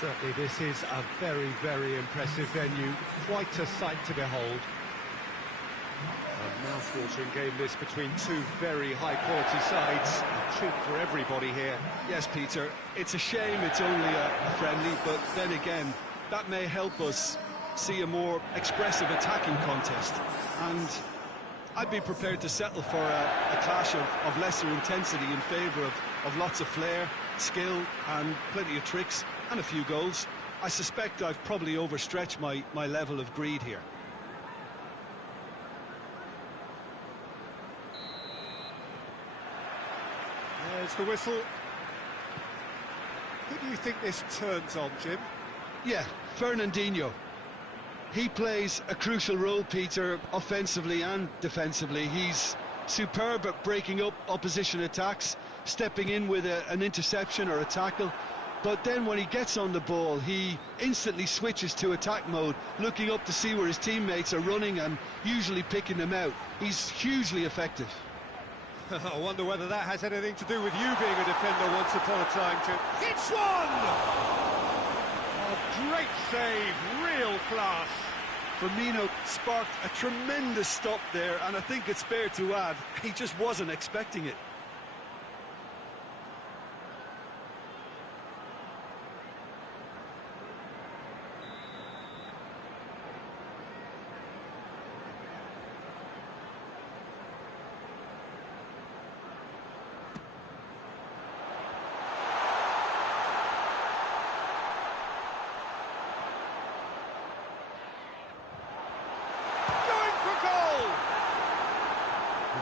Certainly this is a very, very impressive venue, quite a sight to behold. A mouth-watering game this between two very high-quality sides. A treat for everybody here. Yes, Peter, it's a shame it's only a friendly, but then again, that may help us see a more expressive attacking contest. And I'd be prepared to settle for a clash of lesser intensity in favour of lots of flair, skill, and plenty of tricks, and a few goals. I suspect I've probably overstretched my level of greed here. There's the whistle. Who do you think this turns on, Jim? Yeah, Ronaldinho. He plays a crucial role, Peter, offensively and defensively. He's superb at breaking up opposition attacks, stepping in with an interception or a tackle. But then when he gets on the ball, he instantly switches to attack mode, looking up to see where his teammates are running and usually picking them out. He's hugely effective. I wonder whether that has anything to do with you being a defender once upon a time, Jim. It's one! Oh, great save, real class. Firmino sparked a tremendous stop there, and I think it's fair to add, he just wasn't expecting it.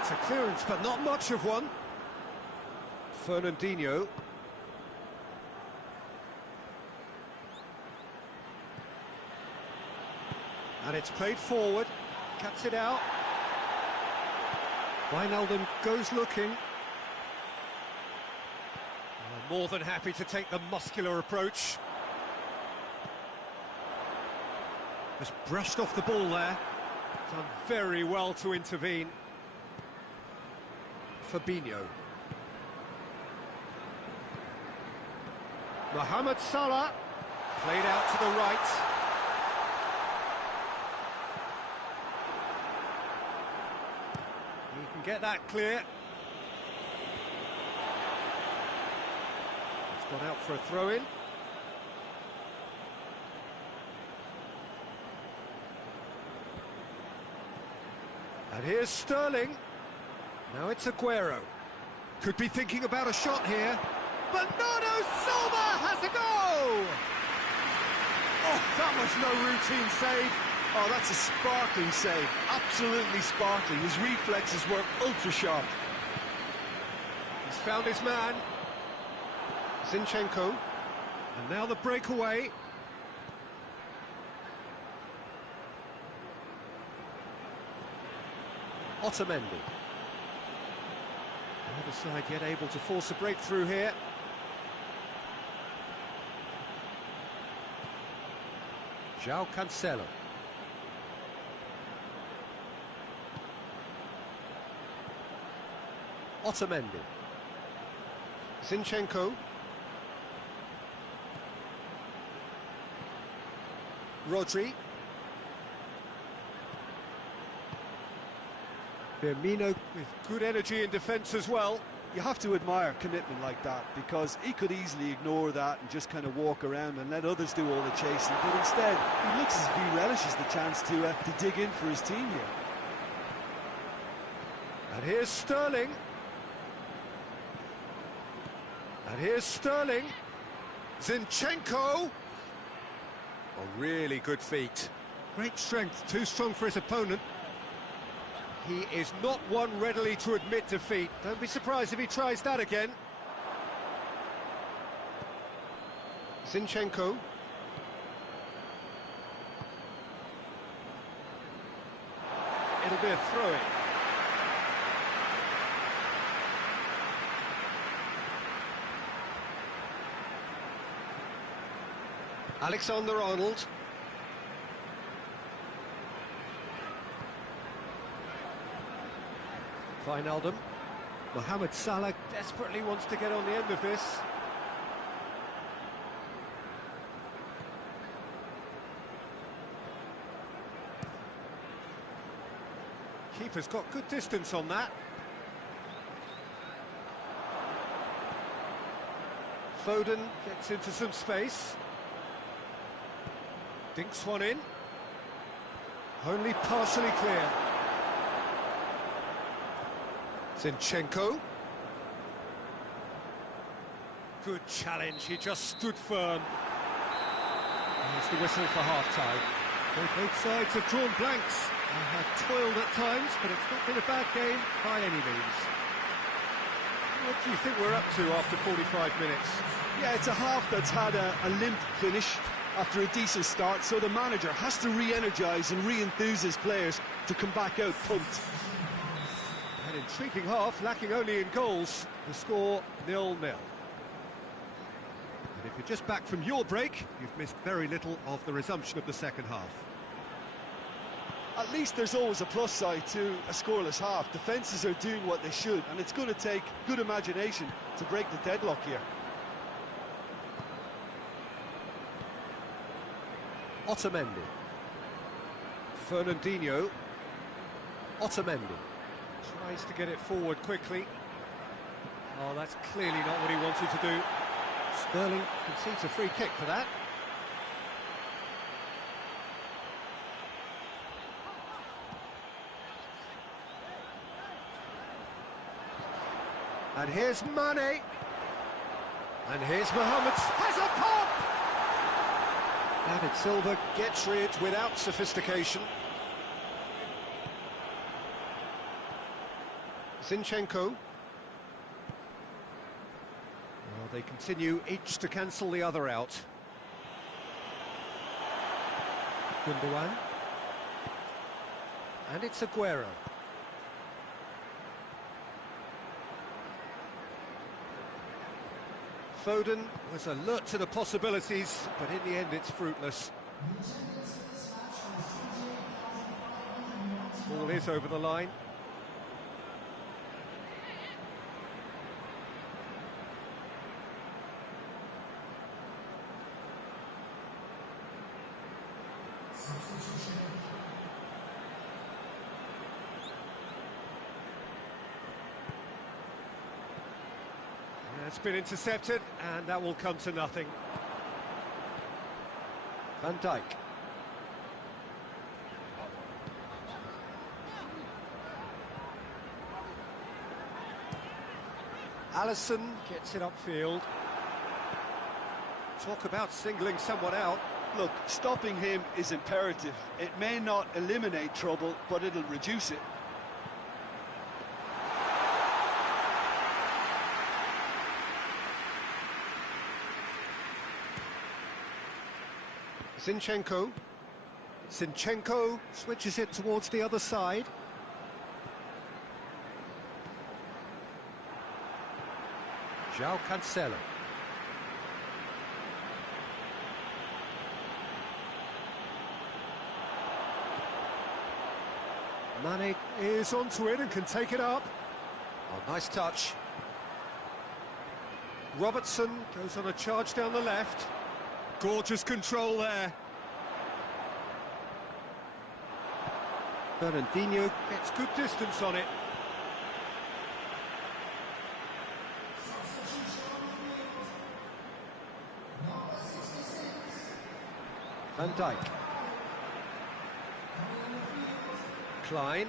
It's a clearance, but not much of one. Ronaldinho. And it's played forward. Cuts it out. Wijnaldum goes looking. More than happy to take the muscular approach. Just brushed off the ball there. Done very well to intervene. Fabinho. Mohamed Salah, played out to the right. He can get that clear. It's gone out for a throw-in. And here's Sterling. Now it's Aguero. Could be thinking about a shot here. Bernardo Silva has a go! Oh, that was no routine save. Oh, that's a sparkling save. Absolutely sparkling. His reflexes were ultra-sharp. He's found his man. Zinchenko. And now the breakaway. Otamendi. Neither side yet able to force a breakthrough here. João Cancelo. Otamendi. Zinchenko. Rodri. Firmino with good energy in defence as well. You have to admire commitment like that, because he could easily ignore that and just kind of walk around and let others do all the chasing, but instead he looks as if he relishes the chance to dig in for his team here. And here's Sterling. And here's Sterling. Zinchenko. Oh, really good feet. Great strength, too strong for his opponent. He is not one readily to admit defeat. Don't be surprised if he tries that again. Zinchenko. It'll be a throw-in. Alexander-Arnold. Wijnaldum. Mohamed Salah desperately wants to get on the end of this. Keeper's got good distance on that. Foden gets into some space. Dinks one in. Only partially clear. Zinchenko. Good challenge, he just stood firm. There's the whistle for half-time. Both sides have drawn blanks and have toiled at times, but it's not been a bad game by any means. What do you think we're up to after 45 minutes? Yeah, it's a half that's had a limp finish after a decent start, so the manager has to re-energise and re-enthuse his players to come back out pumped. An intriguing half, lacking only in goals. The score 0-0. And if you're just back from your break, you've missed very little of the resumption of the second half. At least there's always a plus side to a scoreless half. Defences are doing what they should, and it's going to take good imagination to break the deadlock here. Otamendi. Fernandinho. Otamendi. Tries to get it forward quickly. Oh, that's clearly not what he wanted to do. Sterling concedes a free kick for that. And here's Mane. And here's Mohamed. Has a pop! David Silva gets rid without sophistication. Zinchenko. Well, they continue each to cancel the other out. Gundogan. And it's Aguero. Foden was alert to the possibilities, but in the end it's fruitless. Ball is over the line. It's been intercepted, and that will come to nothing. Van Dijk. Alisson gets it upfield. Talk about singling someone out. Look, stopping him is imperative. It may not eliminate trouble, but it'll reduce it. Zinchenko. Zinchenko switches it towards the other side. João Cancelo. Mane is onto it and can take it up. Oh, nice touch. Robertson goes on a charge down the left. Gorgeous control there. Fernandinho gets good distance on it. Van Dijk. Klein.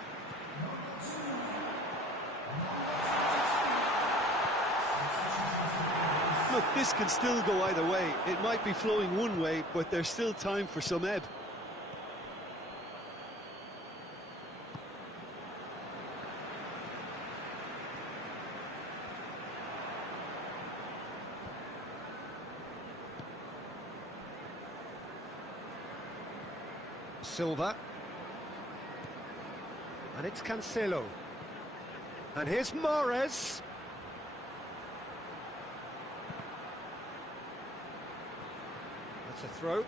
Look, this can still go either way. It might be flowing one way, but there's still time for some ebb. Silva. And it's Cancelo. And here's Mahrez. That's a throw.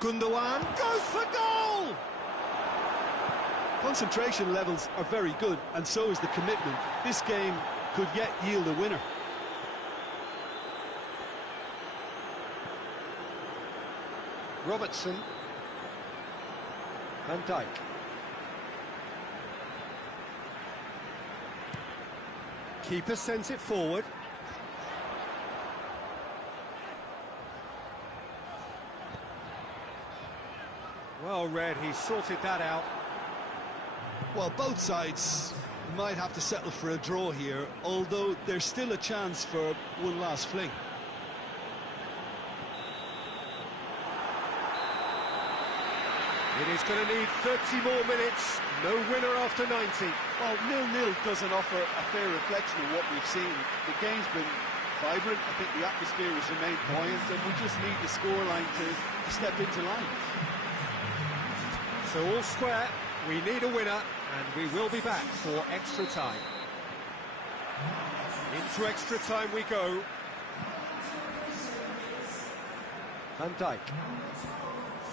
Gundogan goes for goal! Concentration levels are very good, and so is the commitment. This game could yet yield a winner. Robertson. Van Dijk. Keeper sends it forward. Well read, he sorted that out. Well, both sides might have to settle for a draw here, although there's still a chance for one last fling. It is going to need 30 more minutes, no winner after 90. Well, 0-0 doesn't offer a fair reflection of what we've seen. The game's been vibrant, I think the atmosphere has remained buoyant, and we just need the scoreline to step into line. So all square, we need a winner, and we will be back for extra time. Into extra time we go. Van Dijk.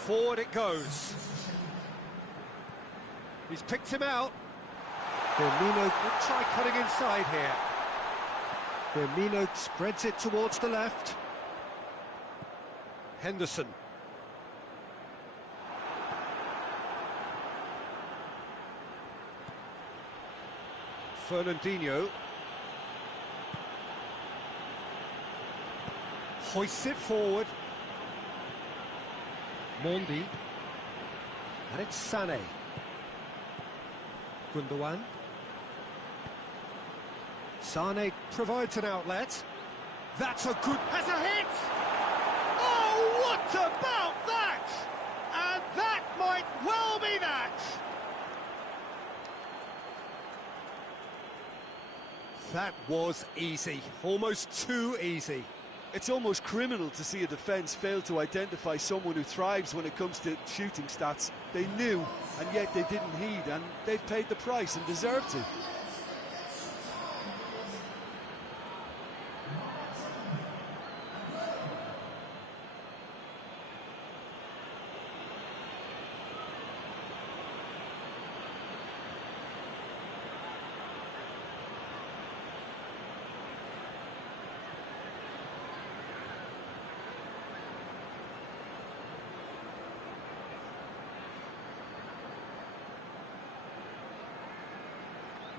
Forward it goes. He's picked him out. Firmino will try cutting inside here. Firmino spreads it towards the left. Henderson. Ronaldinho hoists it forward. Mondi, and it's Sané. Gundogan. Sané provides an outlet. That's a good... has a hit! Oh, what about that? And that might well be that! That was easy, almost too easy. It's almost criminal to see a defence fail to identify someone who thrives when it comes to shooting stats. They knew, and yet they didn't heed, and they've paid the price and deserve to.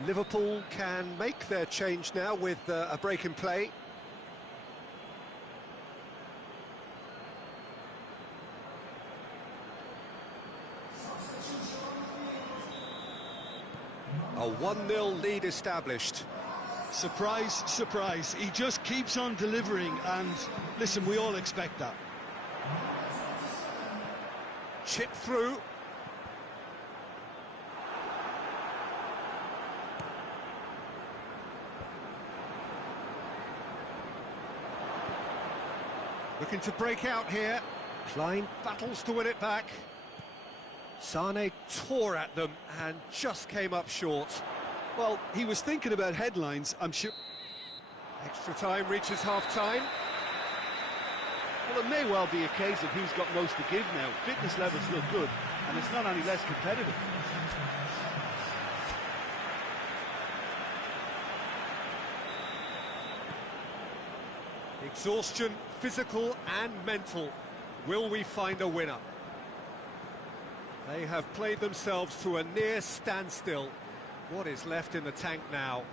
Liverpool can make their change now with a break in play. A 1-0 lead established. Surprise, surprise. He just keeps on delivering, and listen, we all expect that. Chip through. Looking to break out here. Klein battles to win it back. Sané tore at them and just came up short. Well, he was thinking about headlines, I'm sure. Extra time reaches half-time. Well, it may well be a case of who's got most to give now. Fitness levels look good, and it's not any less competitive. Exhaustion, physical and mental. Will we find a winner? They have played themselves to a near standstill. What is left in the tank now?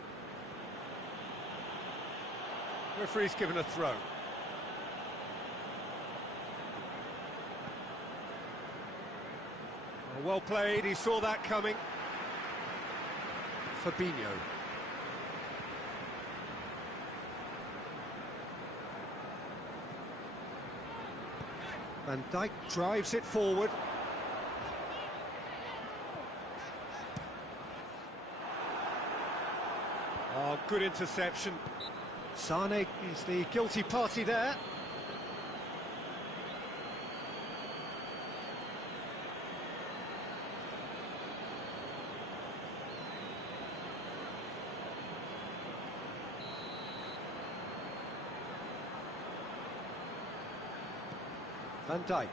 Referee's given a throw. Well played, he saw that coming. Fabinho. Van Dijk drives it forward. Oh, good interception. Sané is the guilty party there. Van Dijk.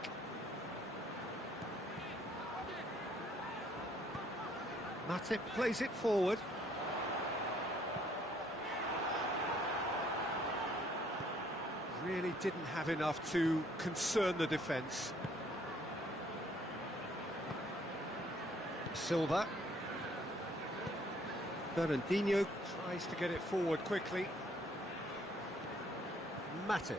Matip plays it forward. Really didn't have enough to concern the defence. Silva. Ronaldinho tries to get it forward quickly. Matip.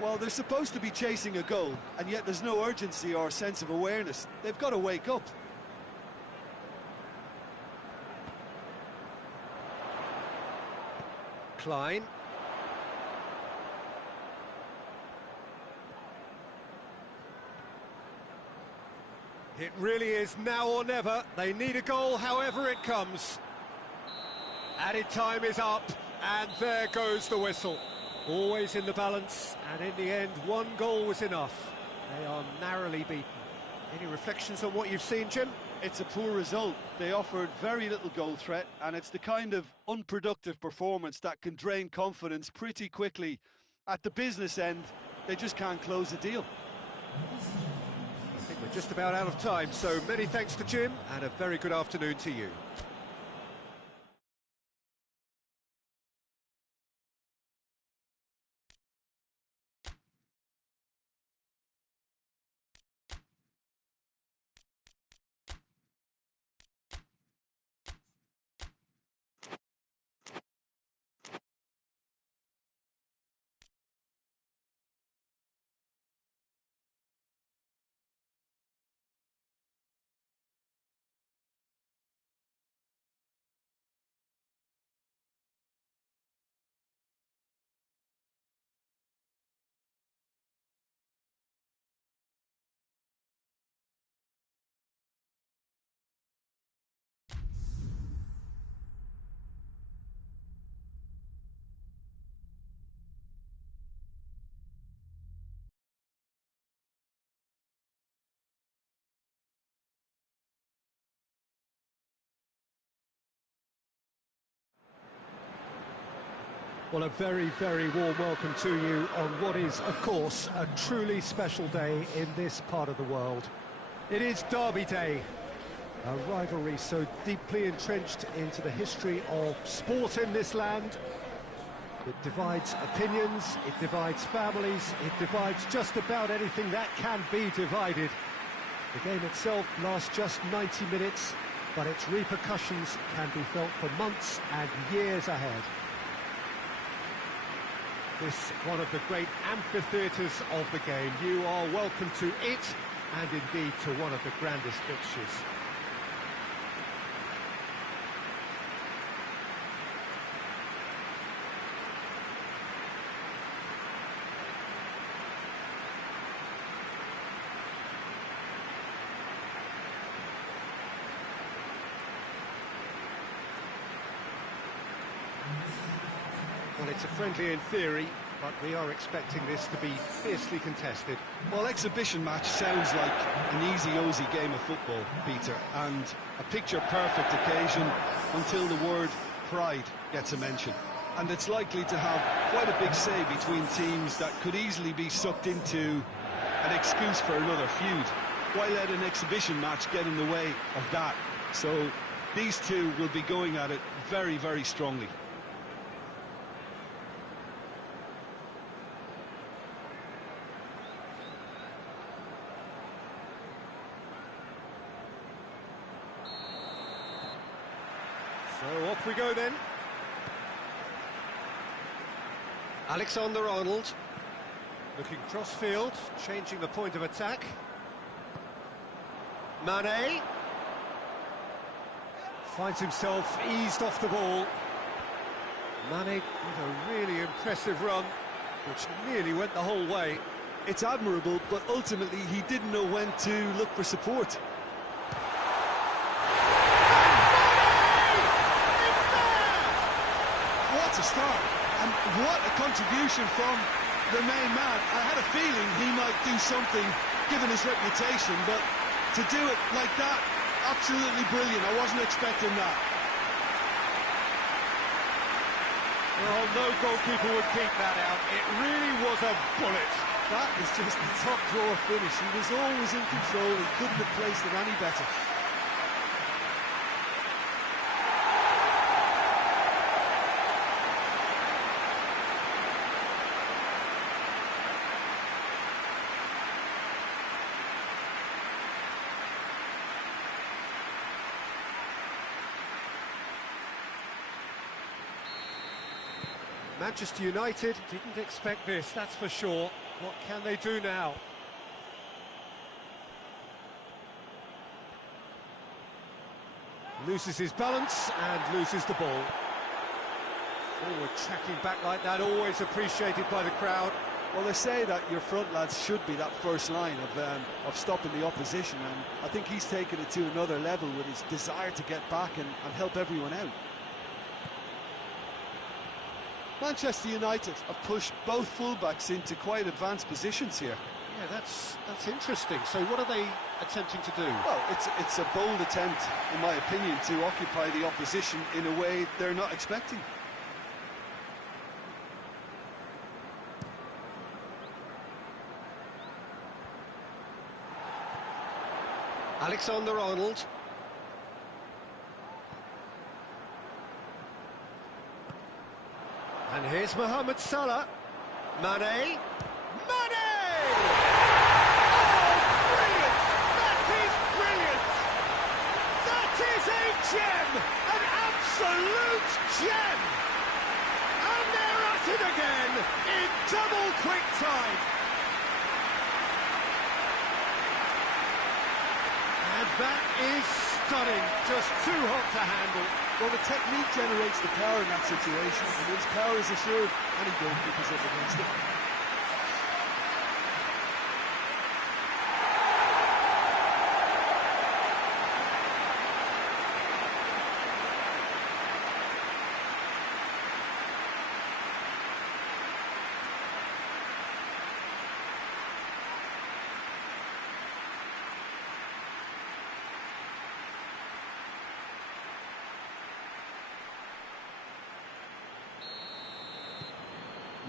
Well, they're supposed to be chasing a goal, and yet there's no urgency or sense of awareness. They've got to wake up. Klein. It really is now or never. They need a goal however it comes. Added time is up, and there goes the whistle. Always in the balance, and in the end, one goal was enough. They are narrowly beaten. Any reflections on what you've seen, Jim? It's a poor result. They offered very little goal threat, and it's the kind of unproductive performance that can drain confidence pretty quickly. At the business end, they just can't close the deal. I think we're just about out of time, so many thanks to Jim, and a very good afternoon to you. Well, a very, very warm welcome to you on what is, of course, a truly special day in this part of the world. It is Derby Day, a rivalry so deeply entrenched into the history of sport in this land. It divides opinions, it divides families, it divides just about anything that can be divided. The game itself lasts just 90 minutes, but its repercussions can be felt for months and years ahead. This one of the great amphitheatres of the game. You are welcome to it, and indeed to one of the grandest fixtures. Well, it's a friendly in theory, but we are expecting this to be fiercely contested. Well, exhibition match sounds like an easy-ozy game of football, Peter, and a picture-perfect occasion until the word pride gets a mention. And it's likely to have quite a big say between teams that could easily be sucked into an excuse for another feud. Why let an exhibition match get in the way of that? So these two will be going at it very, very strongly. So off we go then. Alexander-Arnold looking cross-field, changing the point of attack. Mane finds himself eased off the ball. Mane with a really impressive run, which nearly went the whole way. It's admirable, but ultimately he didn't know when to look for support. What a start, and what a contribution from the main man. I had a feeling he might do something, given his reputation, but to do it like that, absolutely brilliant. I wasn't expecting that. Well, no goalkeeper would keep that out. It really was a bullet. That is just the top drawer finish. He was always in control. He couldn't have placed it any better. Manchester United didn't expect this, that's for sure. What can they do now? Loses his balance and loses the ball. Forward tracking back like that, always appreciated by the crowd. Well, they say that your front lads should be that first line of stopping the opposition, and I think he's taken it to another level with his desire to get back and help everyone out. Manchester United have pushed both fullbacks into quite advanced positions here. Yeah, that's interesting. So what are they attempting to do? Well, it's a bold attempt, in my opinion, to occupy the opposition in a way they're not expecting. Alexander-Arnold. And here's Mohamed Salah. Mane. Mane! Oh, brilliant! That is brilliant! That is a gem! An absolute gem! And they're at it again in double quick time. And that is stunning, just too hot to handle. Well, the technique generates the power in that situation, and once power is assured, any goalkeeper's up against it.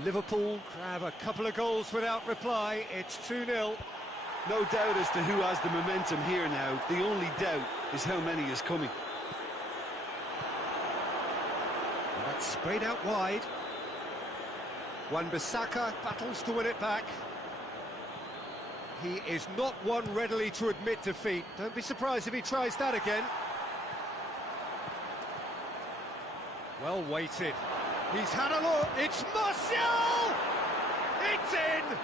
Liverpool grab a couple of goals without reply. It's 2-0. No doubt as to who has the momentum here now. The only doubt is how many is coming. And that's sprayed out wide. Wan-Bissaka battles to win it back. He is not one readily to admit defeat. Don't be surprised if he tries that again. Well weighted. He's had a look. It's Martial! It's in!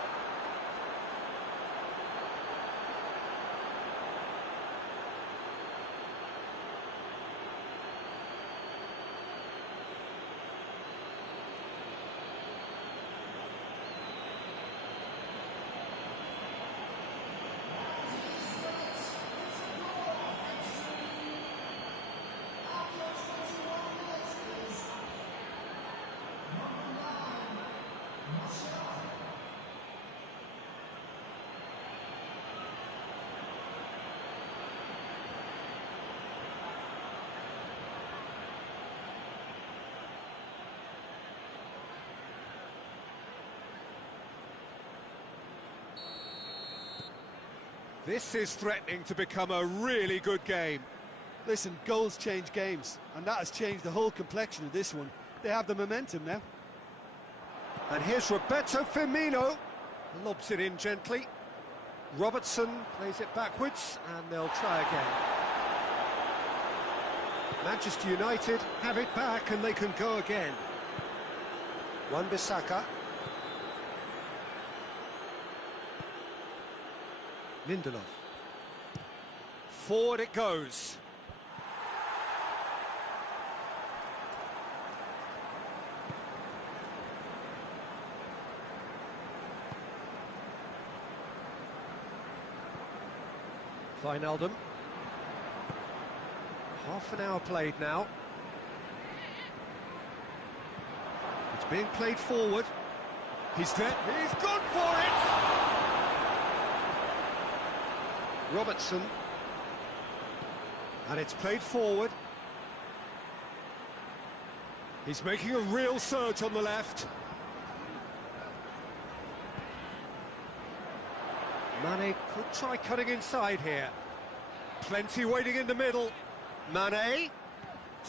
This is threatening to become a really good game. Listen, goals change games, and that has changed the whole complexion of this one. They have the momentum now. And here's Roberto Firmino. Lobs it in gently. Robertson plays it backwards, and they'll try again. Manchester United have it back, and they can go again. Wan-Bissaka. Lindelof. Forward it goes. Wijnaldum. Half an hour played now. It's being played forward. He's there. He's gone for it! Robertson, and it's played forward. He's making a real surge on the left. Mane could try cutting inside here. Plenty waiting in the middle. Mane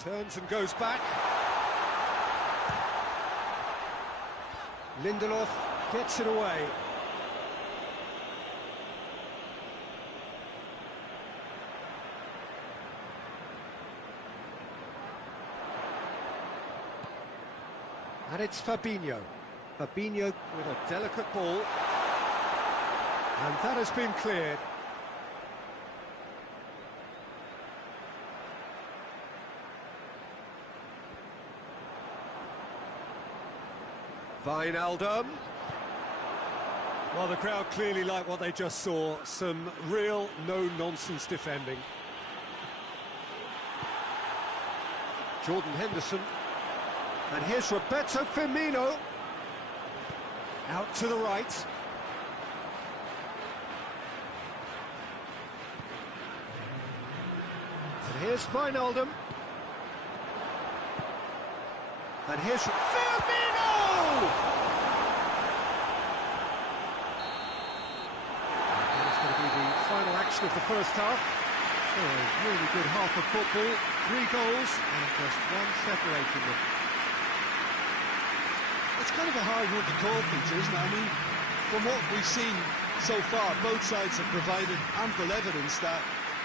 turns and goes back. Lindelof gets it away. And it's Fabinho. Fabinho with a delicate ball. And that has been cleared. Wijnaldum. Well, the crowd clearly like what they just saw. Some real no-nonsense defending. Jordan Henderson. And here's Roberto Firmino. Out to the right. And here's Wijnaldum. And here's Firmino! And it's going to be the final action of the first half. So a really good half of football. 3 goals and just one separating them. It's kind of a hard one to call, Peter, isn't it? I mean, from what we've seen so far, both sides have provided ample evidence that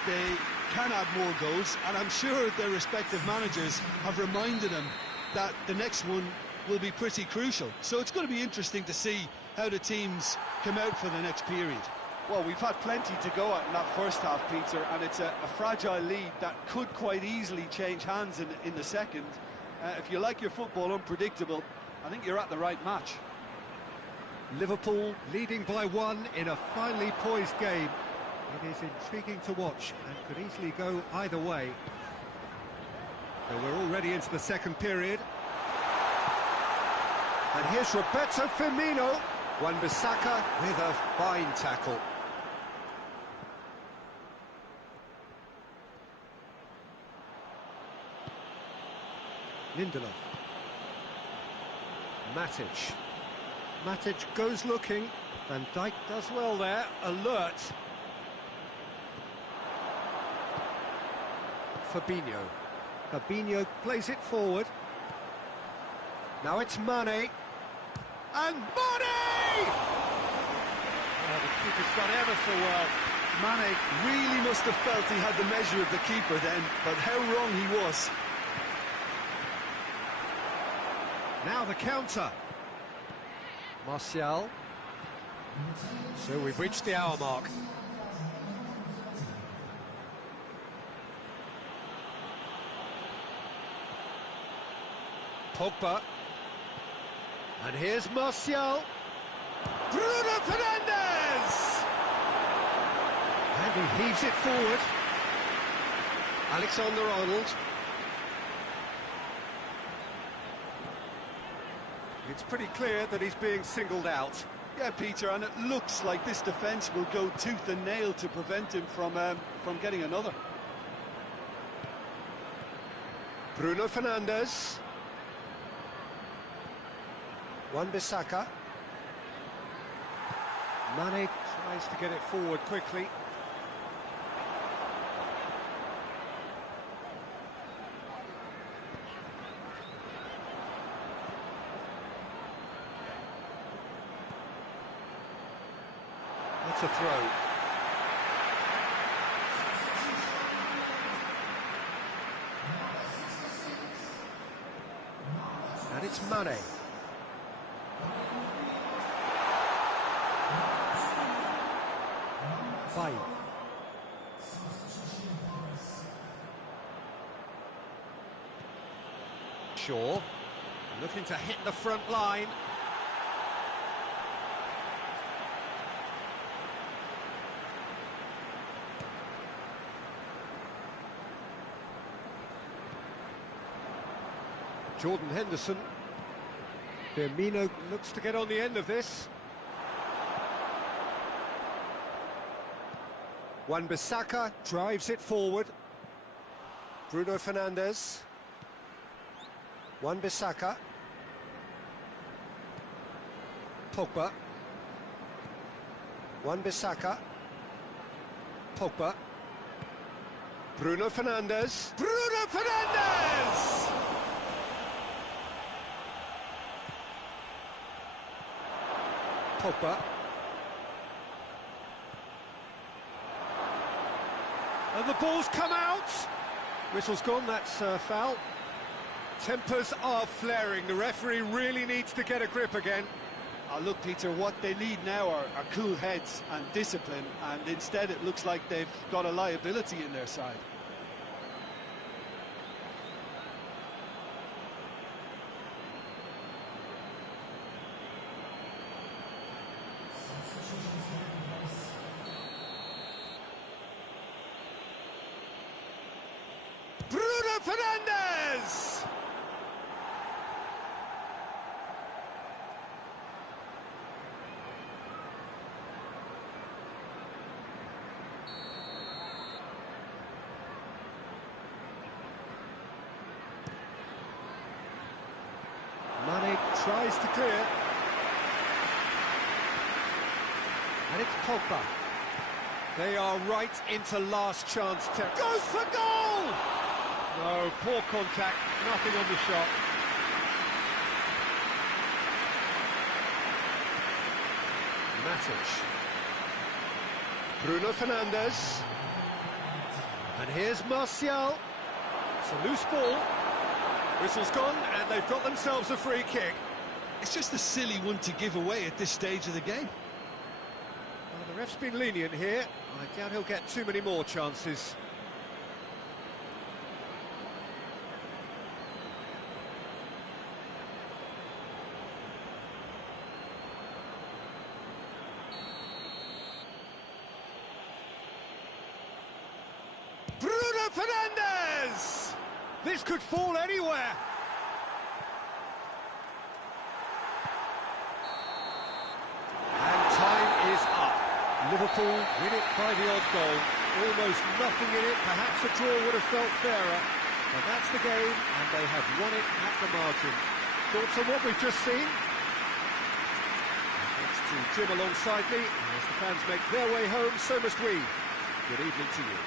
they can add more goals, and I'm sure their respective managers have reminded them that the next one will be pretty crucial. So it's going to be interesting to see how the teams come out for the next period. Well, we've had plenty to go at in that first half, Peter, and it's a fragile lead that could quite easily change hands in the second. If you like your football unpredictable, I think you're at the right match. Liverpool leading by 1 in a finely poised game. It is intriguing to watch and could easily go either way. So we're already into the second period. And here's Roberto Firmino. Wan-Bissaka with a fine tackle. Lindelof. Matic. Matic goes looking, and Dijk does well there, alert. Fabinho. Fabinho plays it forward. Now it's Mane. And Mane! Oh, the keeper's got ever so well. Mane really must have felt he had the measure of the keeper then, but how wrong he was. Now the counter. Martial. So we've reached the hour mark. Pogba. And here's Martial. Bruno Fernandes! And he heaves it forward. Alexander-Arnold. It's pretty clear that he's being singled out. Yeah, Peter, and it looks like this defence will go tooth and nail to prevent him from getting another. Bruno Fernandes. Wan-Bissaka. Mane tries to get it forward quickly. That's a throw. And it's Mane. Fine. Shaw looking to hit the front line. Jordan Henderson. Firmino looks to get on the end of this. Wan-Bissaka drives it forward. Bruno Fernandes. Wan-Bissaka. Pogba. Wan-Bissaka. Pogba. Bruno Fernandes. Bruno Fernandes! Pogba. And the ball's come out. Whistle's gone, that's foul. Tempers are flaring. The referee really needs to get a grip again. Look, Peter, what they need now are cool heads and discipline, and instead it looks like they've got a liability in their side. Bruno Fernandes! Mane tries to clear. And it's Pogba. They are right into last chance territory. Goes for goal! No, poor contact, nothing on the shot. Pjanić. Bruno Fernandes. And here's Martial. It's a loose ball. Whistle's gone, and they've got themselves a free kick. It's just a silly one to give away at this stage of the game. Well, the ref's been lenient here. I doubt he'll get too many more chances. Bruno Fernandes! This could fall anywhere. And time is up. Liverpool win it by the odd goal. Almost nothing in it. Perhaps a draw would have felt fairer. But that's the game, and they have won it at the margin. Thoughts on what we've just seen? Thanks to Jim alongside me. As the fans make their way home, so must we. Good evening to you.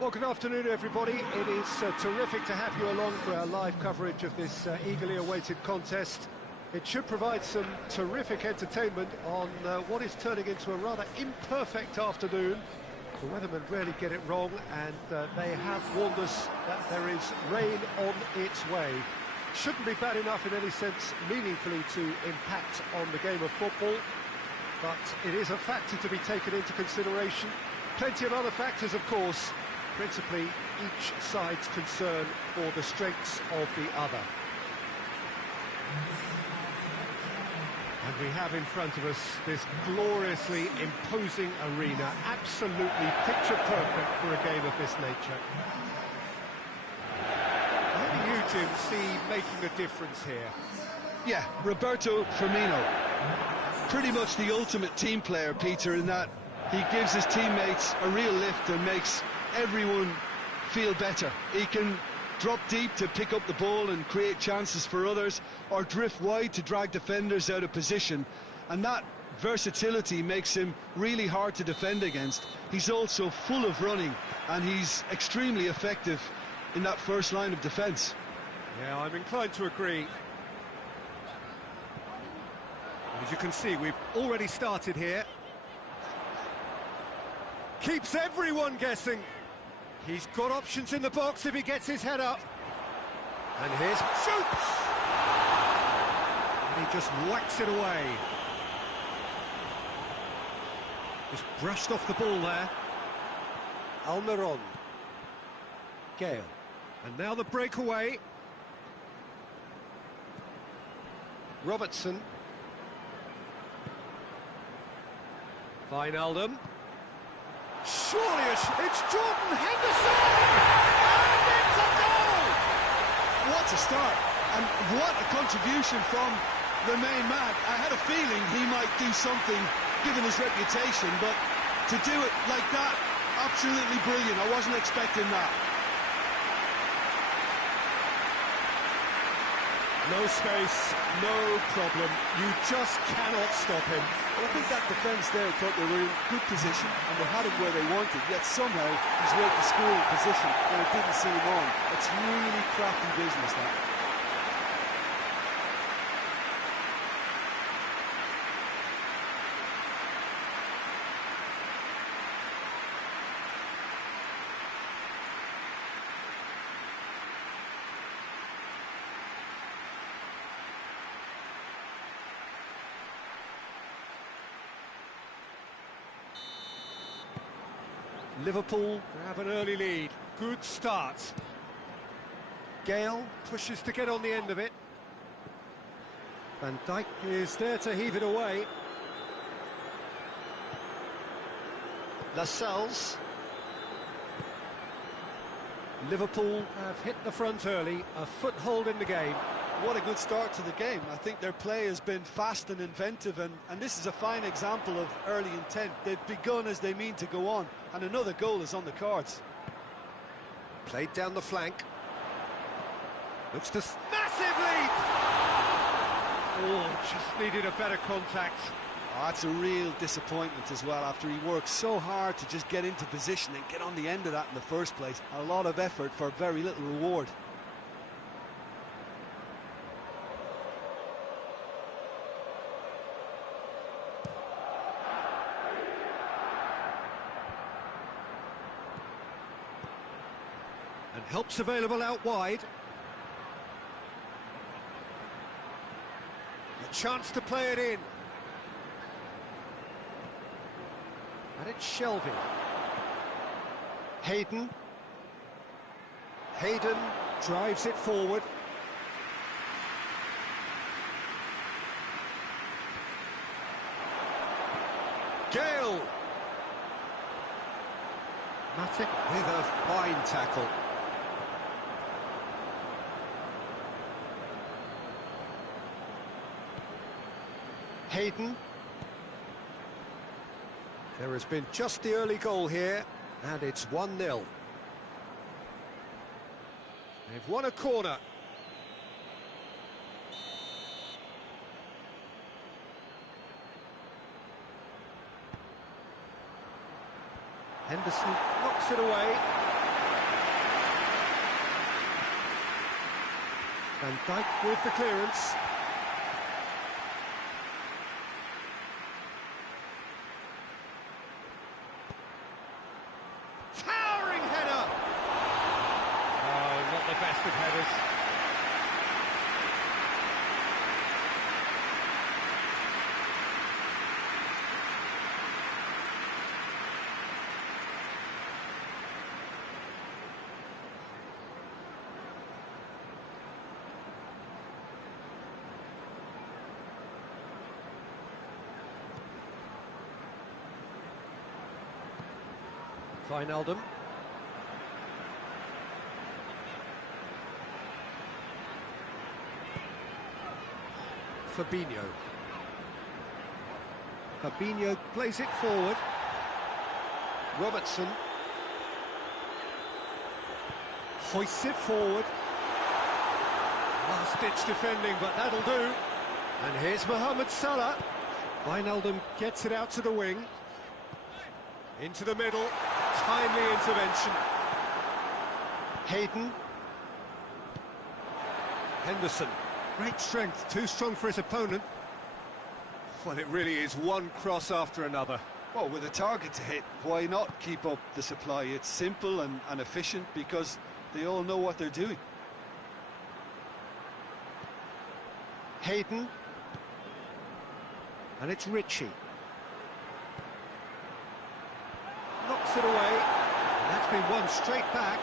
Well, good afternoon, everybody. It is terrific to have you along for our live coverage of this eagerly awaited contest. It should provide some terrific entertainment on what is turning into a rather imperfect afternoon. The weathermen rarely get it wrong, and they have warned us that there is rain on its way. Shouldn't be bad enough in any sense meaningfully to impact on the game of football, but it is a factor to be taken into consideration. Plenty of other factors, of course, principally each side's concern for the strengths of the other. And we have in front of us this gloriously imposing arena, absolutely picture perfect for a game of this nature. How do you, Jim, see making a difference here? Yeah, Roberto Firmino, pretty much the ultimate team player, Peter, in that he gives his teammates a real lift and makes everyone feel better. He can drop deep to pick up the ball and create chances for others, or drift wide to drag defenders out of position, and that versatility makes him really hard to defend against. He's also full of running, and he's extremely effective in that first line of defence. Yeah, I'm inclined to agree. As you can see, we've already started here. Keeps everyone guessing. He's got options in the box if he gets his head up. And here's shoots! And he just whacks it away. Just brushed off the ball there. Almiron. Gale. And now the breakaway. Robertson. Wijnaldum. Surely it's Jordan Henderson! And it's a goal! What a start, and what a contribution from the main man. I had a feeling he might do something, given his reputation, but to do it like that, absolutely brilliant. I wasn't expecting that. No space, no problem. You just cannot stop him. Well, I think that defence there thought they were in good position and they had him where they wanted, yet somehow he's right to score in position and it didn't see him on. It's really crafty business, that. Liverpool have an early lead. Good start. Gale pushes to get on the end of it. Van Dijk is there to heave it away. Lascelles. Liverpool have hit the front early, a foothold in the game. What a good start to the game. I think their play has been fast and inventive, and this is a fine example of early intent. They've begun as they mean to go on, and another goal is on the cards. Played down the flank. Looks to... Massive leap! Oh, just needed a better contact. Oh, that's a real disappointment as well, after he worked so hard to just get into position and get on the end of that in the first place. A lot of effort for very little reward. And help's available out wide. A chance to play it in. And it's Shelby. Hayden. Hayden drives it forward. Gale. Matic with a fine tackle. Hayden. There has been just the early goal here, and it's 1-0. They've won a corner. Henderson knocks it away. Van Dijk with the clearance. Towering header! Oh, not the best of headers. Wijnaldum. Fabinho. Fabinho plays it forward. Robertson. Hoists it forward. Last-ditch defending, but that'll do. And here's Mohamed Salah. Wijnaldum gets it out to the wing. Into the middle. Timely intervention. Hayden. Henderson. Great strength, too strong for his opponent. Well, it really is one cross after another. Well, with a target to hit, why not keep up the supply? It's simple and efficient because they all know what they're doing. Hayden. And it's Ritchie. Knocks it away. And that's been won straight back.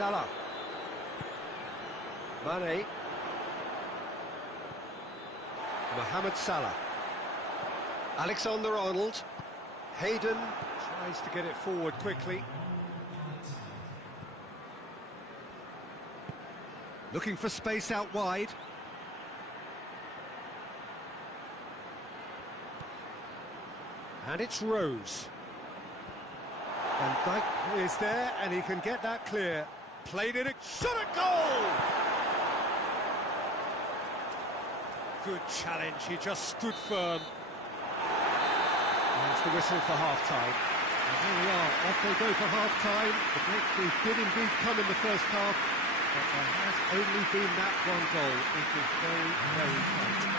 Salah. Mane. Mohamed Salah. Alexander-Arnold. Hayden tries to get it forward quickly. Looking for space out wide. And it's Rose. And Dijk is there, and he can get that clear. Played it, shot a goal! Good challenge, he just stood firm. There's the whistle for half-time. And here we are, off they go for half-time. The breakthrough did indeed come in the first half, but there has only been that one goal. It was very, very tight.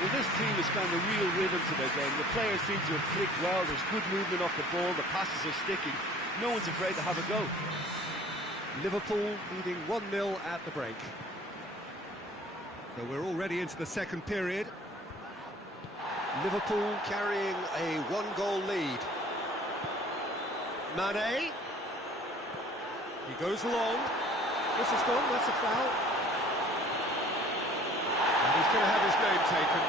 Well, this team has found a real rhythm to their game. The players seem to have clicked well. There's good movement off the ball. The passes are sticking. No one's afraid to have a go. Liverpool leading 1-0 at the break. So we're already into the second period. Liverpool carrying a one-goal lead. Mane. He goes long. This is gone, that's a foul. And he's going to have his name taken.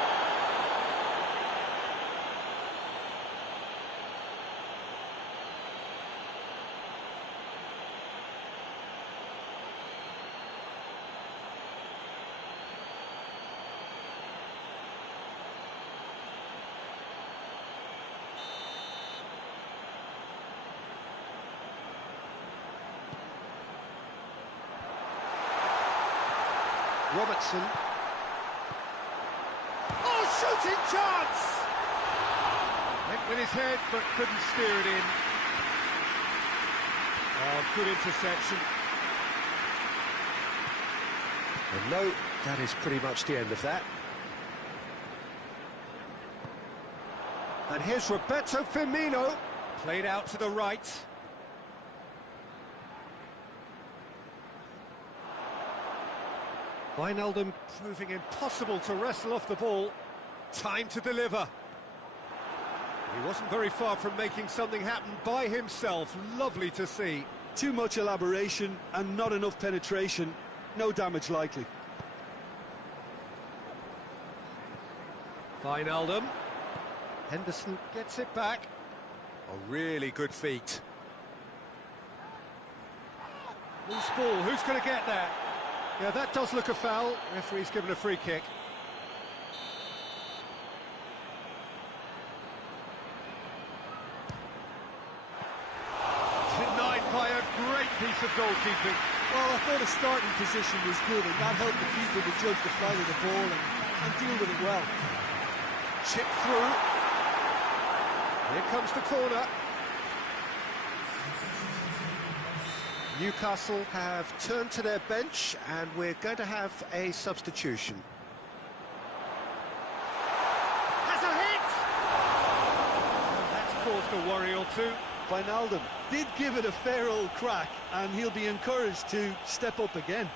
Robertson. Oh, shooting chance! Went with his head, but couldn't steer it in. Oh, good interception. And no, that is pretty much the end of that. And here's Roberto Firmino, played out to the right. Wijnaldum proving impossible to wrestle off the ball. Time to deliver. He wasn't very far from making something happen by himself. Lovely to see. Too much elaboration and not enough penetration. No damage likely. Wijnaldum. Henderson gets it back. A really good feat. Loose ball, who's going to get that? Yeah, that does look a foul. Referee's given a free kick. Denied by a great piece of goalkeeping. Well, I thought the starting position was good, and that helped the keeper to judge the flight of the ball and deal with it well. Chip through. Here comes the corner. Newcastle have turned to their bench, and we're going to have a substitution. Has a hit! That's caused a worry or two. Wijnaldum did give it a fair old crack, and he'll be encouraged to step up again.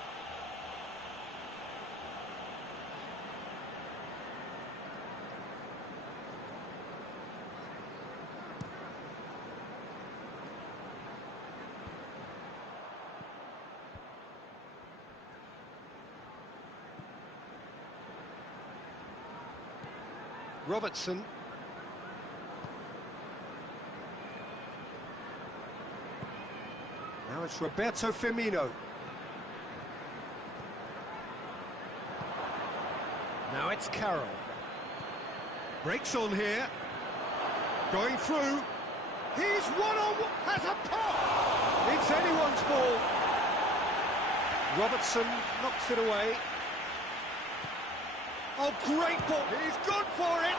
Robertson. Now it's Roberto Firmino. Now it's Carroll. Breaks on here. Going through. He's one-on-one. Has a pop. It's anyone's ball. Robertson knocks it away. Oh, great ball. He's good for it.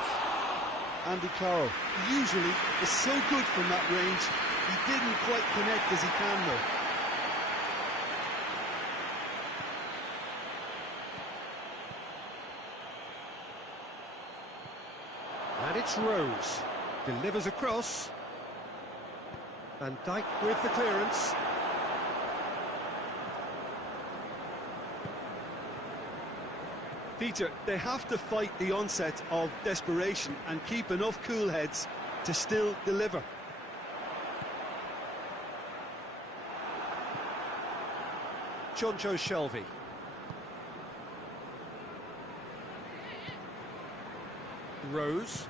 Andy Carroll usually is so good from that range. He didn't quite connect as he can though. And it's Rose. Delivers across. Van Dijk with the clearance. Peter, they have to fight the onset of desperation and keep enough cool heads to still deliver. John Joe Shelvey. Rose.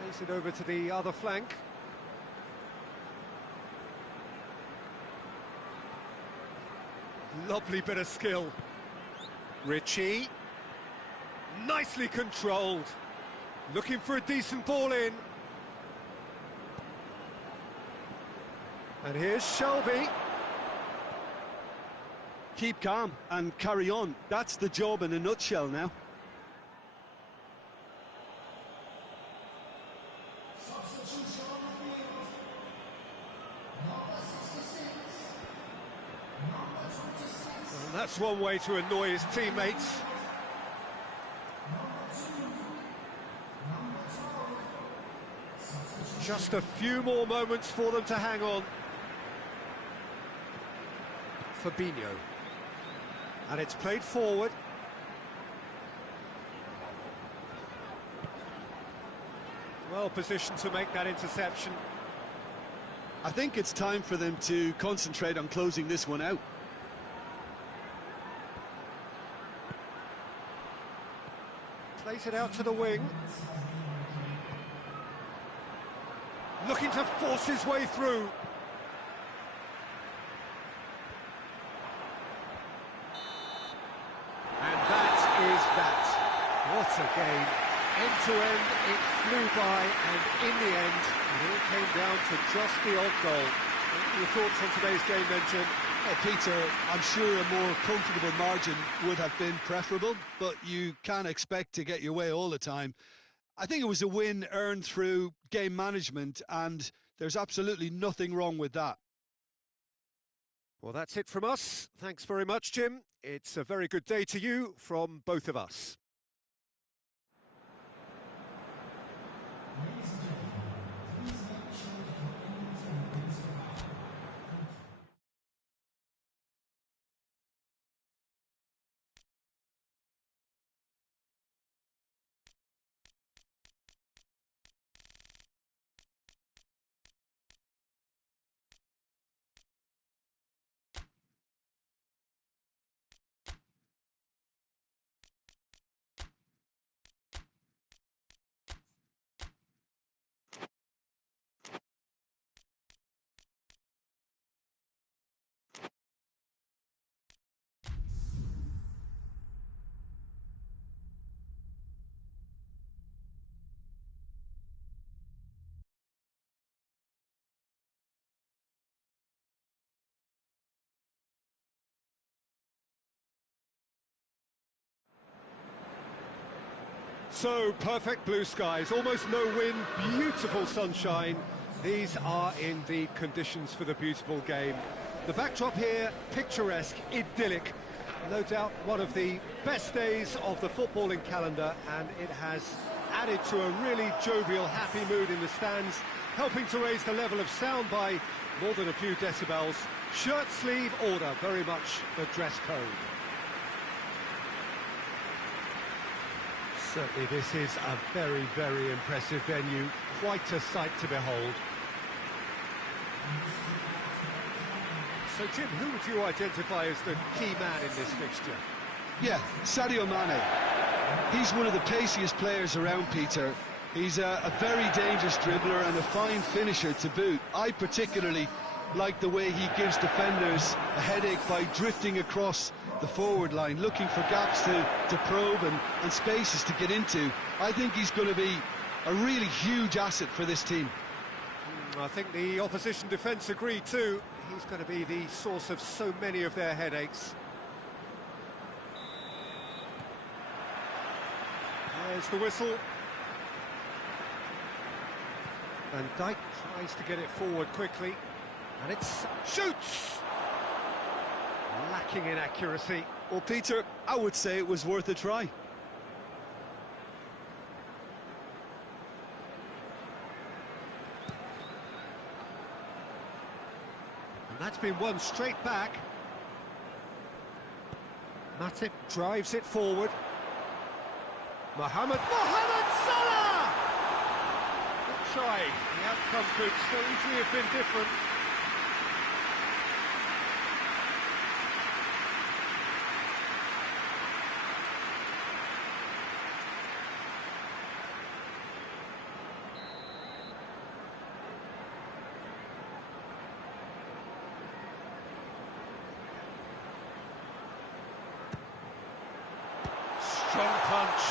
Plays it over to the other flank. Lovely bit of skill. Ritchie. Nicely controlled. Looking for a decent ball in. And here's Shelvey. Keep calm and carry on. That's the job in a nutshell now. And that's one way to annoy his teammates. Just a few more moments for them to hang on. Fabinho. And it's played forward. Well positioned to make that interception. I think it's time for them to concentrate on closing this one out. Plays it out to the wing. Looking to force his way through. And that is that. What a game. End to end, it flew by, and in the end, it all came down to just the odd goal. What are your thoughts on today's game then, Jim? Well, Peter, I'm sure a more comfortable margin would have been preferable, but you can't expect to get your way all the time. I think it was a win earned through game management, and there's absolutely nothing wrong with that. Well, that's it from us. Thanks very much, Jim. It's a very good day to you from both of us. So, perfect blue skies, almost no wind, beautiful sunshine. These are indeed conditions for the beautiful game. The backdrop here, picturesque, idyllic. No doubt one of the best days of the footballing calendar, and it has added to a really jovial, happy mood in the stands, helping to raise the level of sound by more than a few decibels. Shirt sleeve order, very much the dress code. Certainly this is a very, very impressive venue, quite a sight to behold. So Jim, who would you identify as the key man in this fixture? Yeah, Sadio Mane. He's one of the paciest players around, Peter. He's a very dangerous dribbler and a fine finisher to boot. I particularly like the way he gives defenders a headache by drifting across the forward line, looking for gaps to probe and spaces to get into. I think he's going to be a really huge asset for this team. I think the opposition defence agree too. He's going to be the source of so many of their headaches. There's the whistle. Van Dijk tries to get it forward quickly, and it's shoots! Lacking in accuracy. Well, Peter, I would say it was worth a try. And that's been won straight back. Matip drives it forward. Mohamed Salah! Good try. The outcome could so easily have been different. Strong punch.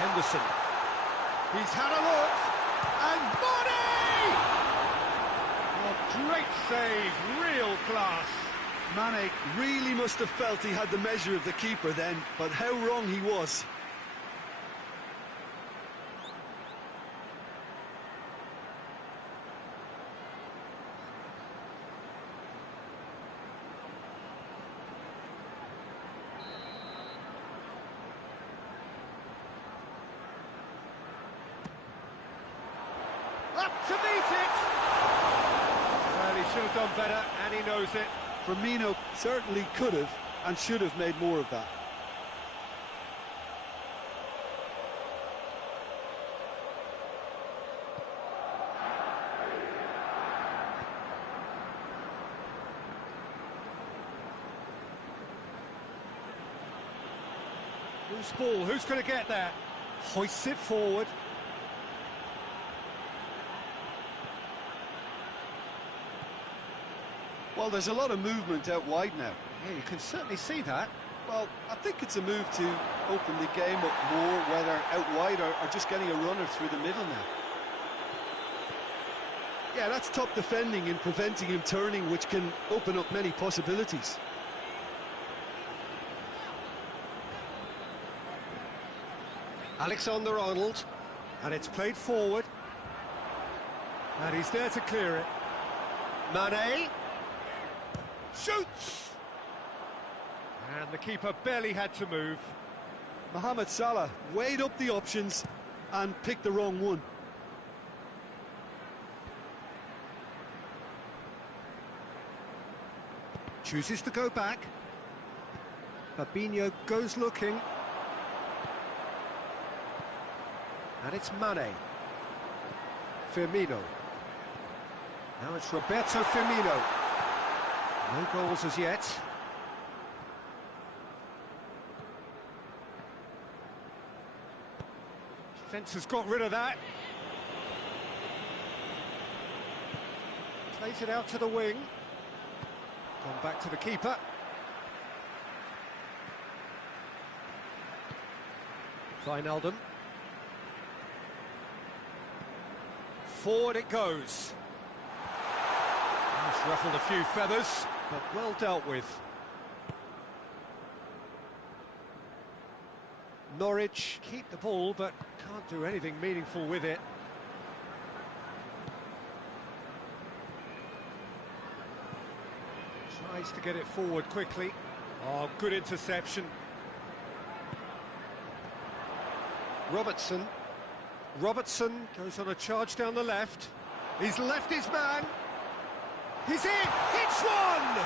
Henderson. He's had a look. And Mane! Oh, great save, real class. Mane really must have felt he had the measure of the keeper then, but how wrong he was. Up to meet it! Well, he should have done better, and he knows it. Firmino certainly could have and should have made more of that. Who's ball? Who's going to get there? Hoists it forward. Well, there's a lot of movement out wide now. Yeah, you can certainly see that. Well, I think it's a move to open the game up more, whether out wide or just getting a runner through the middle now. Yeah, that's top defending and preventing him turning, which can open up many possibilities. Alexander-Arnold, and it's played forward. And he's there to clear it. Mane. Shoots! And the keeper barely had to move. Mohamed Salah weighed up the options and picked the wrong one. Chooses to go back. Fabinho goes looking. And it's Mane. Firmino. Now it's Roberto Firmino. No goals as yet. Defence has got rid of that. Plays it out to the wing. Gone back to the keeper. Wijnaldum. Forward it goes. It's ruffled a few feathers, but well dealt with. Norwich keep the ball, but can't do anything meaningful with it. Tries to get it forward quickly. Oh, good interception. Robertson goes on a charge down the left. He's left his man. He's in! Hits one!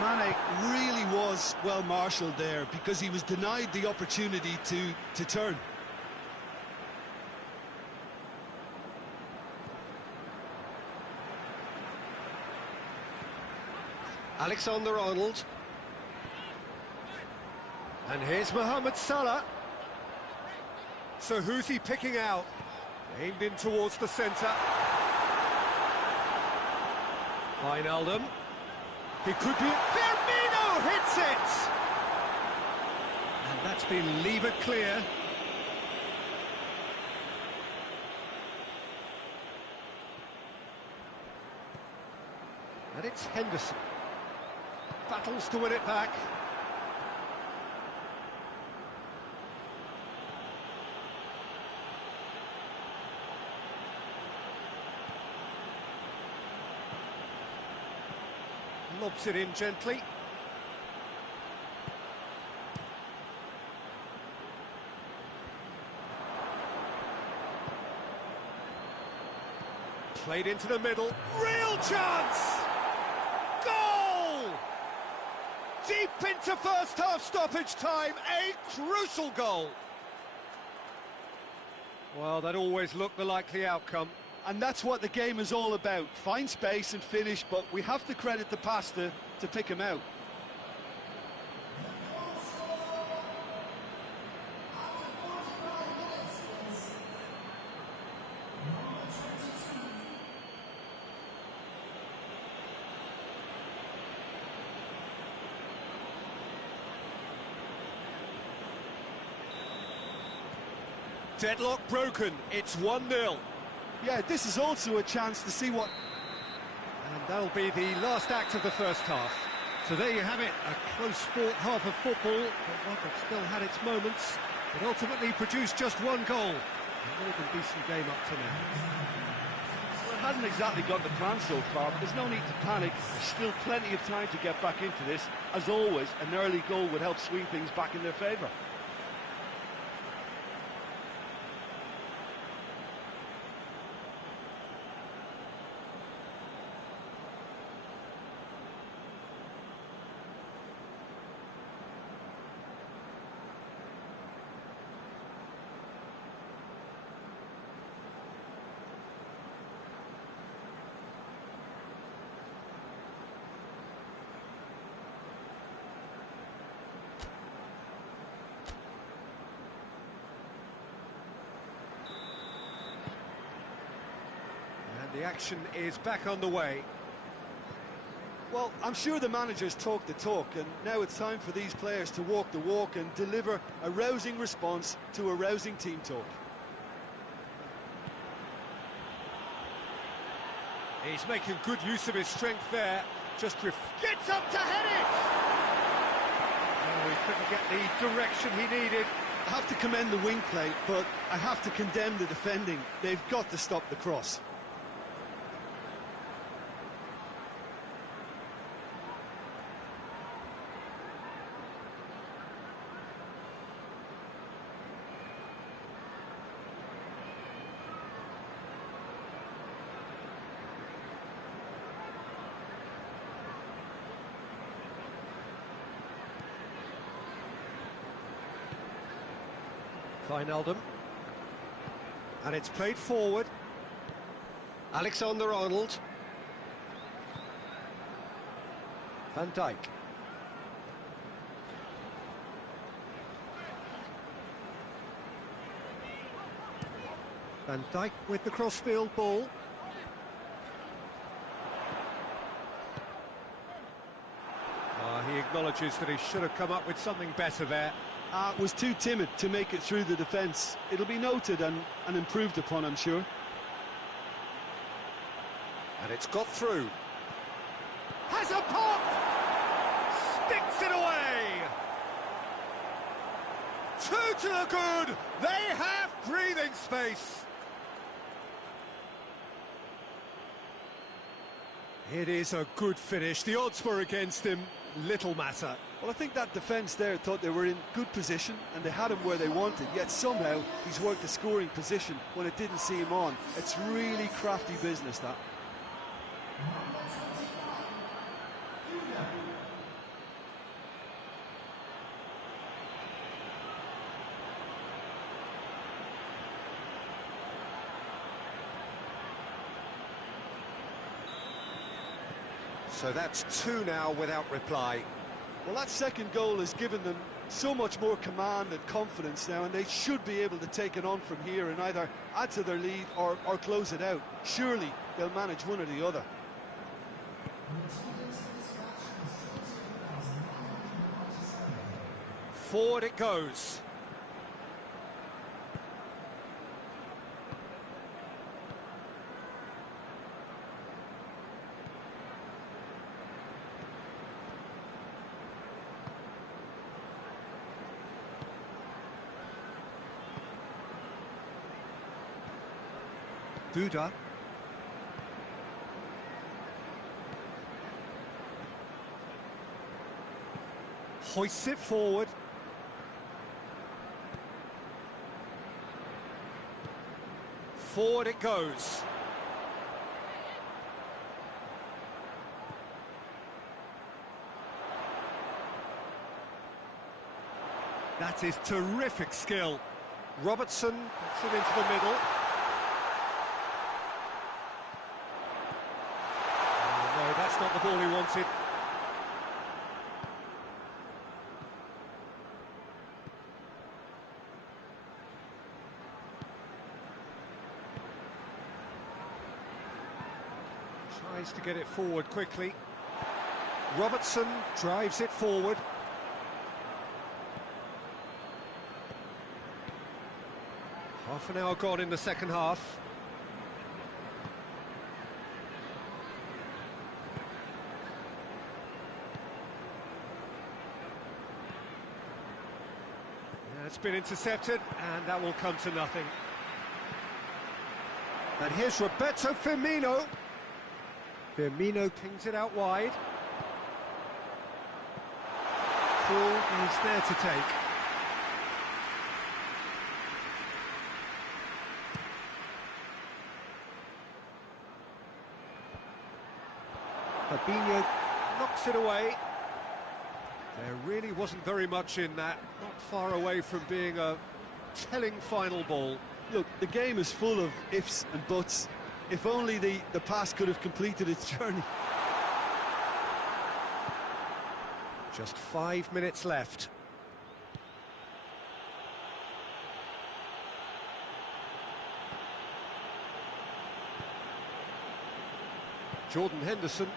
Mane really was well marshalled there because he was denied the opportunity to turn. Alexander-Arnold. And here's Mohamed Salah. So who's he picking out? Aimed in towards the centre. Wijnaldum. He could be... Firmino hits it! And that's been levered clear. And it's Henderson. Battles to win it back. Lobs it in gently. Played into the middle. Real chance! Goal! Deep into first half stoppage time. A crucial goal. Well, that always looked the likely outcome. And that's what the game is all about. Find space and finish, but we have to credit the pass to pick him out. Deadlock broken, it's 1-0. Yeah, this is also a chance to see what... And that'll be the last act of the first half. So there you have it, a close-fought half of football, but one that still had its moments, but ultimately produced just one goal. A more than decent game up to now. Well, it hasn't exactly got the plan so far, but there's no need to panic. There's still plenty of time to get back into this. As always, an early goal would help swing things back in their favour. The action is back on the way. Well, I'm sure the managers talk the talk, and now it's time for these players to walk the walk and deliver a rousing response to a rousing team talk. He's making good use of his strength there. Gets up to head it! Oh, he couldn't get the direction he needed. I have to commend the wing play, but I have to condemn the defending. They've got to stop the cross. Wijnaldum. And it's played forward. Alexander-Arnold. Van Dijk. Van Dijk with the crossfield ball. He acknowledges that he should have come up with something better there. Was too timid to make it through the defence. It'll be noted and improved upon, I'm sure. And it's got through. Has a pop! Sticks it away! 2 to the good! They have breathing space! It is a good finish. The odds were against him. Little matter. Well, I think that defence there thought they were in good position and they had him where they wanted, yet somehow he's worked a scoring position when it didn't see him on. It's really crafty business, that. So that's 2 now without reply. Well, that second goal has given them so much more command and confidence now, and they should be able to take it on from here and either add to their lead or close it out. Surely they'll manage one or the other. Forward it goes. Duda. Hoists it forward. Forward it goes. That is terrific skill. Robertson puts it into the middle. No, that's not the ball he wanted. Tries to get it forward quickly. Robertson drives it forward. Half an hour gone in the second half. Yeah, it's been intercepted, and that will come to nothing. And here's Roberto Firmino. Firmino pings it out wide. Ball is there to take. Fabinho knocks it away. There really wasn't very much in that, not far away from being a telling final ball. Look, the game is full of ifs and buts. If only the pass could have completed its journey. Just 5 minutes left. Jordan Henderson.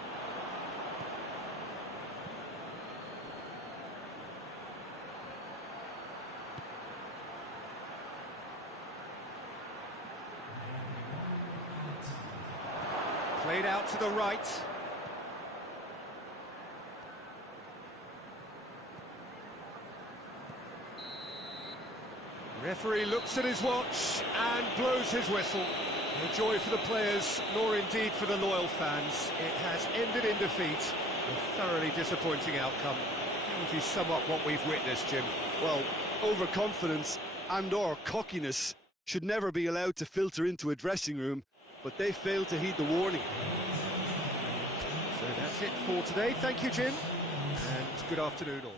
Played out to the right. Referee looks at his watch and blows his whistle. No joy for the players, nor indeed for the loyal fans. It has ended in defeat. A thoroughly disappointing outcome. How would you sum up what we've witnessed, Jim? Well, overconfidence and/or cockiness should never be allowed to filter into a dressing room, but they failed to heed the warning. So that's it for today. Thank you, Jim, and good afternoon all.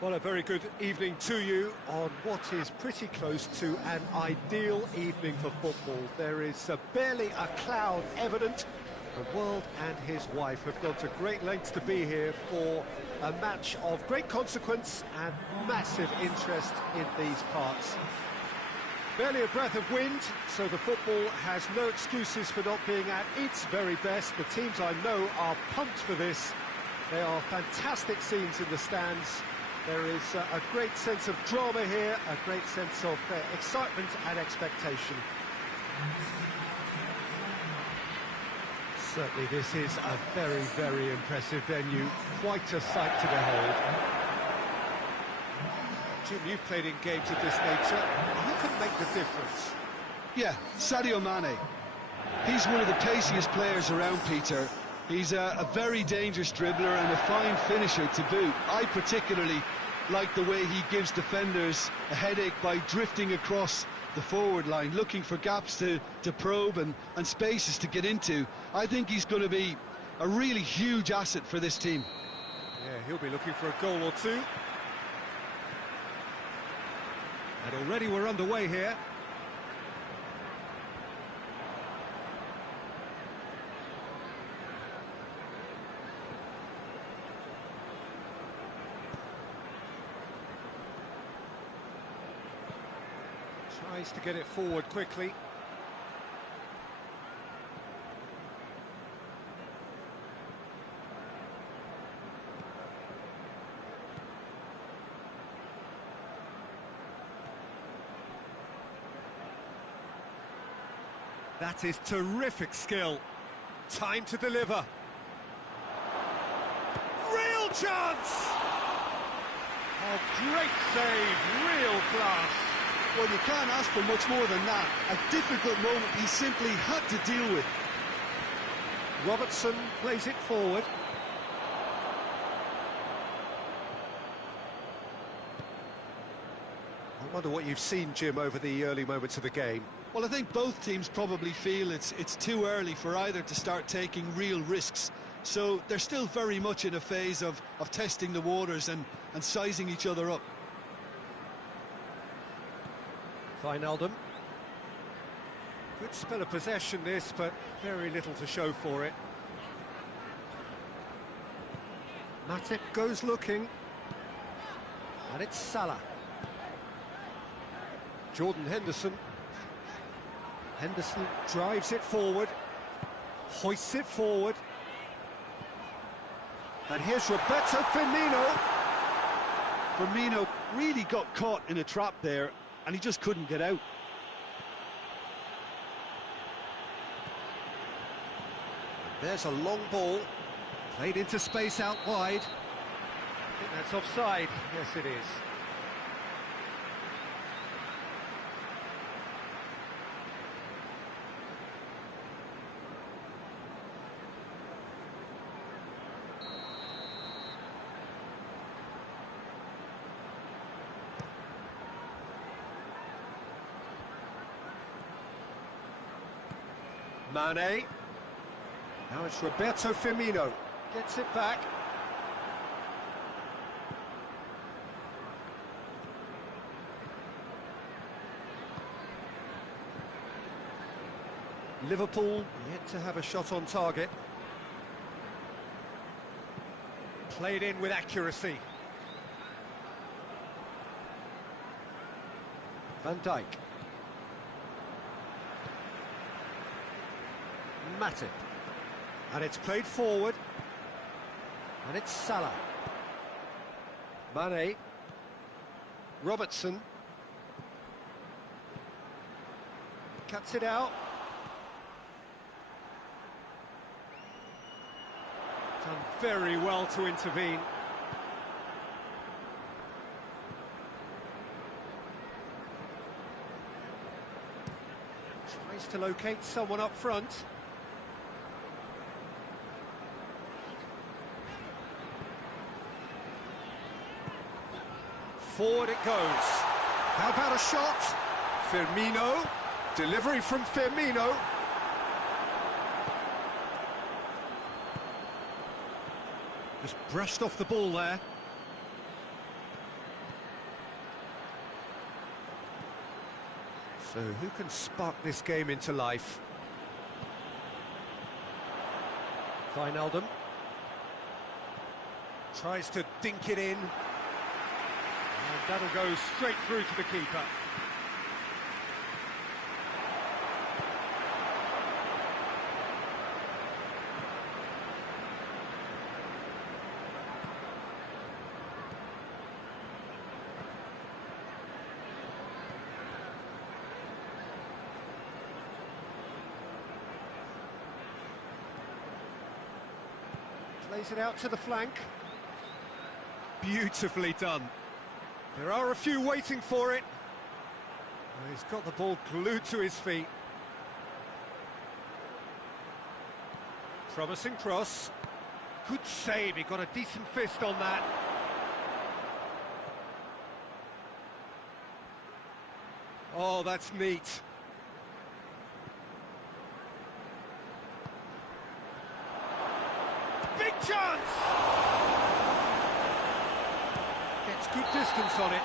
Well, a very good evening to you on what is pretty close to an ideal evening for football. There is barely a cloud evident. The world and his wife have gone to great lengths to be here for a match of great consequence and massive interest in these parts. Barely a breath of wind, so the football has no excuses for not being at its very best. The teams I know are pumped for this. There are fantastic scenes in the stands. There is a great sense of drama here, a great sense of excitement and expectation. Certainly this is a very, very impressive venue, quite a sight to behold. Jim, you've played in games of this nature. Who can make the difference? Yeah, Sadio Mane. He's one of the paciest players around, Peter. He's a very dangerous dribbler and a fine finisher to boot. I particularly like the way he gives defenders a headache by drifting across the forward line, looking for gaps to probe and spaces to get into. I think he's going to be a really huge asset for this team. Yeah, he'll be looking for a goal or two. And already we're underway here. Tries to get it forward quickly. That is terrific skill. Time to deliver. Real chance! Oh, great save, real class. Well, you can't ask for much more than that. A difficult moment he simply had to deal with. Robertson plays it forward. I wonder what you've seen, Jim, over the early moments of the game. Well, I think both teams probably feel it's too early for either to start taking real risks. So they're still very much in a phase of testing the waters and sizing each other up. Wijnaldum. Good spell of possession this, but very little to show for it. Matip goes looking. And it's Salah. Jordan Henderson. Henderson drives it forward. Hoists it forward. And here's Roberto Firmino. Firmino really got caught in a trap there, and he just couldn't get out. There's a long ball, played into space out wide. I think that's offside. Yes, it is. Mane. Now it's Roberto Firmino. Gets it back. Liverpool yet to have a shot on target. Played in with accuracy. Van Dijk. Matip. And it's played forward. And it's Salah. Mane. Robertson. Cuts it out. Done very well to intervene. Tries to locate someone up front. Forward it goes. How about a shot? Firmino. Delivery from Firmino. Just brushed off the ball there. So who can spark this game into life? Wijnaldum. Tries to dink it in. And that'll go straight through to the keeper. Plays it out to the flank. Beautifully done. There are a few waiting for it. Well, he's got the ball glued to his feet. Promising cross. Good save, he got a decent fist on that. Oh, that's neat. Big chance! Gets good distance on it.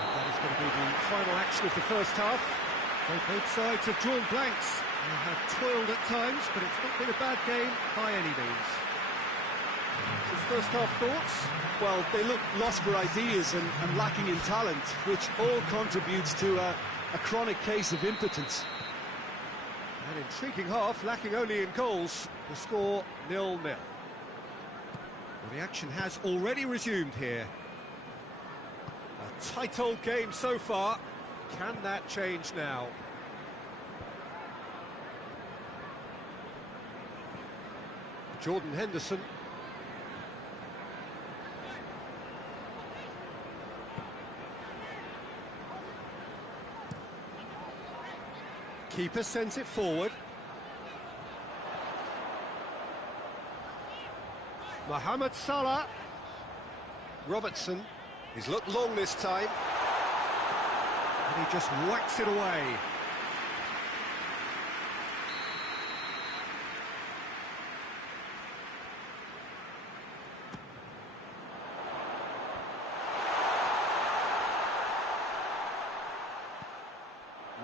And that is going to be the final action of the first half. So both sides have drawn blanks. They have toiled at times, but it's not been a bad game by any means. So first half thoughts? Well, they look lost for ideas and lacking in talent, which all contributes to a chronic case of impotence. An intriguing half, lacking only in goals. The score 0-0. Well, the action has already resumed here. A tight old game so far. Can that change now? Jordan Henderson. Keeper sends it forward. Mohamed Salah. Robertson. He's looked long this time. And he just whacks it away.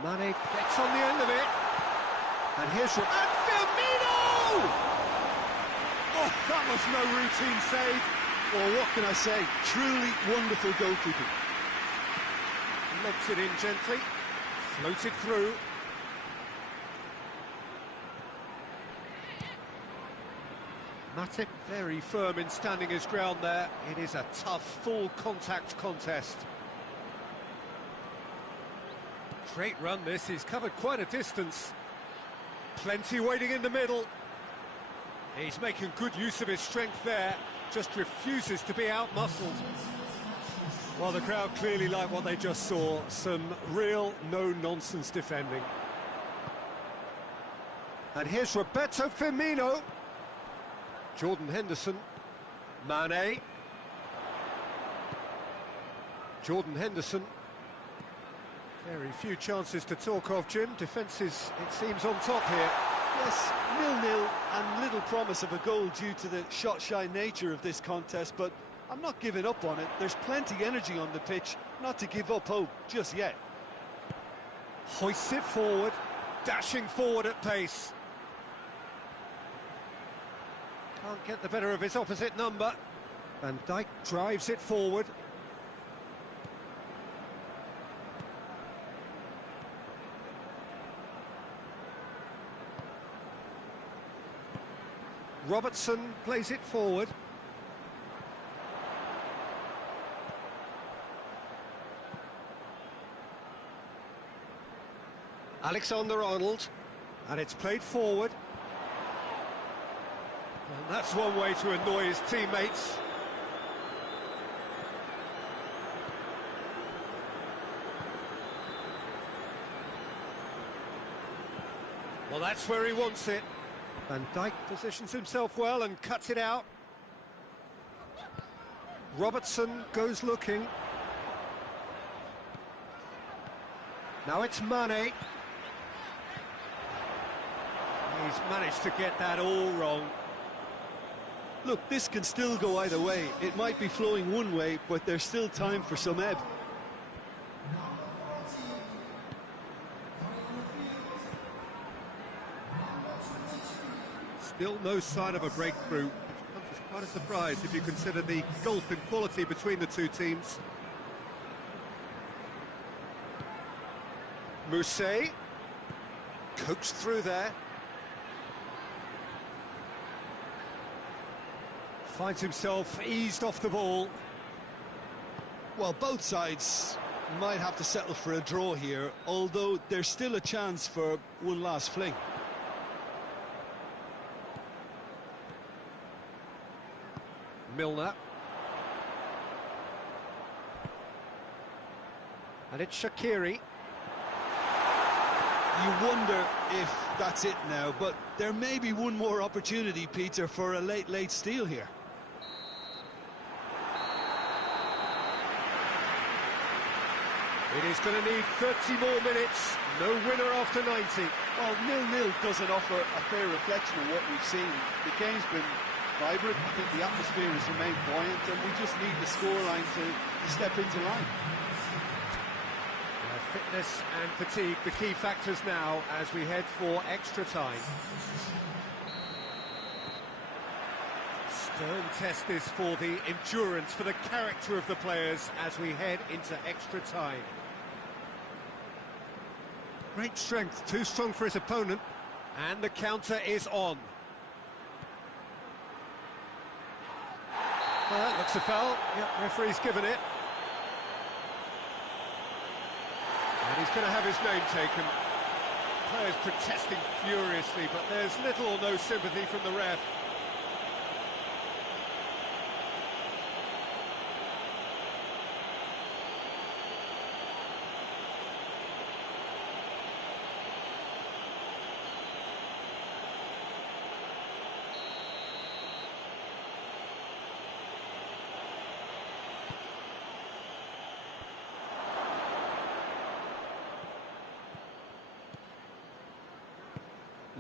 Mane gets on the end of it. And here's and Firmino! Oh, that was no routine save. Well, what can I say? Truly wonderful goalkeeping. Lobs it in gently, floated through. Matip very firm in standing his ground there. It is a tough, full contact contest. Great run this, he's covered quite a distance. Plenty waiting in the middle. He's making good use of his strength there, just refuses to be out-muscled. Well, the crowd clearly like what they just saw. Some real no-nonsense defending. And here's Roberto Firmino. Jordan Henderson. Mane. Jordan Henderson. Very few chances to talk of, Jim. Defence is, it seems, on top here. Yes, 0-0 and little promise of a goal due to the shot-shy nature of this contest, but I'm not giving up on it. There's plenty energy on the pitch, not to give up hope just yet. Hoists it forward, dashing forward at pace. Can't get the better of his opposite number. Van Dijk drives it forward. Robertson plays it forward. Alexander-Arnold, and it's played forward. And that's one way to annoy his teammates. Well, that's where he wants it. Van Dijk positions himself well and cuts it out. Robertson goes looking. Now it's Mane. He's managed to get that all wrong. Look, this can still go either way. It might be flowing one way, but there's still time for some ebb. Still no sign of a breakthrough. It's quite a surprise if you consider the gulf in quality between the two teams. Mousset coaxed through there. Finds himself eased off the ball. Well, both sides might have to settle for a draw here, although there's still a chance for one last fling. Milner. And it's Shaqiri. You wonder if that's it now, but there may be one more opportunity, Peter, for a late steal here. It is going to need 30 more minutes. No winner after 90. Well, 0-0 doesn't offer a fair reflection of what we've seen. The game's been vibrant. I think the atmosphere has remained buoyant, and we just need the scoreline to step into line. Fitness and fatigue, the key factors now as we head for extra time. Stern test this for the endurance, for the character of the players as we head into extra time. Great strength, too strong for his opponent, and the counter is on. Well, that looks a foul. Yep, referee's given it. And he's going to have his name taken. Players protesting furiously, but there's little or no sympathy from the ref.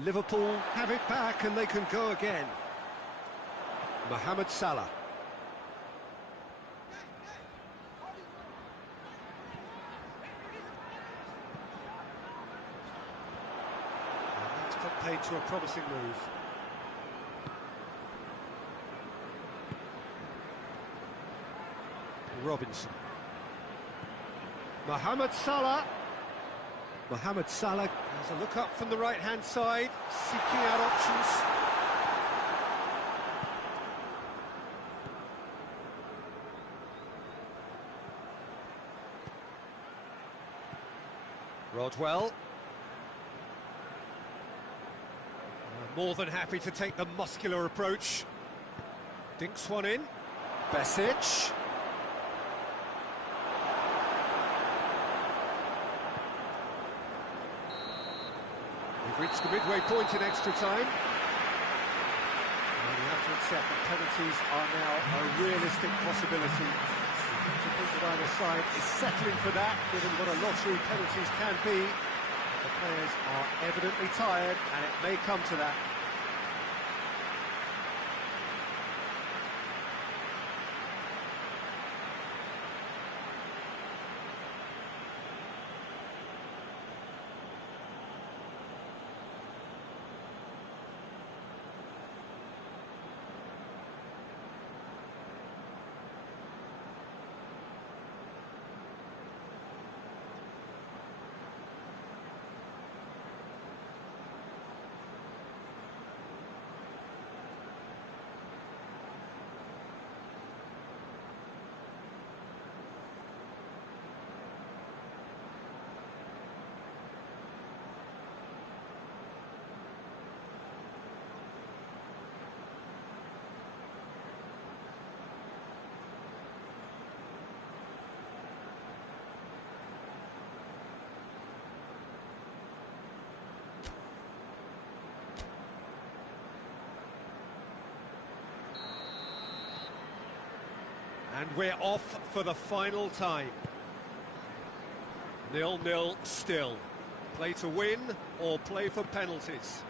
Liverpool have it back and they can go again. Mohamed Salah. That's got paid to a promising move. Robinson. Mohamed Salah. Mohamed Salah has a look up from the right-hand side, seeking out options. Rodwell. More than happy to take the muscular approach. Dinks one in. Pjanić. We've reached the midway point in extra time. And you have to accept that penalties are now a realistic possibility. You have to think that either side is settling for that, given what a lottery penalties can be. The players are evidently tired, and it may come to that. And we're off for the final time. 0-0 still. Play to win or play for penalties.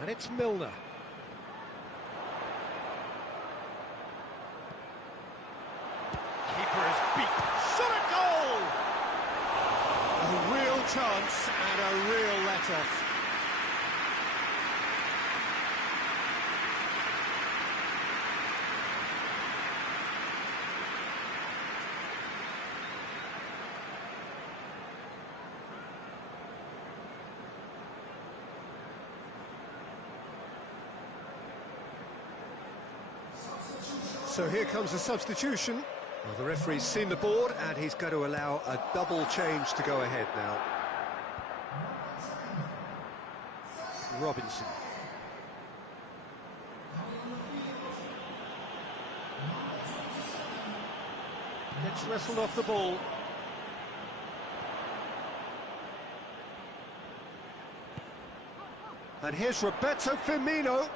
And it's Milner. Keeper is beat. Shot at goal! A real chance and a real let-off. So here comes a substitution. Well, the referee's seen the board and he's going to allow a double change to go ahead now. Robinson. Gets wrestled off the ball. And here's Roberto Firmino.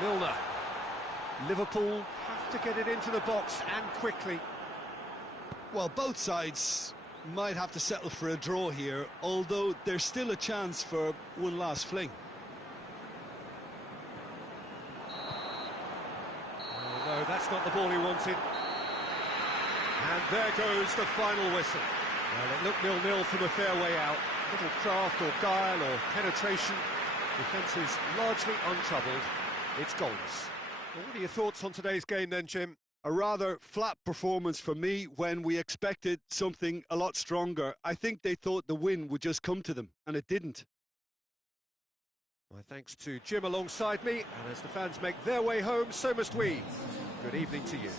Milner. Liverpool have to get it into the box and quickly. Well, both sides might have to settle for a draw here, although there's still a chance for one last fling. Oh, no, that's not the ball he wanted. And there goes the final whistle. Well, it looked 0-0 from a fair way out. Little craft or guile or penetration. Defence is largely untroubled. It's goals. Well, what are your thoughts on today's game then, Jim? A rather flat performance for me when we expected something a lot stronger. I think they thought the win would just come to them, and it didn't. My thanks to Jim alongside me, and as the fans make their way home, so must we. Good evening to you.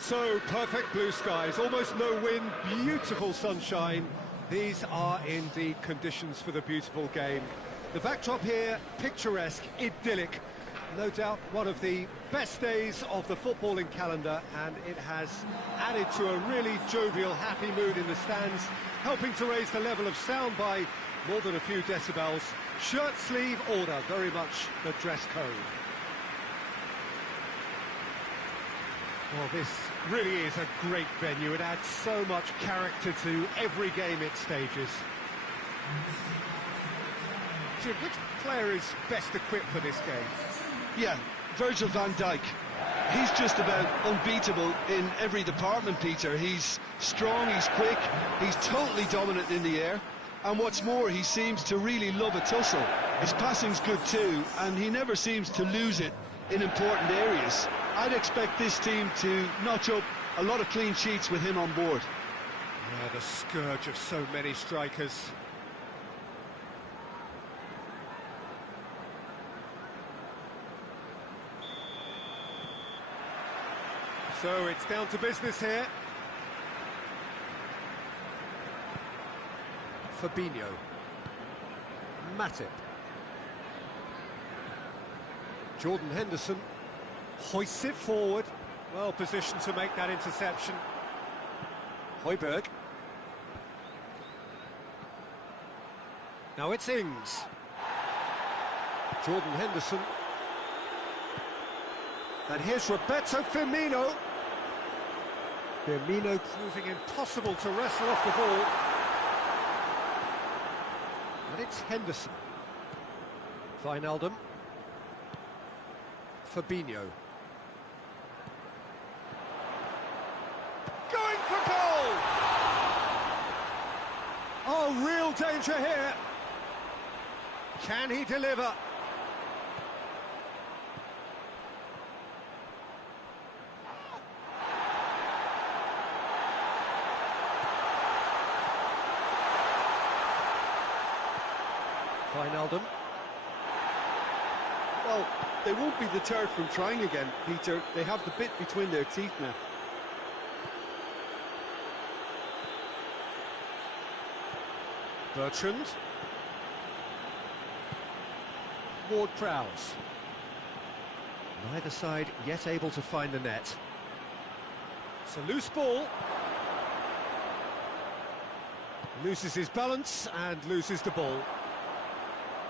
So, perfect blue skies, almost no wind, beautiful sunshine. These are indeed conditions for the beautiful game. The backdrop here, picturesque, idyllic. No doubt one of the best days of the footballing calendar, and it has added to a really jovial, happy mood in the stands, helping to raise the level of sound by more than a few decibels. Shirt sleeve order, very much the dress code. Well, this really is a great venue. It adds so much character to every game it stages. Jim, which player is best equipped for this game? Yeah, Virgil van Dijk. He's just about unbeatable in every department, Peter. He's strong, he's quick, he's totally dominant in the air. And what's more, he seems to really love a tussle. His passing's good too, and he never seems to lose it in important areas. I'd expect this team to notch up a lot of clean sheets with him on board. Yeah, the scourge of so many strikers. So it's down to business here. Fabinho. Matip. Jordan Henderson hoists it forward. Well positioned to make that interception. Højbjerg. Now it's Ings. Jordan Henderson. And here's Roberto Firmino. Firmino proving impossible to wrestle off the ball. And it's Henderson. Wijnaldum. Fabinho. Going for goal! Oh, real danger here. Can he deliver? Wijnaldum. Well, they won't be deterred from trying again, Peter. They have the bit between their teeth now. Bertrand. Ward-Prowse. Neither side yet able to find the net. It's a loose ball. Loses his balance and loses the ball.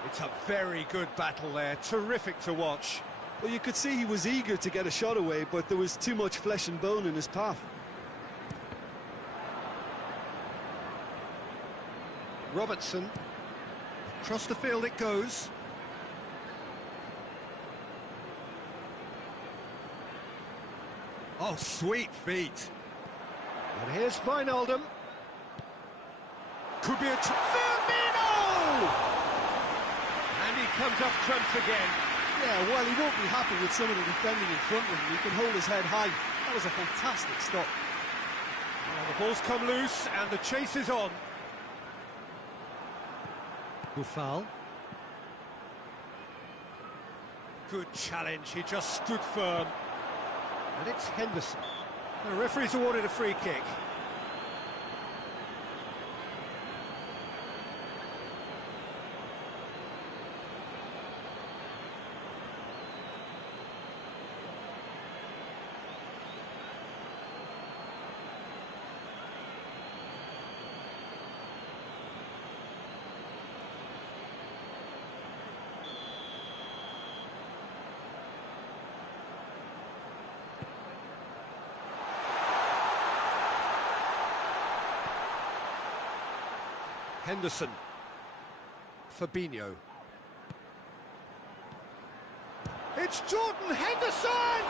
It's a very good battle there, terrific to watch. Well, you could see he was eager to get a shot away, but there was too much flesh and bone in his path. Robertson. Across the field it goes. Oh, sweet feet. And here's Wijnaldum. Could be a... Firmino! And he comes up trumps again. Yeah, well, he won't be happy with some of the defending in front of him. He can hold his head high. That was a fantastic stop. Well, the ball's come loose and the chase is on. Buffal. Good challenge, he just stood firm. And it's Henderson. The referee's awarded a free kick. Henderson. Fabinho. It's Jordan Henderson!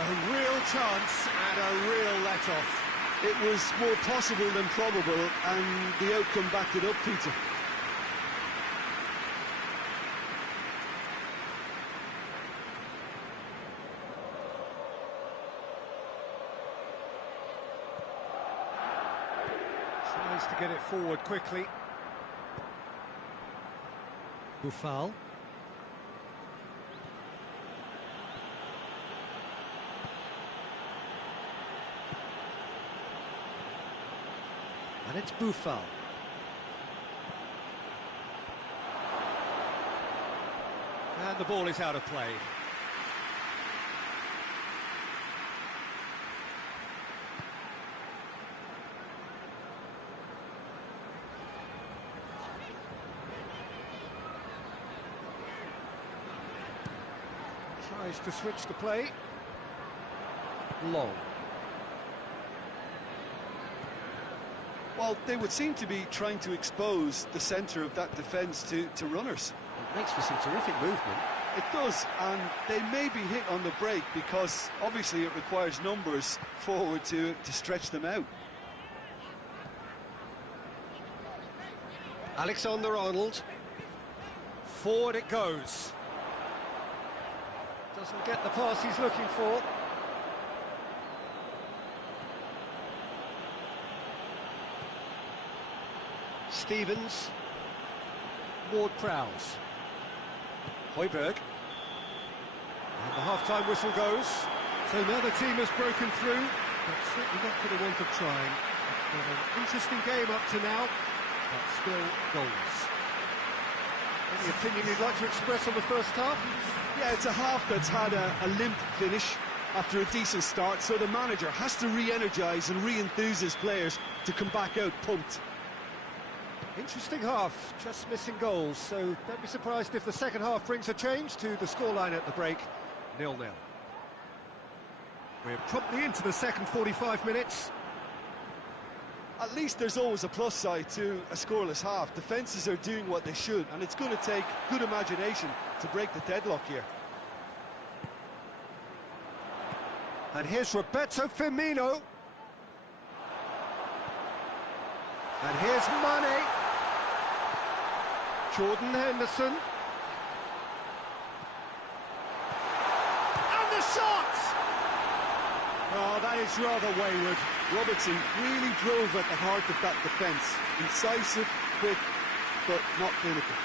A real chance and a real let-off. It was more possible than probable, and the outcome backed it up, Peter. Tries to get it forward quickly. Buffal. And it's Buffal. And the ball is out of play. Tries to switch the play. Long. Well, they would seem to be trying to expose the centre of that defence to runners. It makes for some terrific movement. It does, and they may be hit on the break because obviously it requires numbers forward to stretch them out. Alexander-Arnold. Forward it goes. Doesn't get the pass he's looking for. Stevens. Ward-Prowse. Højbjerg. And the half-time whistle goes. So now the team has broken through, but certainly not for the want of trying. It's been an interesting game up to now, but still goals. Any opinion you'd like to express on the first half? Yeah, it's a half that's had a limp finish after a decent start, so the manager has to re-energise and re-enthuse his players to come back out pumped. Interesting half, just missing goals, so don't be surprised if the second half brings a change to the scoreline at the break, 0-0. We're promptly into the second 45 minutes. At least there's always a plus side to a scoreless half. Defences are doing what they should, and it's going to take good imagination to break the deadlock here. And here's Roberto Firmino. And here's Mane. Jordan Henderson. And the shot! Oh, that is rather wayward. Robertson really drove at the heart of that defence. Incisive, quick, but not clinical.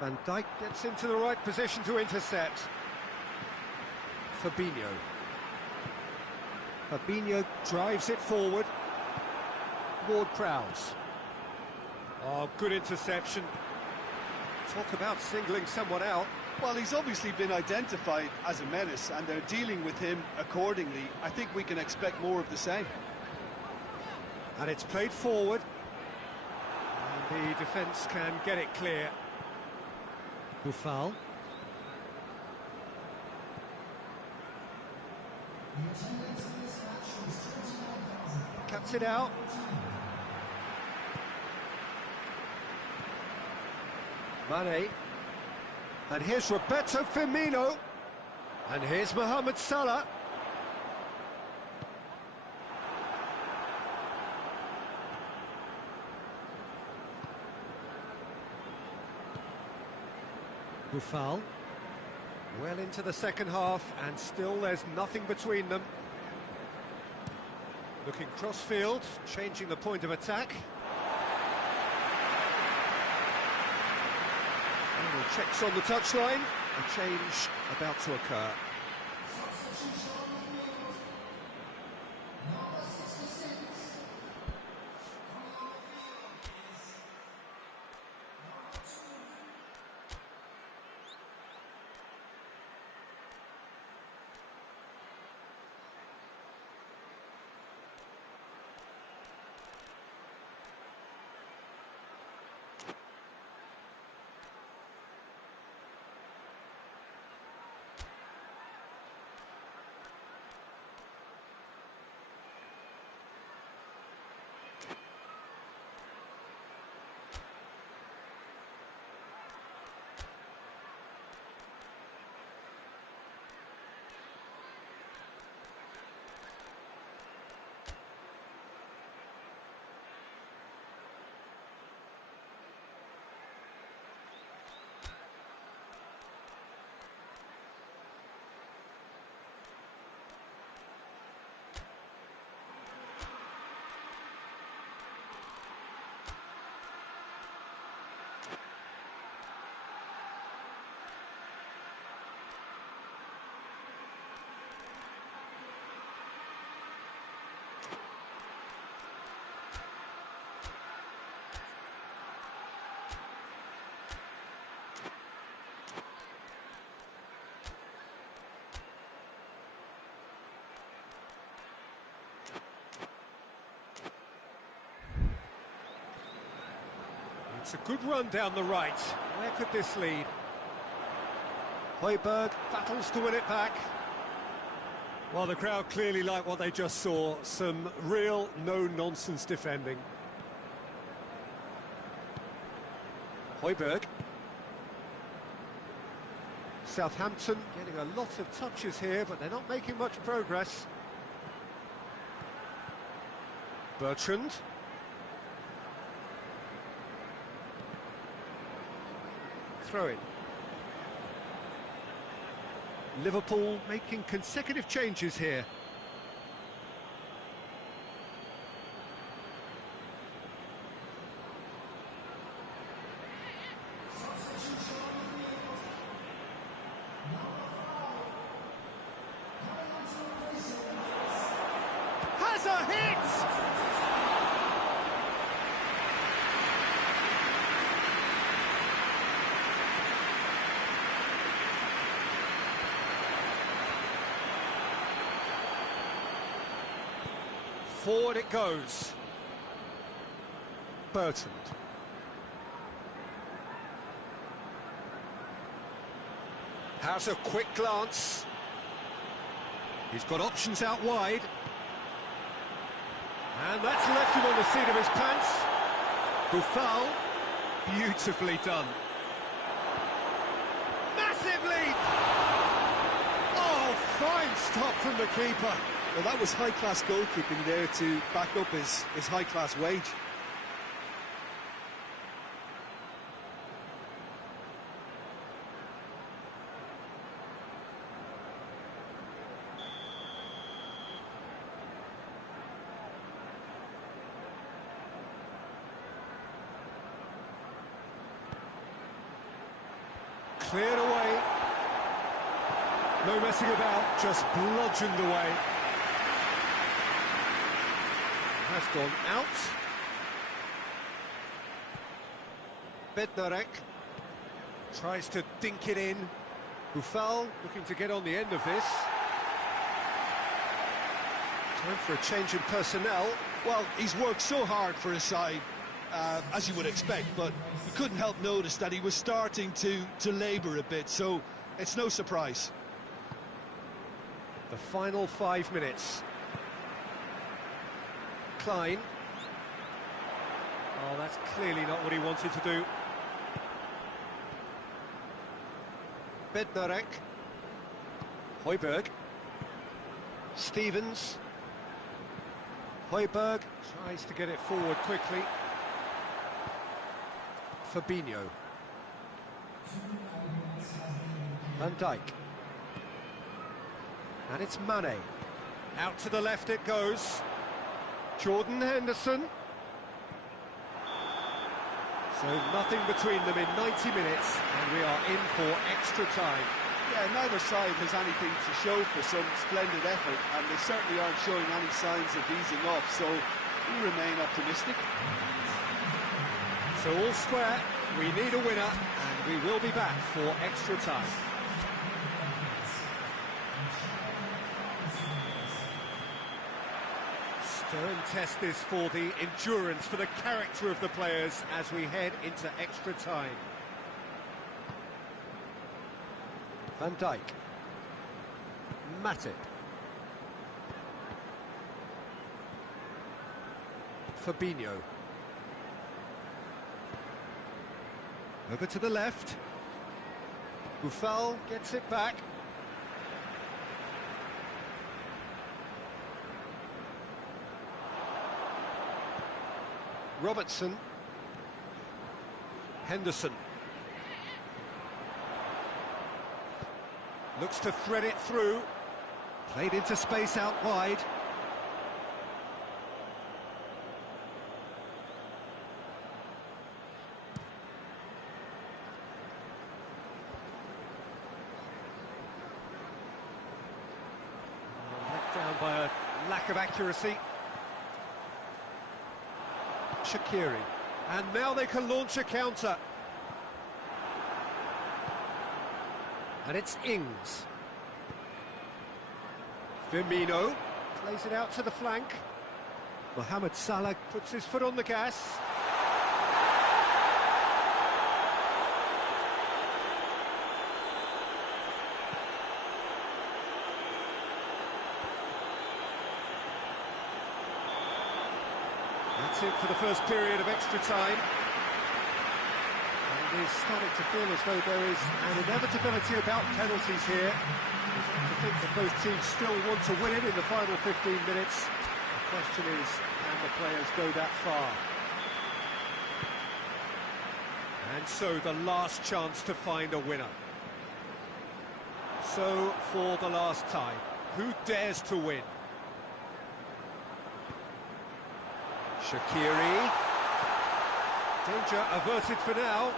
Van Dijk gets into the right position to intercept. Fabinho. Fabinho drives it forward. Ward-Prowse. Oh, good interception. Talk about singling someone out. Well, he's obviously been identified as a menace, and they're dealing with him accordingly. I think we can expect more of the same. And it's played forward. And the defence can get it clear. Buffal. Cuts it out. Mane. And here's Roberto Firmino. And here's Mohamed Salah. Buffal. Well into the second half, and still there's nothing between them. Looking cross-field, changing the point of attack. Final checks on the touchline. A change about to occur. It's a good run down the right. Where could this lead? Højbjerg battles to win it back. Well, the crowd clearly like what they just saw. Some real no-nonsense defending. Højbjerg. Southampton getting a lot of touches here, but they're not making much progress. Bertrand. Throw in. Liverpool making consecutive changes here. Has a hit! Forward it goes. Bertrand. Has a quick glance. He's got options out wide. And that's left him on the seat of his pants. Buffal. Beautifully done. Massive lead! Oh, fine stop from the keeper. Well, that was high-class goalkeeping there to back up his high-class wage. Cleared away. No messing about, just bludgeoned away. Has gone out. Bednarek tries to dink it in. Buffal looking to get on the end of this. Time for a change in personnel. Well, he's worked so hard for his side, as you would expect, but you couldn't help notice that he was starting to labour a bit, so it's no surprise. The final 5 minutes. Klein. Oh, that's clearly not what he wanted to do. Bednarek. Højbjerg. Stevens. Højbjerg tries to get it forward quickly. Fabinho. Van Dijk. And it's Mane. Out to the left it goes. Jordan Henderson. So nothing between them in 90 minutes, and we are in for extra time. Yeah, neither side has anything to show for some splendid effort, and they certainly aren't showing any signs of easing off, so we remain optimistic. So all square, we need a winner, and we will be back for extra time. Stern test this for the endurance, for the character of the players as we head into extra time. Van Dijk. Matip. Fabinho. Over to the left. Buffal gets it back. Robertson. Henderson. Looks to thread it through. Played into space out wide. Let down by a lack of accuracy. Shaqiri. And now they can launch a counter. And it's Ings. Firmino plays it out to the flank. Mohamed Salah puts his foot on the gas. That's it for the first period of extra time. And it is starting to feel as though there is an inevitability about penalties here. To think that both teams still want to win it in the final 15 minutes. The question is, can the players go that far? And so the last chance to find a winner. So, for the last time, who dares to win? Shaqiri. Danger averted for now.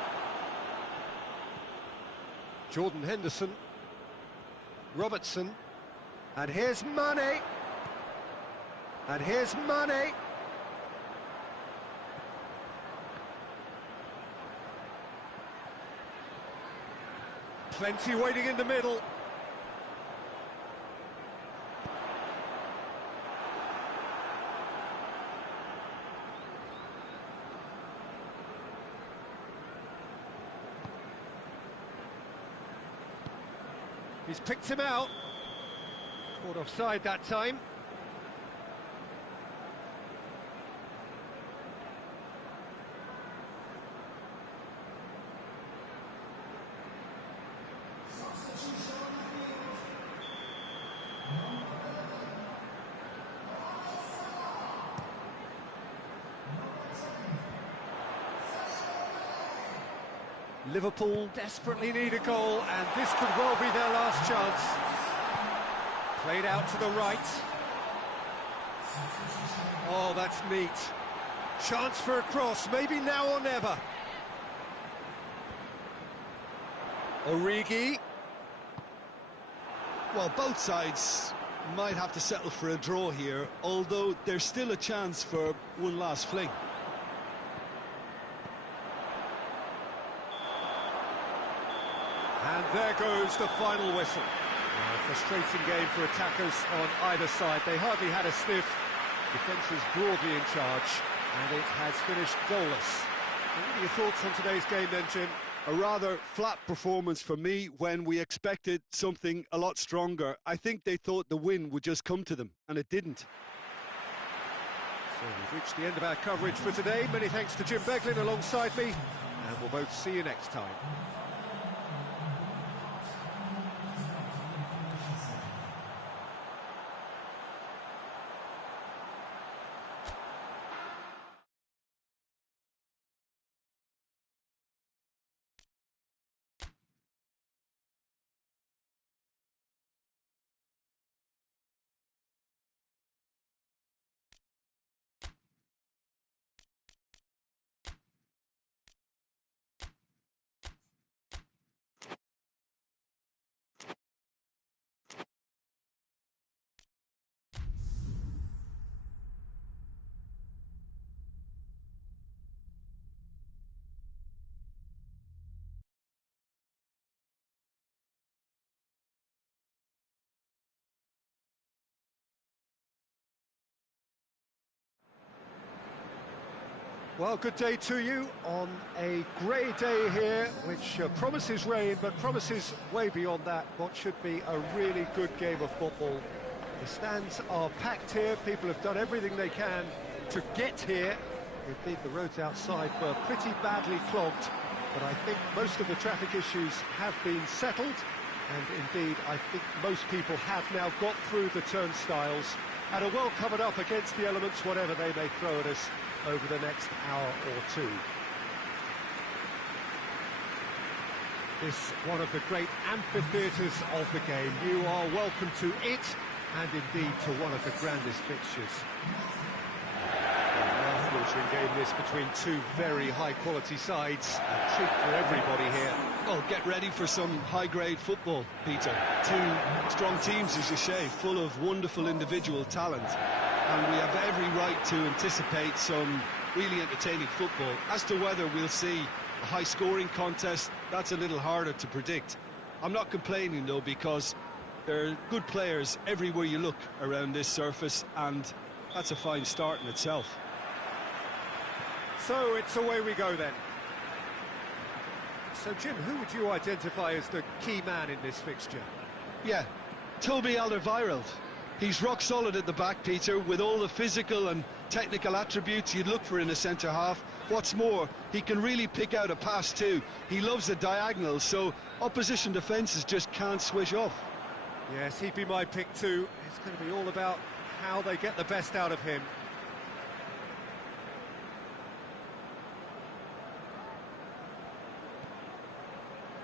Jordan Henderson. Robertson. And here's Mane. And here's Mane. Plenty waiting in the middle. He's picked him out. Caught offside that time. Liverpool desperately need a goal, and this could well be their last chance. Played out to the right. Oh, that's neat. Chance for a cross, maybe now or never. Origi. Well, both sides might have to settle for a draw here, although there's still a chance for one last fling. And there goes the final whistle. A frustrating game for attackers on either side. They hardly had a sniff. Defence is broadly in charge, and it has finished goalless. What are your thoughts on today's game then, Jim? A rather flat performance for me when we expected something a lot stronger. I think they thought the win would just come to them, and it didn't. So we've reached the end of our coverage for today. Many thanks to Jim Beglin alongside me, and we'll both see you next time. Well, good day to you on a grey day here, which promises rain, but promises way beyond that what should be a really good game of football. The stands are packed here, people have done everything they can to get here. Indeed, the roads outside were pretty badly clogged, but I think most of the traffic issues have been settled, and indeed, I think most people have now got through the turnstiles and are well covered up against the elements, whatever they may throw at us over the next hour or two. This one of the great amphitheatres of the game. You are welcome to it, and indeed to one of the grandest fixtures. Mouth-watering game this between two very high-quality sides. A treat for everybody here. Oh, get ready for some high-grade football, Peter. Two strong teams, as you say, full of wonderful individual talent. And we have every right to anticipate some really entertaining football. As to whether we'll see a high-scoring contest, that's a little harder to predict. I'm not complaining, though, because there are good players everywhere you look around this surface, and that's a fine start in itself. So it's away we go then. So, Jim, who would you identify as the key man in this fixture? Yeah, Toby Alderweireld. He's rock solid at the back, Peter, with all the physical and technical attributes you'd look for in a centre-half. What's more, he can really pick out a pass too. He loves the diagonals, so opposition defences just can't switch off. Yes, he'd be my pick too. It's going to be all about how they get the best out of him.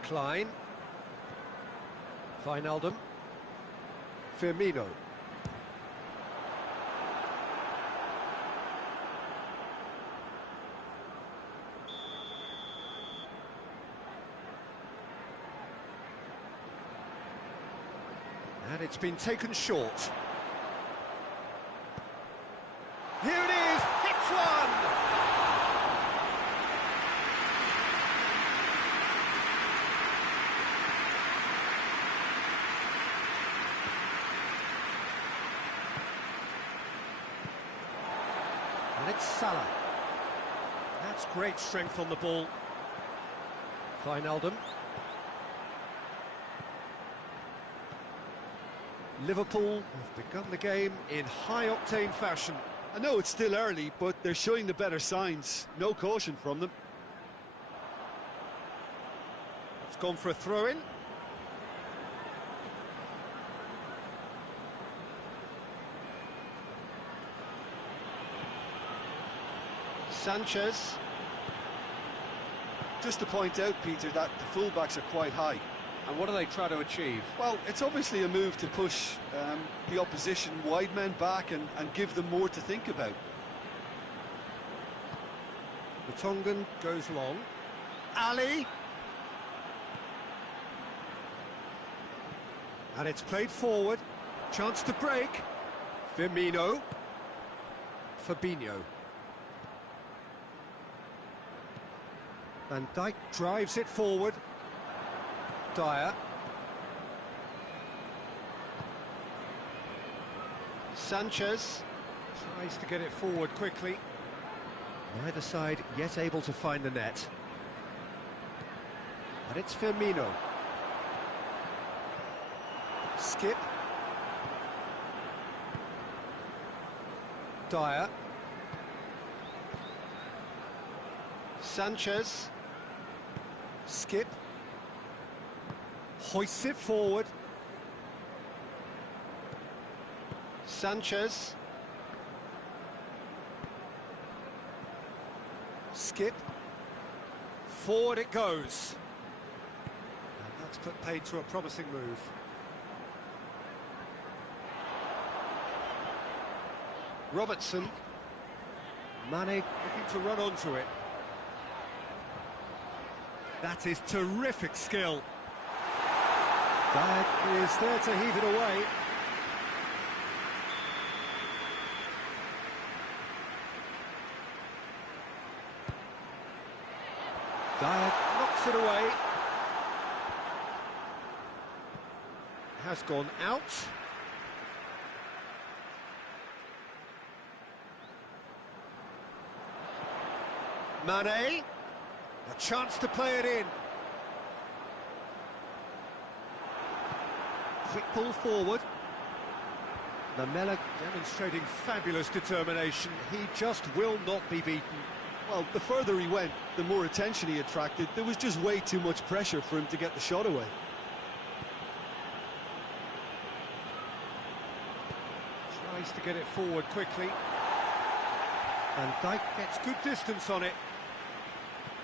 Klein. Wijnaldum. Firmino. And it's been taken short. Here it is, hits one! And it's Salah. That's great strength on the ball. Wijnaldum. Liverpool have begun the game in high-octane fashion. I know it's still early, but they're showing the better signs. No caution from them. It's gone for a throw-in. Sanchez. Just to point out, Peter, that the fullbacks are quite high. And what do they try to achieve? Well, it's obviously a move to push the opposition wide men back and give them more to think about. The Tongan goes long. Ali. And it's played forward. Chance to break. Firmino. Fabinho. Van Dijk drives it forward. Dyer. Sanchez tries to get it forward quickly. Neither side yet able to find the net. And it's Firmino. Skip. Dyer. Sanchez. Skip. Hoists it forward. Sanchez. Skip. Forward it goes. And that's put paid to a promising move. Robertson. Mane looking to run onto it. That is terrific skill. Dyer is there to heave it away. Dyer knocks it away. Has gone out. Mane. A chance to play it in. Quick ball forward. Lamela demonstrating fabulous determination. He just will not be beaten. Well, the further he went, the more attention he attracted. There was just way too much pressure for him to get the shot away. Tries to get it forward quickly. Van Dijk gets good distance on it.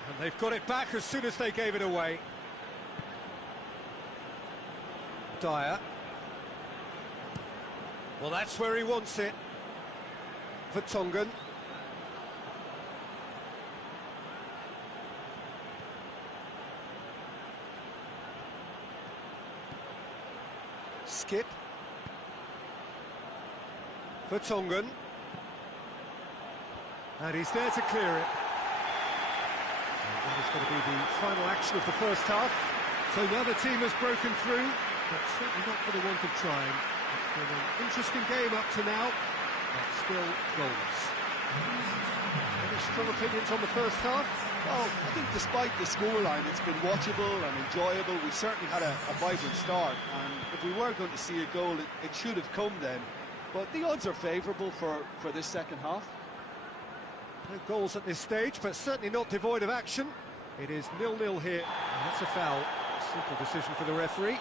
And they've got it back as soon as they gave it away. Dyer. Well, that's where he wants it. Vertonghen. Skip. Vertonghen. And he's there to clear it. And that is going to be the final action of the first half. So now the team has broken through, but certainly not for the want of trying. It's been an interesting game up to now, but still goalless. Any strong opinions on the first half? Well, I think despite the scoreline, it's been watchable and enjoyable. We certainly had a vibrant start, and if we were going to see a goal, it should have come then. But the odds are favourable for this second half. No goals at this stage, but certainly not devoid of action. It is 0-0 here, and that's a foul. Simple decision for the referee.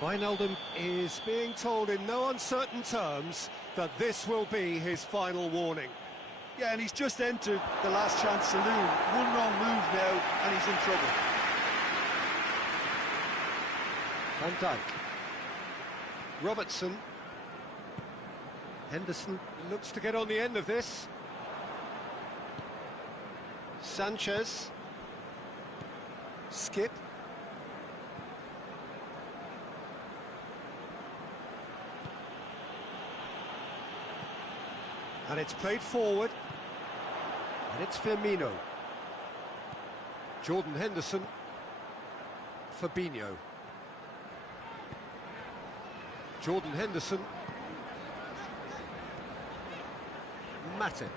Wijnaldum is being told in no uncertain terms that this will be his final warning. Yeah, and he's just entered the last chance saloon. One wrong move now, and he's in trouble. Van Dijk. Robertson. Henderson looks to get on the end of this. Sanchez. Skip. And it's played forward. And it's Firmino. Jordan Henderson. Fabinho. Jordan Henderson. Matip.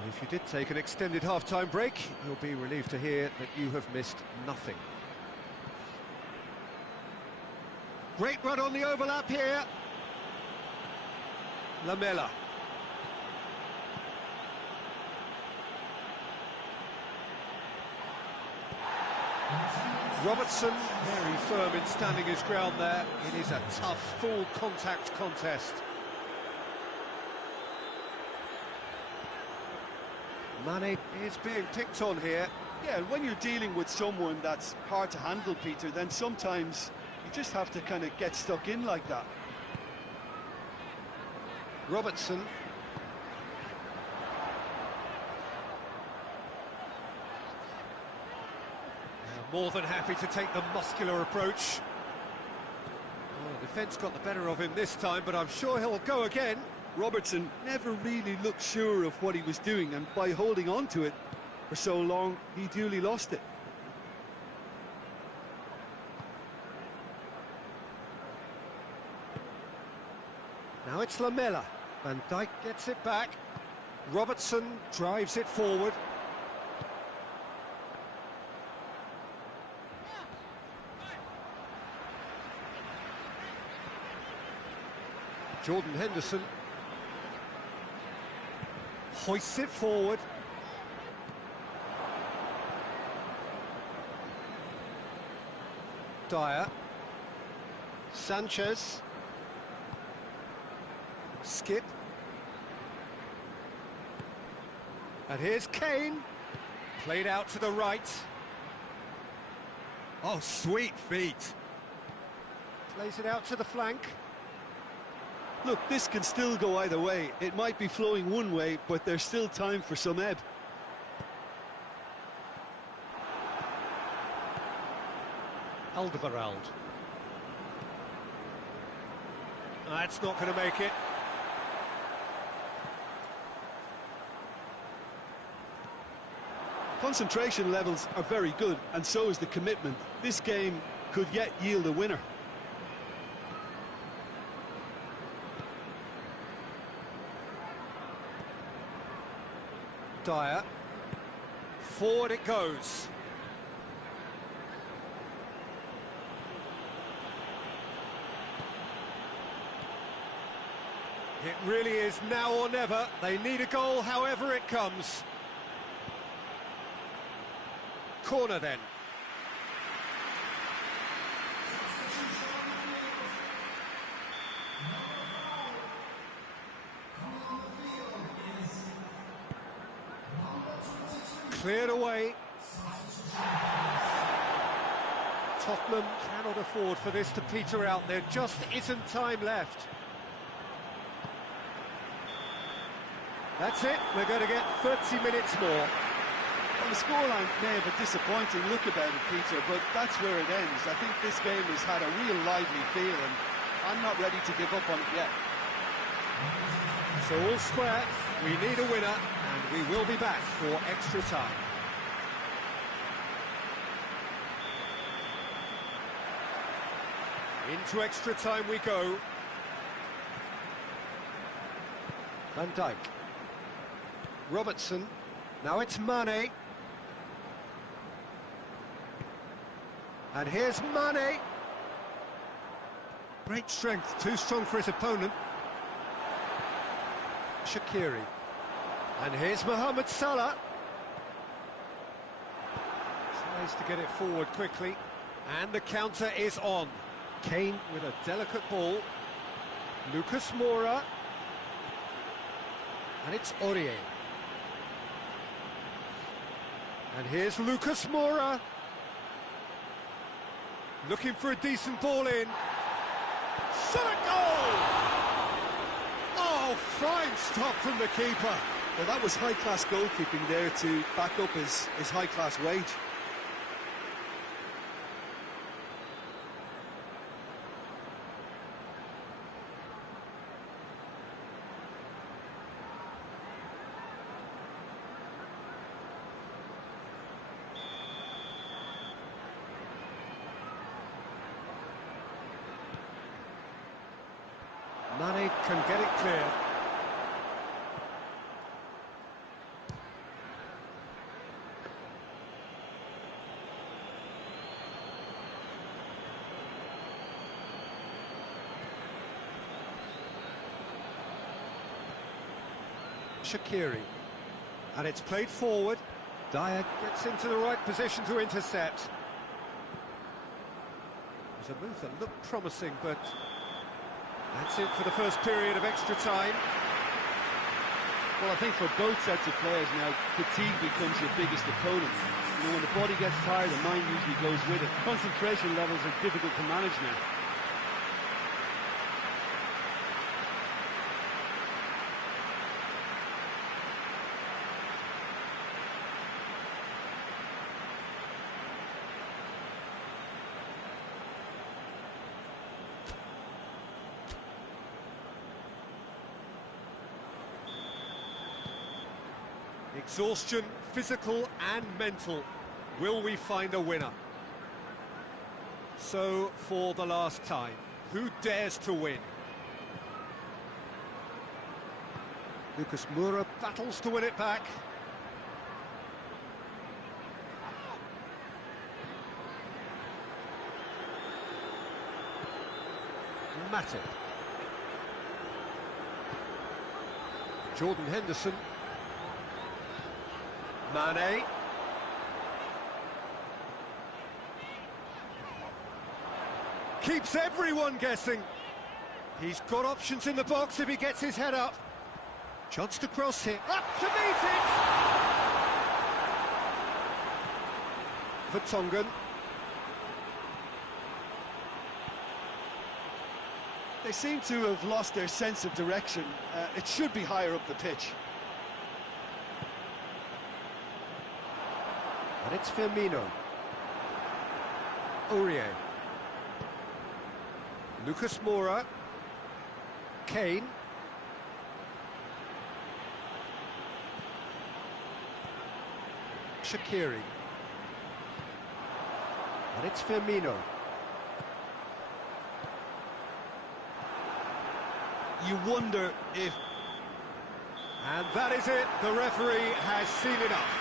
And if you did take an extended half-time break, you'll be relieved to hear that you have missed nothing. Great run on the overlap here. Lamela. Robertson, very firm in standing his ground there. It is a tough, full contact contest. Mane is being picked on here. Yeah, and when you're dealing with someone that's hard to handle, Peter, then sometimes you just have to kind of get stuck in like that. Robertson. More than happy to take the muscular approach. Well, the defence got the better of him this time, but I'm sure he'll go again. Robertson never really looked sure of what he was doing, and by holding on to it for so long, he duly lost it. Now it's Lamela. Van Dijk gets it back. Robertson drives it forward. Jordan Henderson hoists it forward. Dyer. Sanchez. Skip. And here's Kane. Played out to the right. Oh, sweet feet. Plays it out to the flank. Look, this can still go either way. It might be flowing one way, but there's still time for some ebb. Alderweireld. That's not going to make it. Concentration levels are very good, and so is the commitment. This game could yet yield a winner. Dyer. Forward it goes. It really is now or never. They need a goal however it comes. Corner then. Cleared away. Tottenham cannot afford for this to peter out. There just isn't time left. That's it. We're going to get 30 minutes more. Well, the scoreline may have a disappointing look about it, Peter, but that's where it ends. I think this game has had a real lively feel, and I'm not ready to give up on it yet. So all square, we need a winner, and we will be back for extra time. Into extra time we go. Van Dijk. Robertson. Now it's Mane. And here's Mane. Great strength, too strong for his opponent. Shaqiri. And here's Mohamed Salah. Tries to get it forward quickly. And the counter is on. Kane with a delicate ball. Lucas Moura. And it's Aurier. And here's Lucas Moura. Looking for a decent ball in. Shot a goal! Oh, fine stop from the keeper. Well, that was high-class goalkeeping there to back up his high-class wage. Mane can get it clear. Shaqiri. And it's played forward. Dyer gets into the right position to intercept. It was a move that looked promising, but that's it for the first period of extra time. Well, I think for both sets of players now, fatigue becomes your biggest opponent. You know, when the body gets tired, the mind usually goes with it. Concentration levels are difficult to manage now. Exhaustion, physical and mental. Will we find a winner? So, for the last time, who dares to win? Lucas Moura battles to win it back. Matip. Jordan Henderson. Mane. Keeps everyone guessing. He's got options in the box if he gets his head up. Chance to cross here. Up to meet it! Vertonghen. They seem to have lost their sense of direction. It should be higher up the pitch. And it's Firmino. Aurier. Lucas Moura. Kane. Shaqiri. And it's Firmino. You wonder if... And that is it. The referee has seen enough.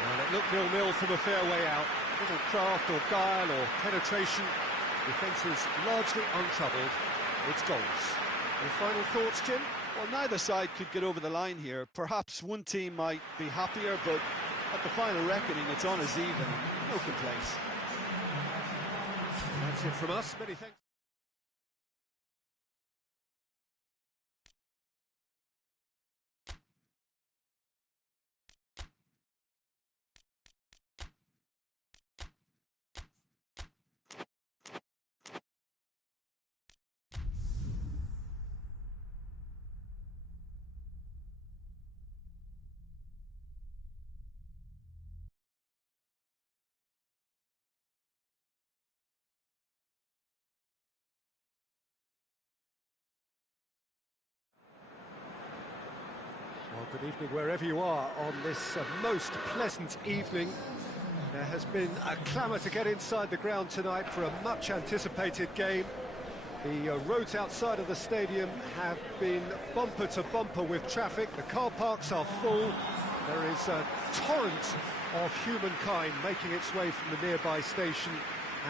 And it looked 0-0 from a fair way out. Little craft or guile or penetration. Defence is largely untroubled. It's goals. Your final thoughts, Jim? Well, neither side could get over the line here. Perhaps one team might be happier, but at the final reckoning, it's on as even. No complaints. That's it from us. Many thanks. Well, good evening wherever you are on this most pleasant evening. There has been a clamour to get inside the ground tonight for a much-anticipated game. The roads outside of the stadium have been bumper to bumper with traffic. The car parks are full. There is a torrent of humankind making its way from the nearby station,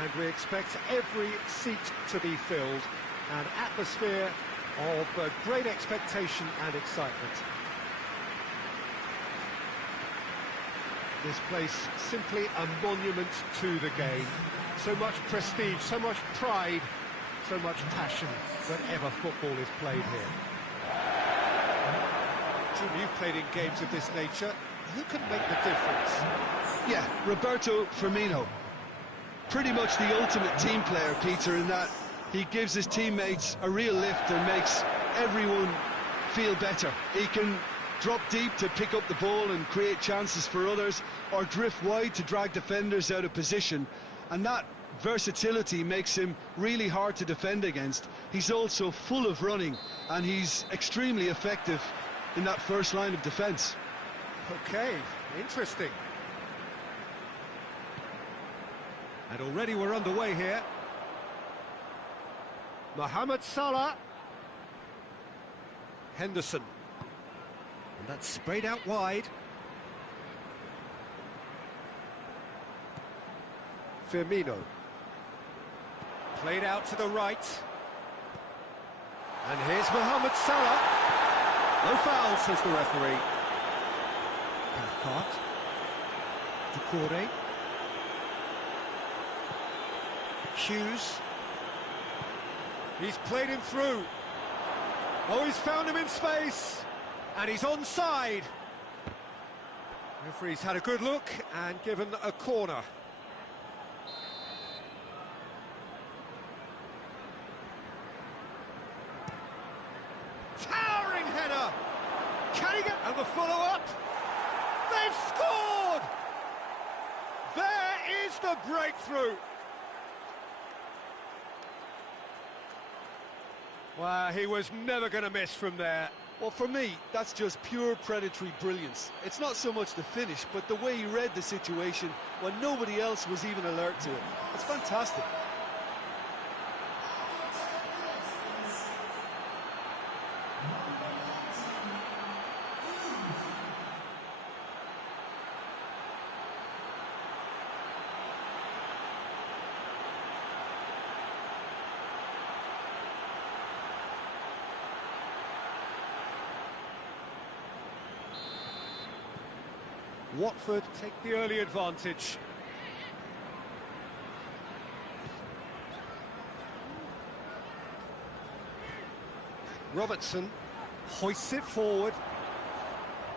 and we expect every seat to be filled. an atmosphere of great expectation and excitement. This place simply a monument to the game. So much prestige, so much pride, so much passion whenever football is played here. Jim, you've played in games of this nature. Who can make the difference? Yeah, Roberto Firmino. Pretty much the ultimate team player, Peter, in that he gives his teammates a real lift and makes everyone feel better. He can drop deep to pick up the ball and create chances for others, or drift wide to drag defenders out of position, and that versatility makes him really hard to defend against. He's also full of running, and he's extremely effective in that first line of defence. Okay, interesting. And already we're underway here. Mohamed Salah. Henderson. And that's sprayed out wide. Firmino. Played out to the right. And here's Mohamed Salah. No foul, says the referee. Cathcart. Ducouré. Hughes. He's played him through. Oh, he's found him in space. And he's onside. Referee's had a good look and given a corner. Towering header. Can he get... And the follow-up. They've scored! There is the breakthrough. Well, he was never going to miss from there. Well, for me, that's just pure predatory brilliance. It's not so much the finish, but the way he read the situation when nobody else was even alert to it. It's fantastic. Watford take the early advantage. Robertson hoists it forward.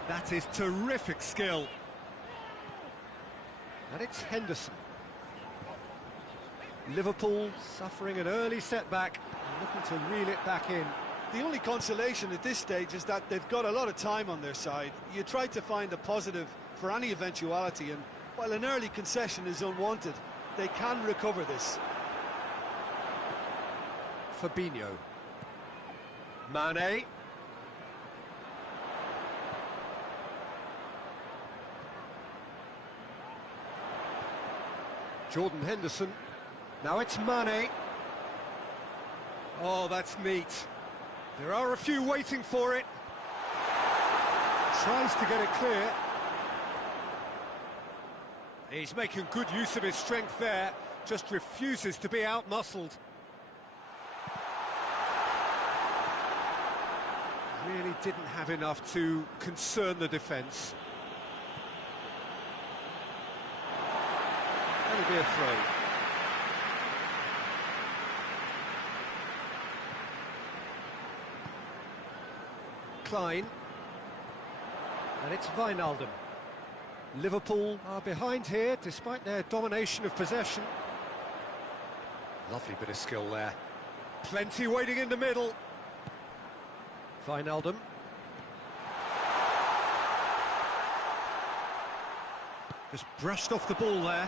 That is terrific skill. And it's Henderson. Liverpool suffering an early setback and looking to reel it back in. The only consolation at this stage is that they've got a lot of time on their side. You try to find a positive for any eventuality, and while an early concession is unwanted, they can recover this. Fabinho. Mane. Jordan Henderson. Now it's Mane. Oh, that's neat. There are a few waiting for it. Tries to get it clear. He's making good use of his strength there, just refuses to be out-muscled. Really didn't have enough to concern the defence. That'll be a throw. Klein. And it's Wijnaldum. Liverpool are behind here, despite their domination of possession. Lovely bit of skill there. Plenty waiting in the middle. Wijnaldum. Just brushed off the ball there.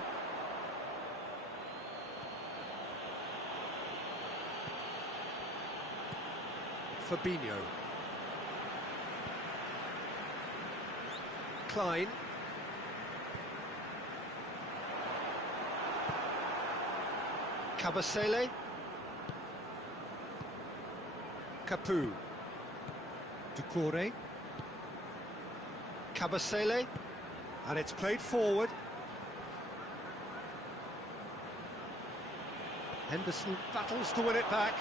Fabinho. Klein. Kabasele. Capu. Ducouré. Kabasele. And it's played forward. Henderson battles to win it back.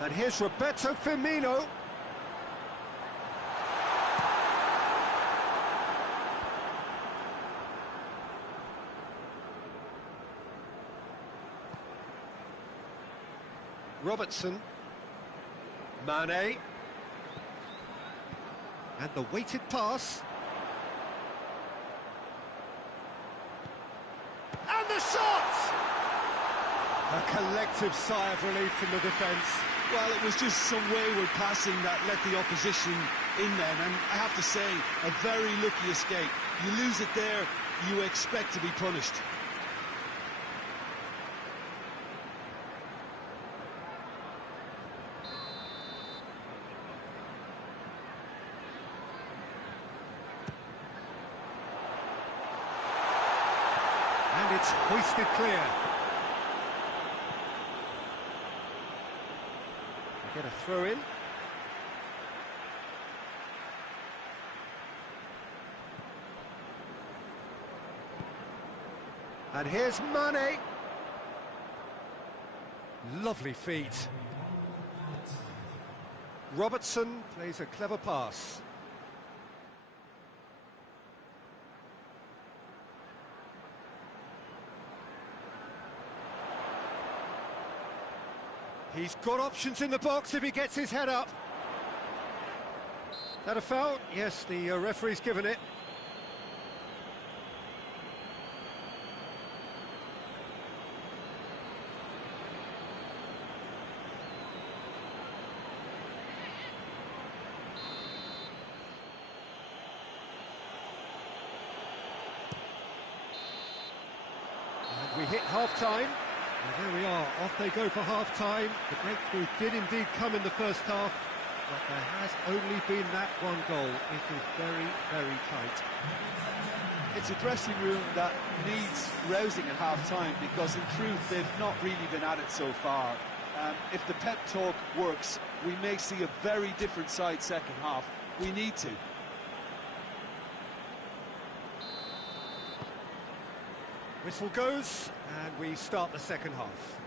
And here's Roberto Firmino. Robertson. Mane. And the weighted pass. And the shot! A collective sigh of relief from the defence. Well, it was just some wayward passing that let the opposition in then, and I have to say, a very lucky escape. You lose it there, you expect to be punished. And it's hoisted clear. Get a throw in. And here's Mane. Lovely feet. Robertson plays a clever pass. He's got options in the box if he gets his head up. Is that a foul? Yes, the referee's given it. And we hit half-time. And there we are, off they go for half-time. The breakthrough did indeed come in the first half, but there has only been that one goal. It is very, very tight. It's a dressing room that needs rousing at half-time, because in truth they've not really been at it so far. If the pep talk works, we may see a very different side second half. We need to. Whistle goes, and we start the second half.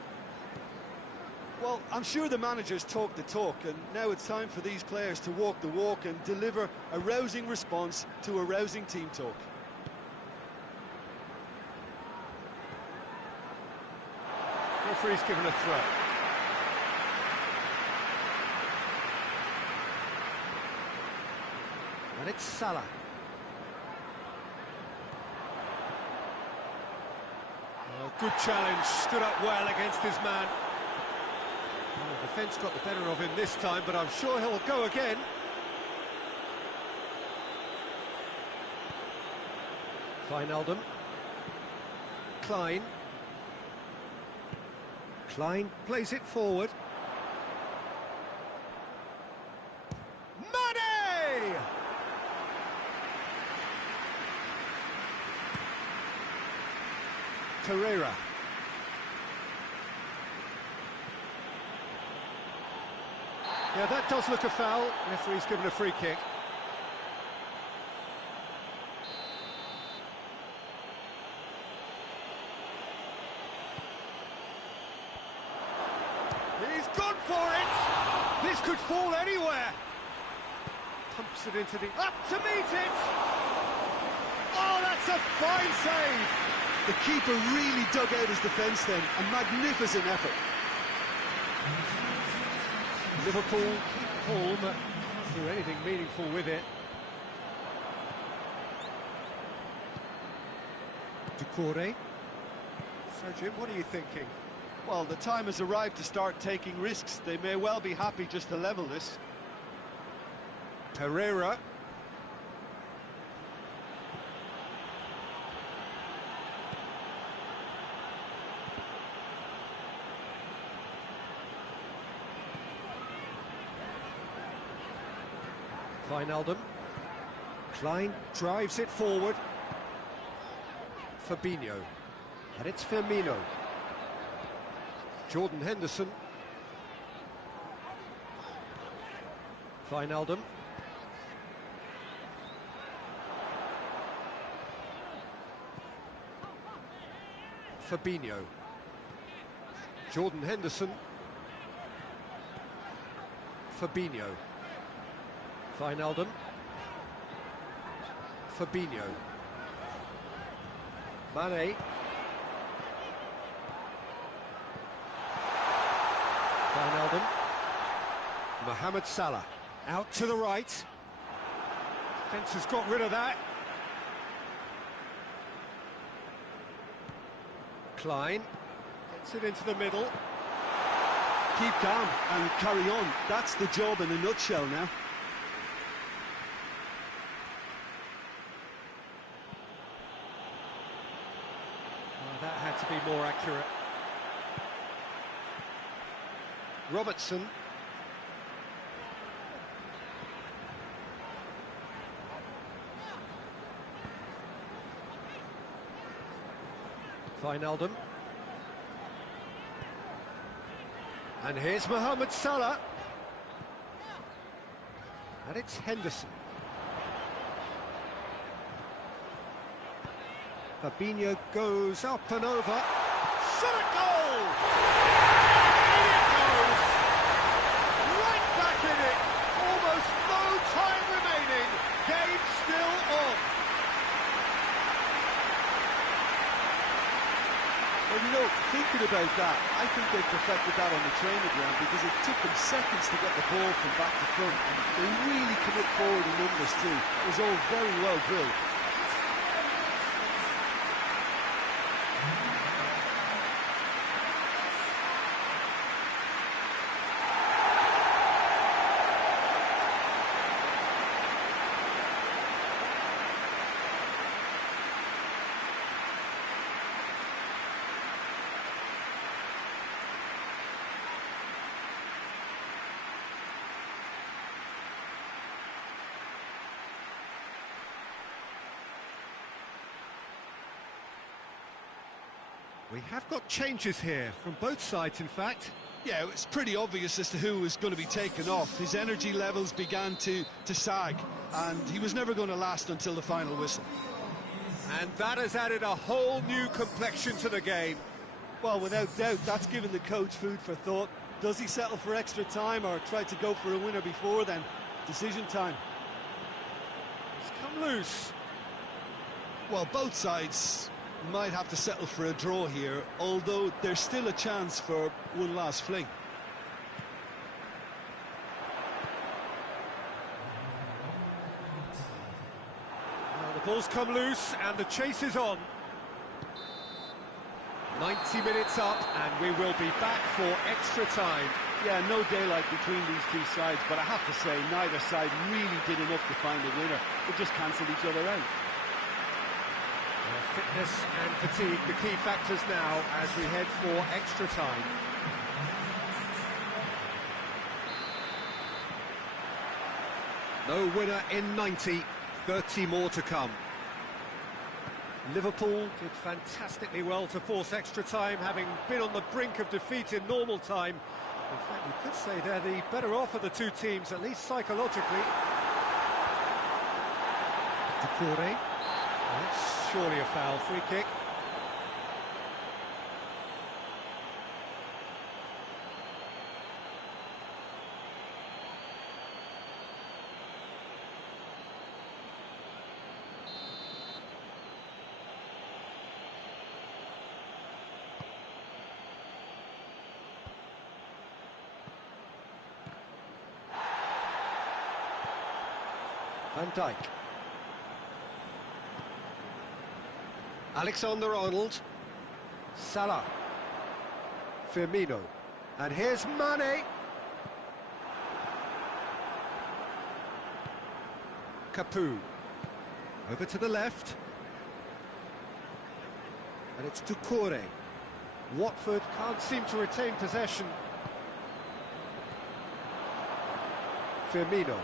Well, I'm sure the managers talk the talk, and now it's time for these players to walk the walk and deliver a rousing response to a rousing team talk. Referee's given a throw. And it's Salah. Oh, good challenge, stood up well against his man. Well, the defence got the better of him this time, but I'm sure he'll go again. Wijnaldum. Klein. Klein plays it forward. Mane! Torreira. Yeah, that does look a foul. Referee's given a free kick. He's gone for it! This could fall anywhere! Pumps it into the... up to meet it! Oh, that's a fine save! The keeper really dug out his defence then, a magnificent effort. Liverpool keep calm, but can't do anything meaningful with it. Ducouré. So, Jim, what are you thinking? Well, the time has arrived to start taking risks. They may well be happy just to level this. Pereira. Wijnaldum. Klein drives it forward. Fabinho. And it's Firmino. Jordan Henderson. Wijnaldum. Fabinho. Jordan Henderson. Fabinho. Wijnaldum. Fabinho. Mane. Wijnaldum. Mohamed Salah. Out to the right. Defence has got rid of that. Klein. Gets it into the middle. Keep calm and carry on. That's the job in a nutshell now. Well, that had to be more accurate. Robertson. Wijnaldum. And here's Mohamed Salah. And it's Henderson. Fabinho goes up and over. Shot at goal! In it goes! Right back in it! Almost no time remaining. Game still on. Well, you know, thinking about that, I think they perfected that on the training ground because it took them seconds to get the ball from back to front. And they really commit forward in numbers too. It was all very well drilled. We have got changes here, from both sides in fact. Yeah, it's pretty obvious as to who was going to be taken off. His energy levels began to sag, and he was never going to last until the final whistle. And that has added a whole new complexion to the game. Well, without doubt, that's given the coach food for thought. Does he settle for extra time or try to go for a winner before then? Decision time. It's come loose. Well, both sides might have to settle for a draw here, although there's still a chance for one last fling. Well, the ball's come loose and the chase is on. 90 minutes up and we will be back for extra time. Yeah, no daylight between these two sides, but I have to say, neither side really did enough to find a winner. They just cancelled each other out. Fitness and fatigue, the key factors now as we head for extra time. No winner in 90, 30 more to come. Liverpool did fantastically well to force extra time, having been on the brink of defeat in normal time. In fact, you could say they're the better off of the two teams, at least psychologically. Decore. That's surely a foul, free kick. Van Dijk. Alexander-Arnold. Salah. Firmino. And here's Mane. Capu. Over to the left. And it's Decore. Watford can't seem to retain possession. Firmino.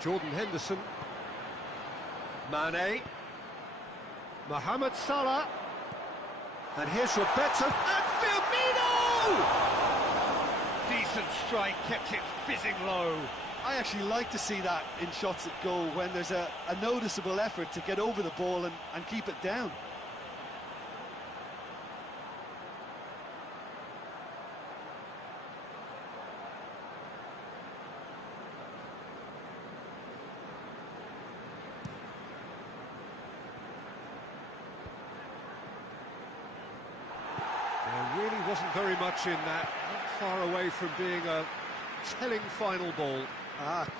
Jordan Henderson. Mane. Mohamed Salah. And here's Roberto. And Firmino! Decent strike, kept it fizzing low. I actually like to see that in shots at goal when there's a noticeable effort to get over the ball and keep it down. really wasn't very much in that, not far away from being a telling final ball.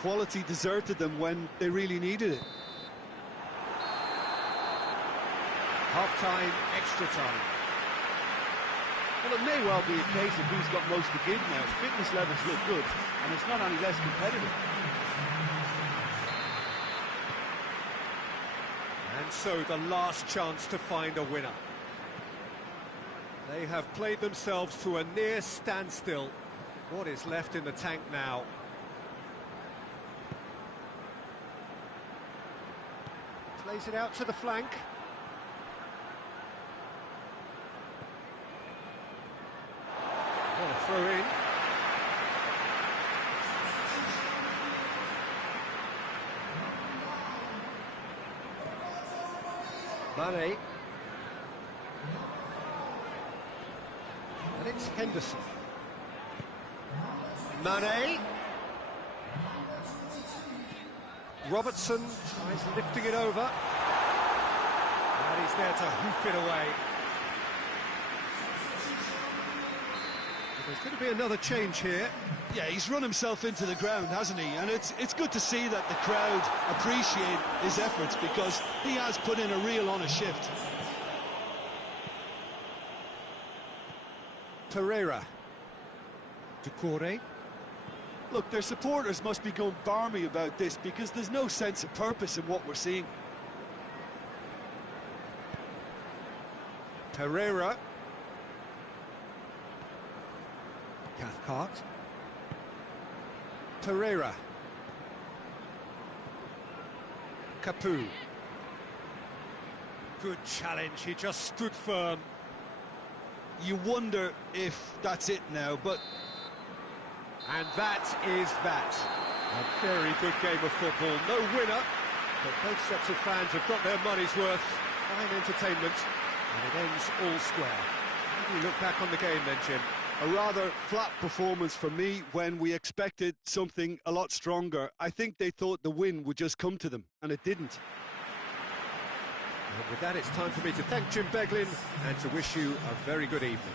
Quality deserted them when they really needed it. Half-time, extra time. Well, it may well be a case of who's got most to give now. Fitness levels look good, and it's not any less competitive. And so the last chance to find a winner. They have played themselves to a near standstill. What is left in the tank now? Plays it out to the flank. What a throw in. Mane. And it's Henderson. Mane. Robertson tries lifting it over. And he's there to hoof it away. There's going to be another change here. Yeah, he's run himself into the ground, hasn't he? And it's good to see that the crowd appreciate his efforts, because he has put in a real honest shift. Pereira. Doucouré. Look, their supporters must be going barmy about this, because there's no sense of purpose in what we're seeing. Pereira. Cathcart. Pereira. Capu. Good challenge, he just stood firm. You wonder if that's it now, but... And that is that. A very good game of football. No winner, but both sets of fans have got their money's worth. Fine entertainment, and it ends all square. How do you look back on the game then, Jim? A rather flat performance for me when we expected something a lot stronger. I think they thought the win would just come to them, and it didn't. And with that, it's time for me to thank Jim Beglin and to wish you a very good evening.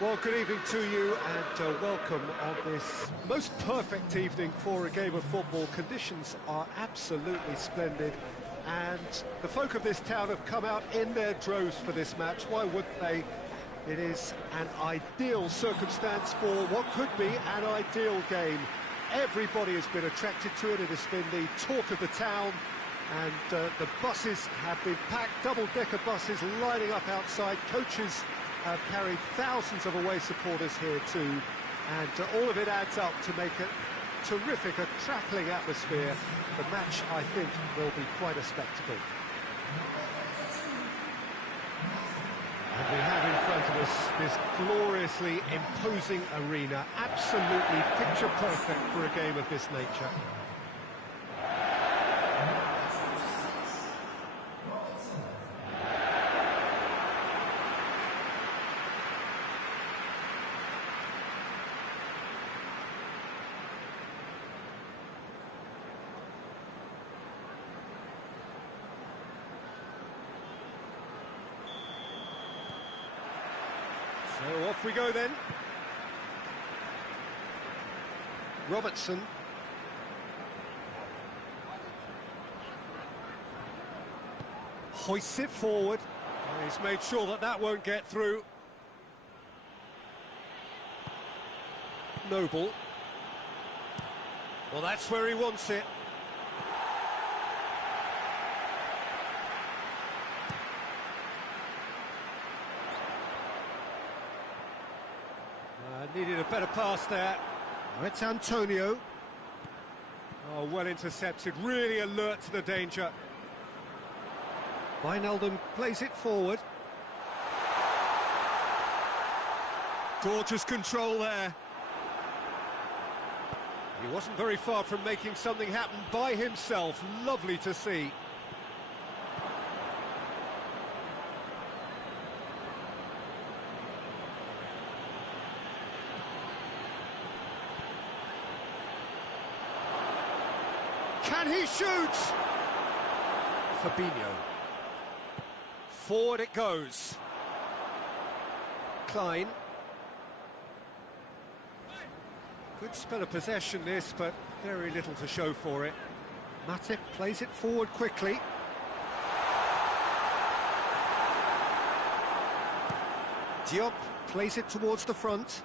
Well, good evening to you, and welcome on this most perfect evening for a game of football. Conditions are absolutely splendid, and the folk of this town have come out in their droves for this match. Why wouldn't they? It is an ideal circumstance for what could be an ideal game. Everybody has been attracted to it. It has been the talk of the town, and the buses have been packed, double-decker buses lining up outside. Coaches have carried thousands of away supporters here too, and all of it adds up to make it terrific, a crackling atmosphere. The match, I think, will be quite a spectacle. And we have in front of us this gloriously imposing arena, absolutely picture perfect for a game of this nature. So off we go then. Robertson. Hoists it forward. And he's made sure that that won't get through. Noble. Well, that's where he wants it. Needed a better pass there. Now it's Antonio. Oh, well intercepted, really alert to the danger. Wijnaldum plays it forward. Gorgeous control there. He wasn't very far from making something happen by himself. Lovely to see. Can he shoot? Fabinho. Forward it goes. Klein. Good spell of possession this, but very little to show for it. Matip plays it forward quickly. Diop plays it towards the front.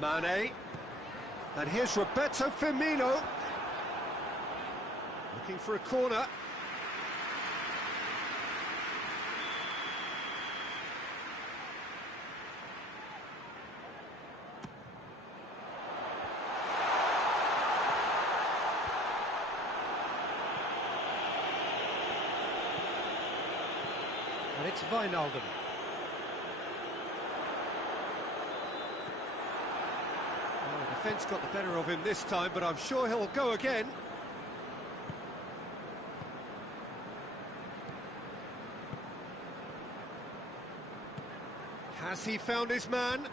Mane. And here's Roberto Firmino. Looking for a corner. And it's Wijnaldum. The defence got the better of him this time, but I'm sure he'll go again. Has he found his man?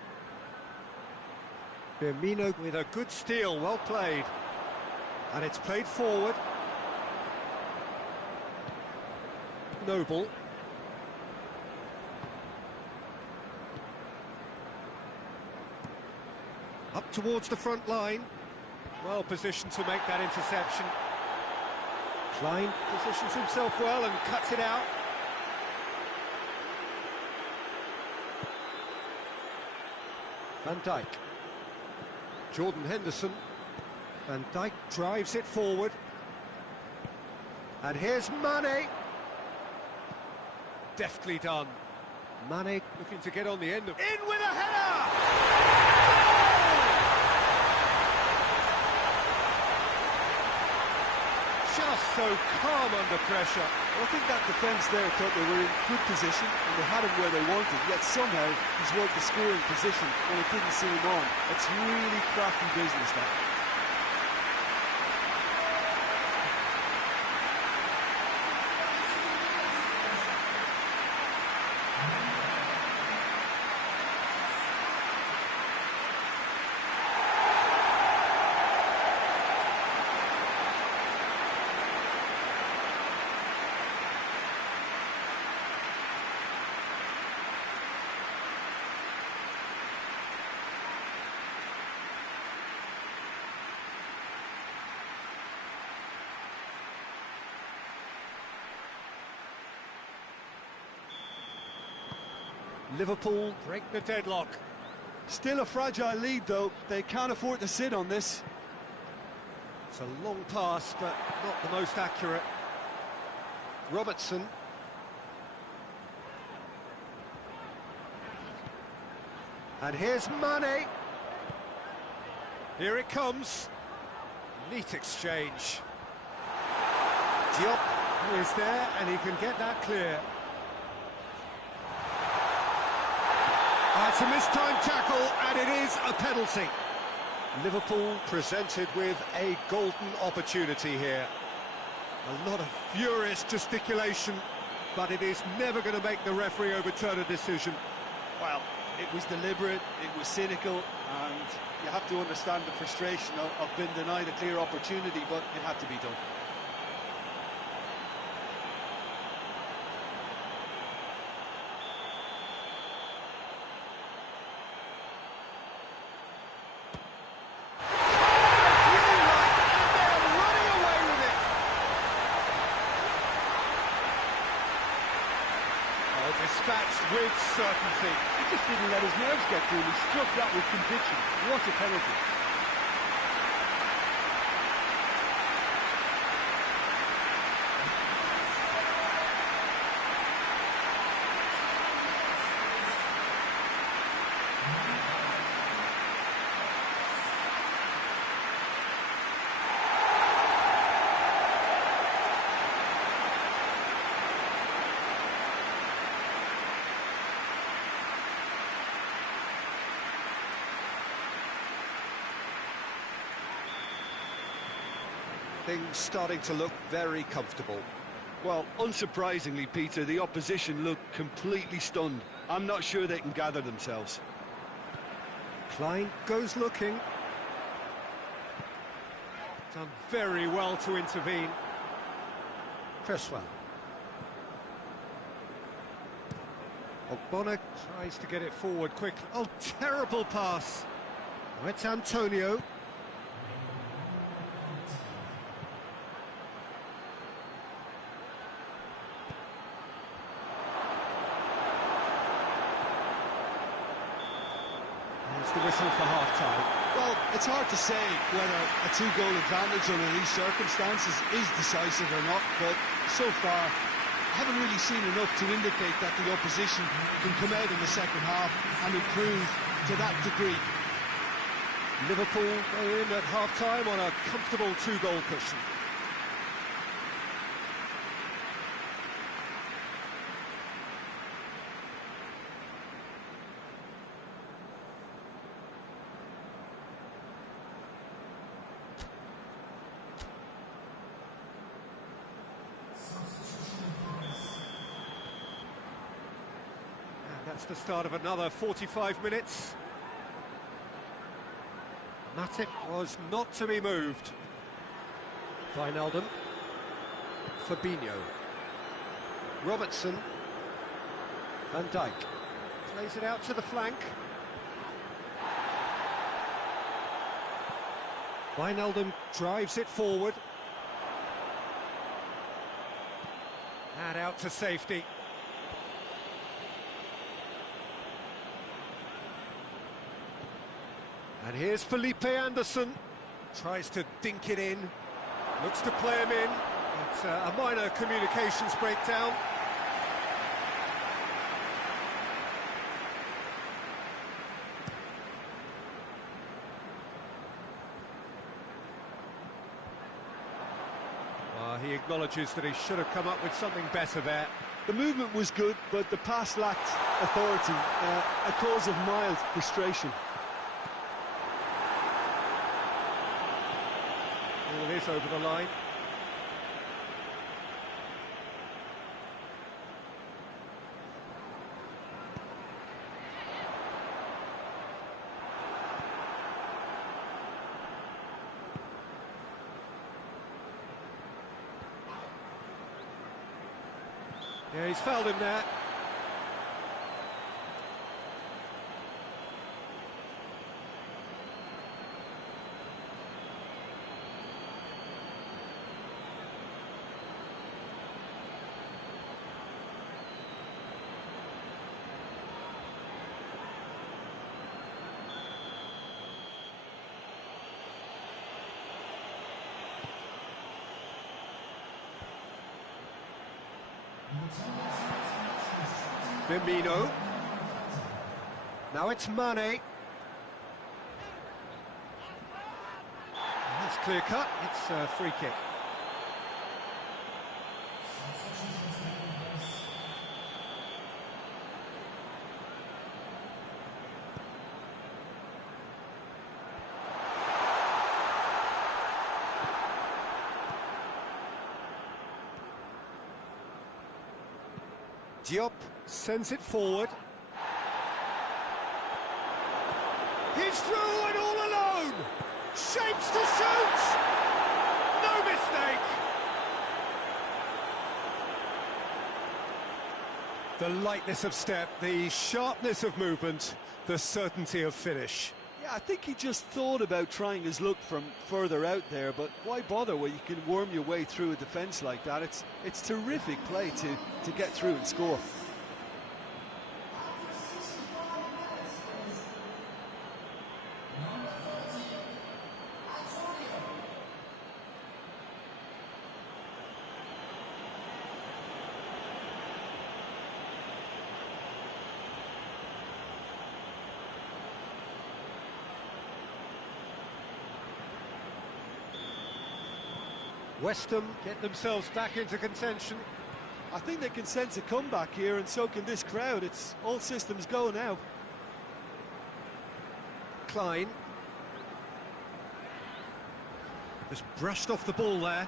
Firmino with a good steal, well played. And it's played forward. Noble. Up towards the front line. Well positioned to make that interception. Klein positions himself well and cuts it out. Van Dijk. Jordan Henderson. Van Dijk drives it forward. And here's Mane. Deftly done. Mane looking to get on the end of... In with a header! Just so calm under pressure. I think that defence there thought they were in good position and they had him where they wanted, yet somehow he's worked the scoring position when it didn't see him on. It's really crafty business, that. Liverpool break the deadlock. Still a fragile lead, though. They can't afford to sit on this. It's a long pass, but not the most accurate. Robertson. And here's Mane. Here it comes. Neat exchange. Diop is there, and he can get that clear. It's a mistimed tackle, and it is a penalty. Liverpool presented with a golden opportunity here. A lot of furious gesticulation, but it is never going to make the referee overturn a decision. Well, it was deliberate, it was cynical, and you have to understand the frustration of being denied a clear opportunity, but it had to be done. Dispatched with certainty. He just didn't let his nerves get to him. He struck that with conviction. What a penalty. Things starting to look very comfortable. Well, unsurprisingly, Peter, the opposition look completely stunned. I'm not sure they can gather themselves. Klein goes looking. Done very well to intervene. Cresswell. Ogbonna tries to get it forward quickly. Oh, terrible pass. Oh, it's Antonio. There's the whistle for half-time. Well, it's hard to say whether a two-goal advantage under these circumstances is decisive or not, but so far, I haven't really seen enough to indicate that the opposition can come out in the second half and improve to that degree. Liverpool go in at half-time on a comfortable two-goal cushion. That's the start of another 45 minutes. Matip was not to be moved. Wijnaldum. Fabinho. Robertson. Van Dijk. Plays it out to the flank. Wijnaldum drives it forward. And out to safety. And here's Felipe Anderson, tries to dink it in, looks to play him in, it's a minor communications breakdown. He acknowledges that he should have come up with something better there. The movement was good, but the pass lacked authority, a cause of mild frustration. It is over the line. Yeah, he's fouled him there. Firmino. Now it's Mane. That's clear cut. It's a free kick. Diop sends it forward. He's through and all alone. Shapes to shoot. No mistake. The lightness of step, the sharpness of movement, the certainty of finish. Yeah, I think he just thought about trying his luck from further out there, but why bother when you can worm your way through a defence like that? It's terrific play to get through and score. West Ham get themselves back into contention. I think they can sense a comeback here, and so can this crowd. It's all systems go now. Klein. Just brushed off the ball there.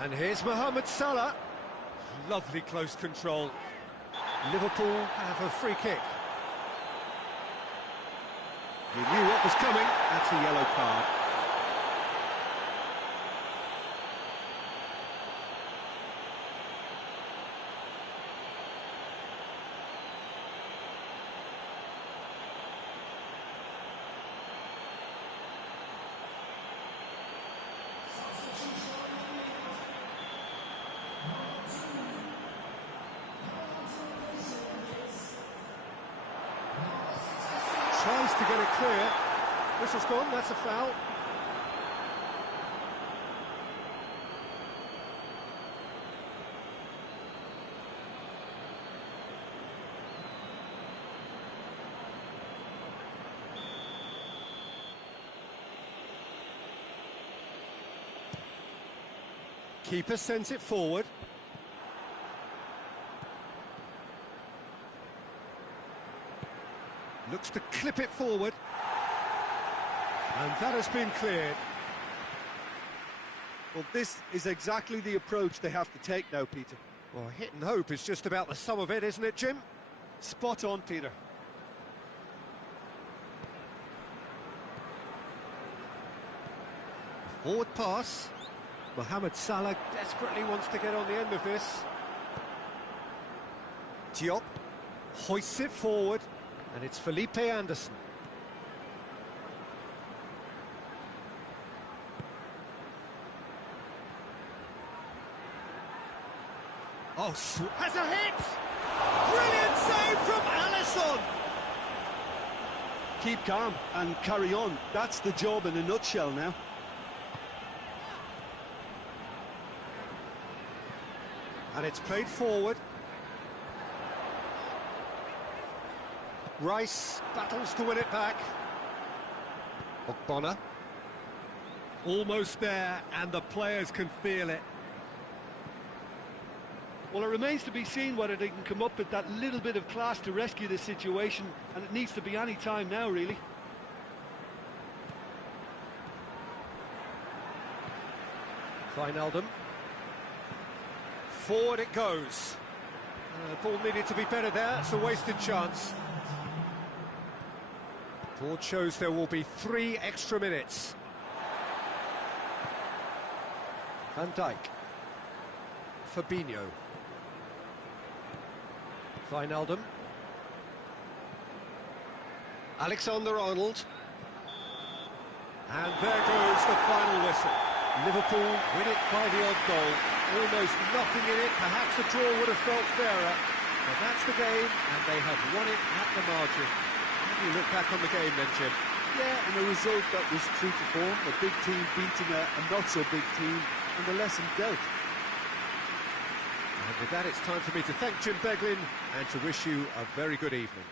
And here's Mohamed Salah. Lovely close control. Liverpool have a free kick. He knew what was coming. That's a yellow card. Tries to get it clear. Whistle's gone, that's a foul. Keeper sends it forward. Looks to clip it forward. And that has been cleared. Well, this is exactly the approach they have to take now, Peter. Well, hit and hope is just about the sum of it, isn't it, Jim? Spot on, Peter. Forward pass. Mohamed Salah desperately wants to get on the end of this. Diop hoists it forward. And it's Felipe Anderson. Oh, has a hit! Brilliant save from Alisson! Keep calm and carry on. That's the job in a nutshell now. And it's played forward. Rice battles to win it back. Ogbonna. Almost there, and the players can feel it. Well, it remains to be seen whether they can come up with that little bit of class to rescue this situation, and it needs to be any time now, really. Wijnaldum. Forward it goes. The ball needed to be better there, it's a wasted chance. Board shows there will be 3 extra minutes. Van Dijk. Fabinho. Wijnaldum. Alexander-Arnold. And there goes the final whistle. Liverpool win it by the odd goal. Almost nothing in it. Perhaps a draw would have felt fairer. But that's the game, and they have won it at the margin. You look back on the game then, Jim. Yeah, and a result that was true to form. A big team beating a not-so-big team, and the lesson dealt. And with that, it's time for me to thank Jim Beglin and to wish you a very good evening.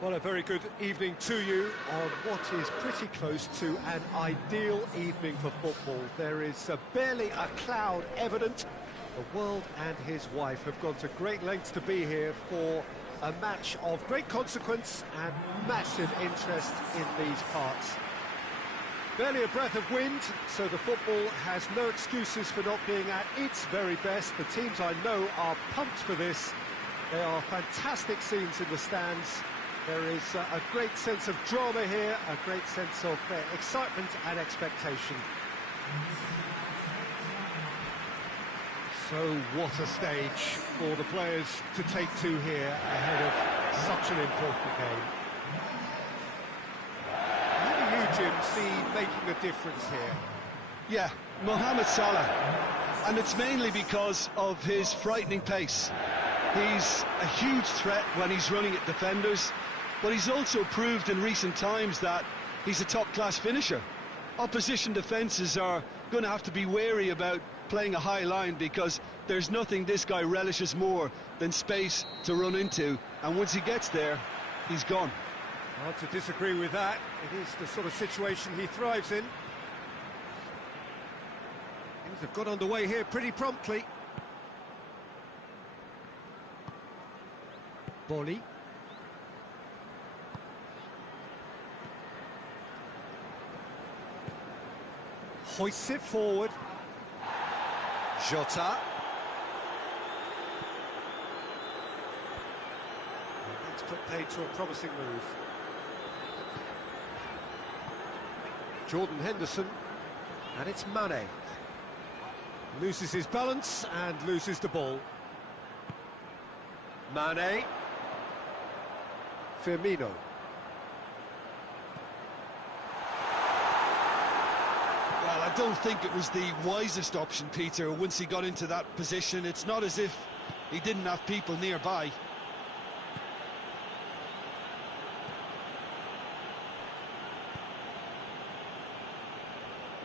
Well, a very good evening to you on what is pretty close to an ideal evening for football. There is barely a cloud evident. The world and his wife have gone to great lengths to be here for a match of great consequence and massive interest in these parts. Barely a breath of wind, so the football has no excuses for not being at its very best. The teams I know are pumped for this. There are fantastic scenes in the stands. There is a great sense of drama here, a great sense of excitement and expectation. So what a stage for the players to take to here ahead of such an important game. How do you, Jim, see making a difference here? Yeah, Mohamed Salah, and it's mainly because of his frightening pace. He's a huge threat when he's running at defenders, but he's also proved in recent times that he's a top-class finisher. Opposition defences are going to have to be wary about playing a high line because there's nothing this guy relishes more than space to run into, and once he gets there, he's gone. Hard to disagree with that. It is the sort of situation he thrives in. Things have got underway here pretty promptly. Bolly. Hoists it forward. Jota. That's put paid to a promising move. Jordan Henderson, and it's Mane. Loses his balance and loses the ball. Mane. Firmino. Well, I don't think it was the wisest option, Peter, once he got into that position. It's not as if he didn't have people nearby.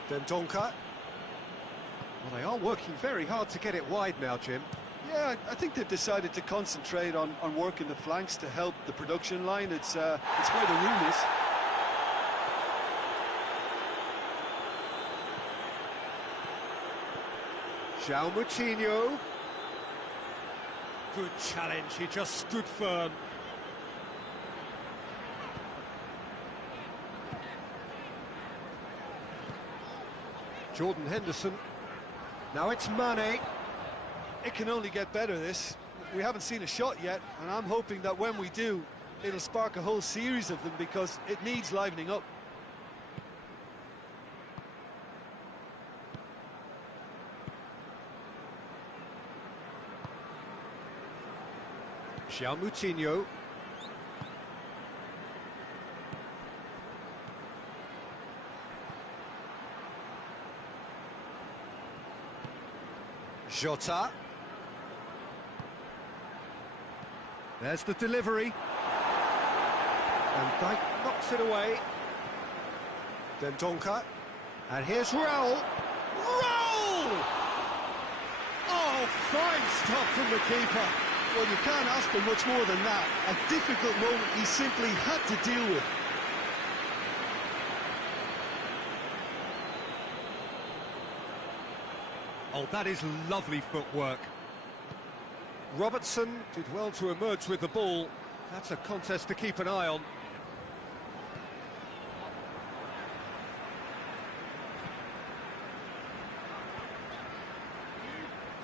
Dendonka. Well, they are working very hard to get it wide now, Jim. Yeah, I think they've decided to concentrate on working the flanks to help the production line. It's where the room is. João Moutinho. Good challenge, he just stood firm. Jordan Henderson. Now it's Mane. It can only get better, this. We haven't seen a shot yet, and I'm hoping that when we do, it'll spark a whole series of them because it needs livening up. João Moutinho. Jota. There's the delivery. And Dijk knocks it away. Dendonka. And here's Raul. Raul! Oh, fine stop from the keeper. Well, you can't ask for much more than that. A difficult moment he simply had to deal with. Oh, that is lovely footwork. Robertson did well to emerge with the ball. That's a contest to keep an eye on.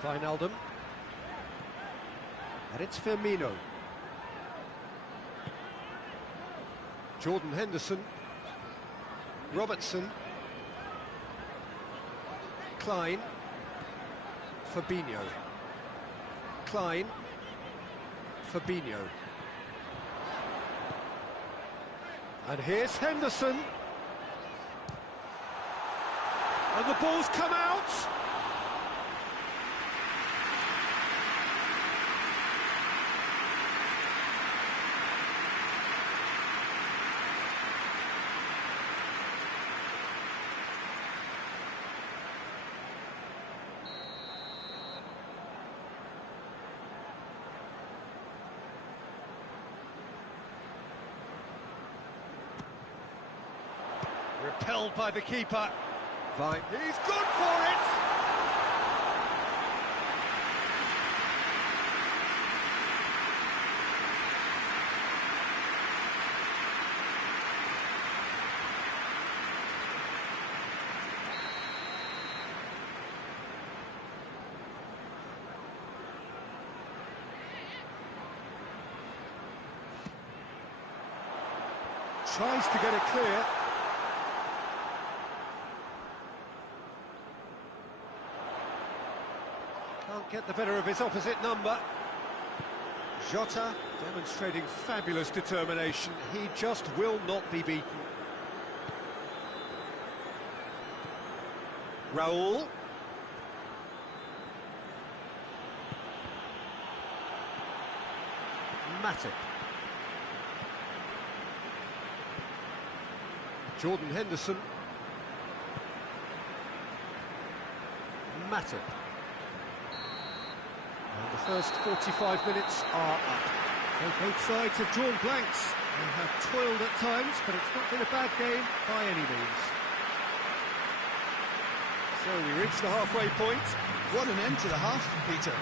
Wijnaldum. And it's Firmino. Jordan Henderson. Robertson. Klein. Fabinho. Klein. Fabinho. And here's Henderson. And the ball's come out. Repelled by the keeper. Fine. He's good for it! Tries to get it clear. Can't get the better of his opposite number. Jota demonstrating fabulous determination. He just will not be beaten. Raul. Matip. Jordan Henderson. Matip. And the first 45 minutes are up. So both sides have drawn blanks. They have toiled at times, but it's not been a bad game by any means. So we reach the halfway point. What an end to the half, Peter.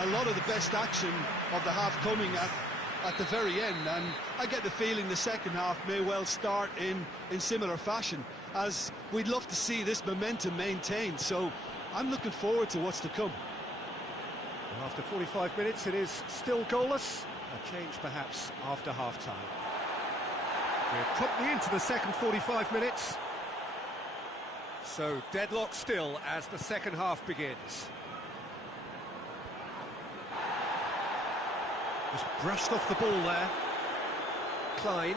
A lot of the best action of the half coming at the very end, and I get the feeling the second half may well start in similar fashion, as we'd love to see this momentum maintained, so I'm looking forward to what's to come. After 45 minutes it is still goalless, a change perhaps after half-time. We're promptly into the second 45 minutes, so deadlock still as the second half begins. Just brushed off the ball there. Klein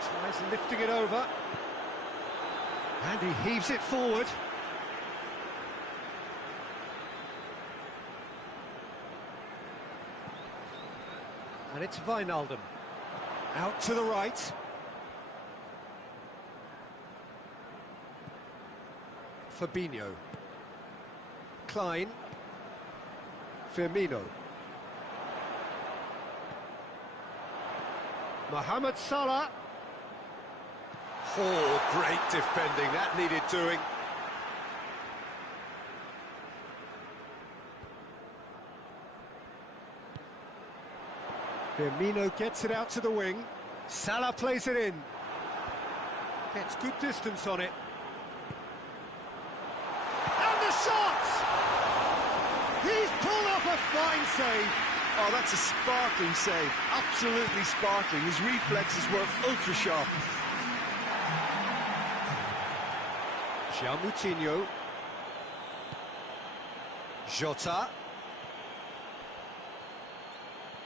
tries lifting it over, and he heaves it forward. And it's Wijnaldum out to the right. Fabinho. Klein. Firmino. Mohamed Salah. Oh, great defending, that needed doing. Firmino gets it out to the wing. Salah plays it in. Gets good distance on it. And the shot! He's pulled off a fine save. Oh, that's a sparkling save. Absolutely sparkling. His reflexes were ultra sharp. Moutinho. Jota.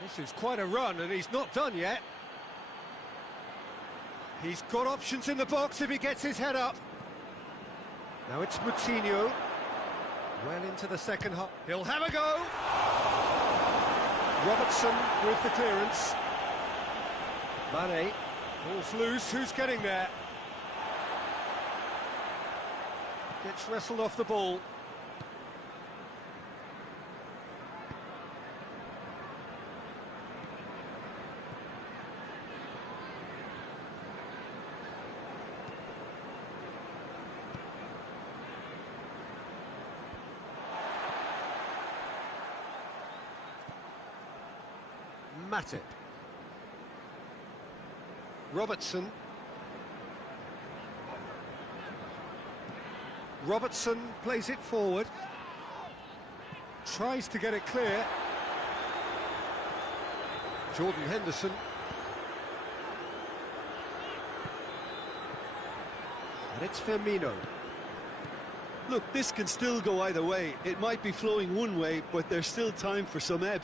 This is quite a run, and he's not done yet. He's got options in the box if he gets his head up. Now it's Moutinho. Well into the second half. He'll have a go. Robertson with the clearance. Mane. Ball's loose. Who's getting there? Gets wrestled off the ball. Matip. Robertson. Robertson plays it forward. Tries to get it clear. Jordan Henderson. And it's Firmino. Look, this can still go either way. It might be flowing one way, but there's still time for some ebb.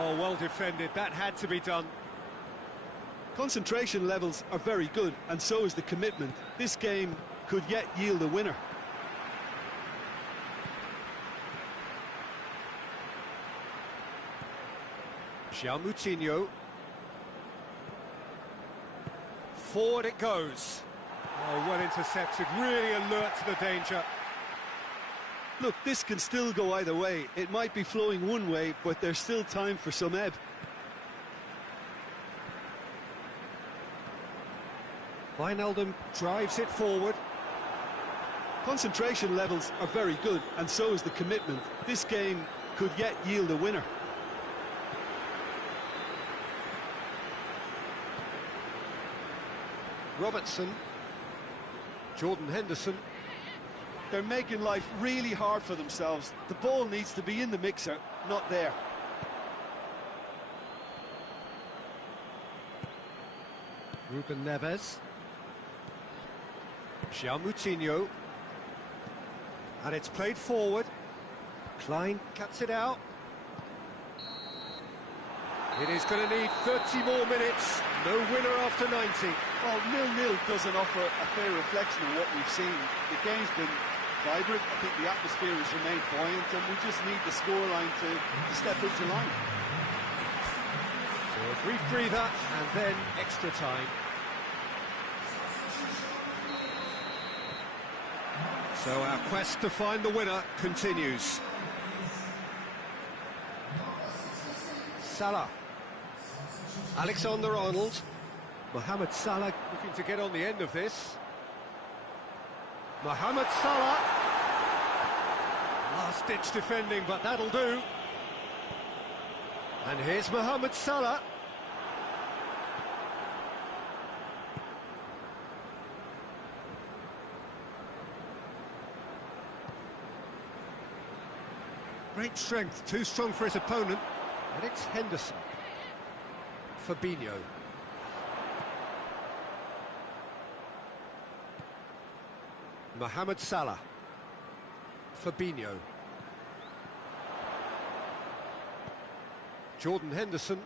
Oh, well defended. That had to be done. Concentration levels are very good, and so is the commitment. This game could yet yield a winner. Moutinho. Forward it goes. Oh, well intercepted. Really alert to the danger. Look, this can still go either way. It might be flowing one way, but there's still time for some ebb. Wijnaldum drives it forward. Concentration levels are very good, and so is the commitment. This game could yet yield a winner. Robertson. Jordan Henderson. They're making life really hard for themselves. The ball needs to be in the mixer, not there. Ruben Neves. Moutinho. And it's played forward. Klein cuts it out. It is going to need 30 more minutes. No winner after 90. Well, 0-0 doesn't offer a fair reflection of what we've seen. The game's been vibrant. I think the atmosphere has remained buoyant, and we just need the scoreline to step into line. So a brief breather, and then extra time. So our quest to find the winner continues. Salah. Alexander-Arnold. Mohamed Salah looking to get on the end of this. Mohamed Salah. Last-ditch defending, but that'll do. And here's Mohamed Salah. Great strength, too strong for his opponent. And it's Henderson. Fabinho. Mohamed Salah. Fabinho. Jordan Henderson.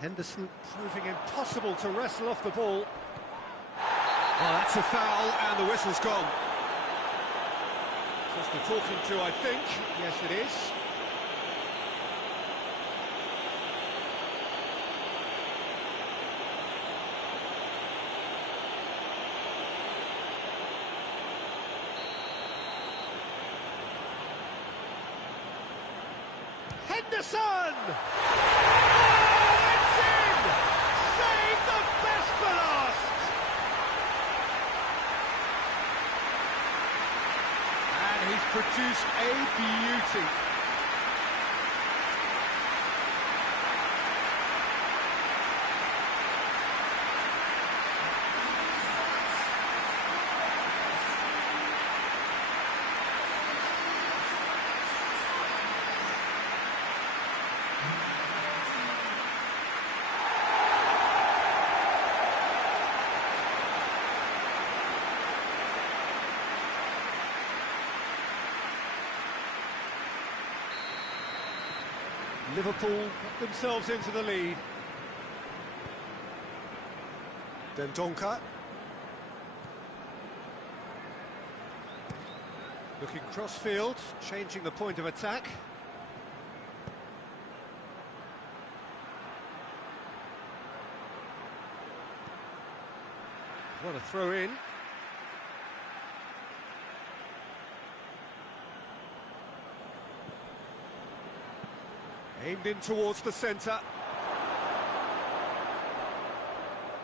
Henderson proving impossible to wrestle off the ball. Oh, that's a foul, and the whistle's gone. Just the talking to, I think. Yes, it is. Henderson! Oh, it's in! Save the best for last! And he's produced a beauty. Liverpool put themselves into the lead. Dendoncker. Looking cross-field, changing the point of attack. What a throw in. Aimed in towards the centre.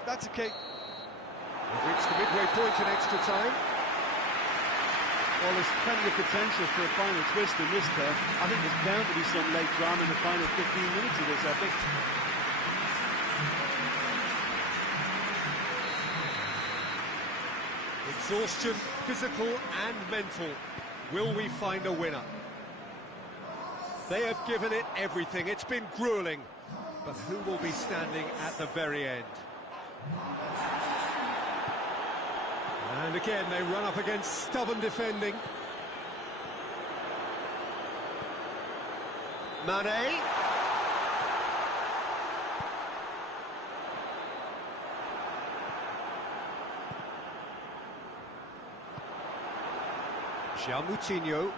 That's a kick. We've reached the midway point in extra time. Well, there's plenty of potential for a final twist in this turn. I think there's bound to be some late drama in the final 15 minutes of this epic. Exhaustion, physical and mental. Will we find a winner? They have given it everything. It's been gruelling. But who will be standing at the very end? And again, they run up against stubborn defending. Mane. Moutinho.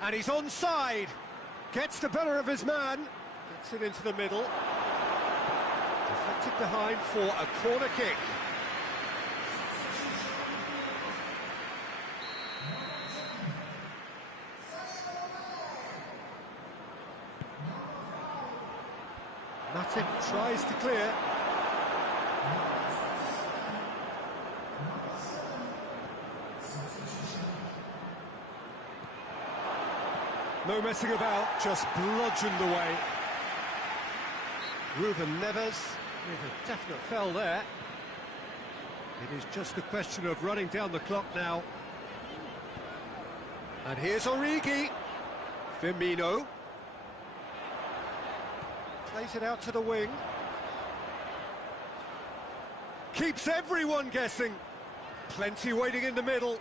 And he's onside. Gets the better of his man. Gets it into the middle. Deflected behind for a corner kick. it, tries to clear. No messing about, just bludgeoned away. Ruben Neves with a definite foul there. It is just a question of running down the clock now. And here's Origi. Firmino. Plays it out to the wing. Keeps everyone guessing. Plenty waiting in the middle.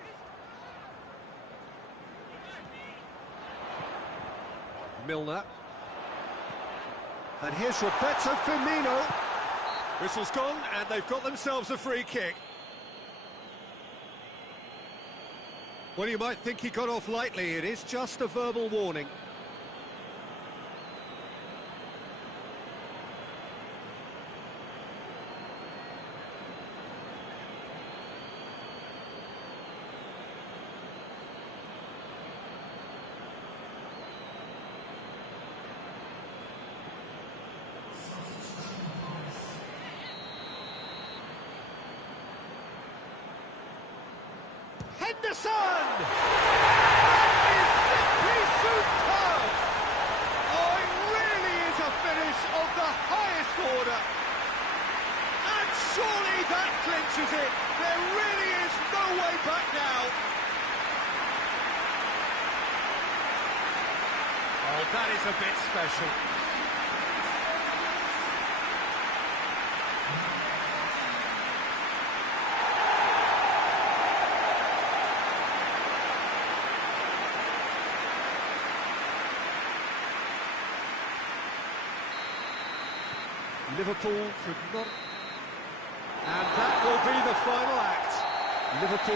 Milner. And here's Roberto Firmino. Whistle's gone, and they've got themselves a free kick. Well, you might think he got off lightly. It is just a verbal warning. Henderson! That is simply superb! Oh, it really is a finish of the highest order. And surely that clinches it. There really is no way back now. Oh, that is a bit special. Liverpool could not... And that will be the final act. Liverpool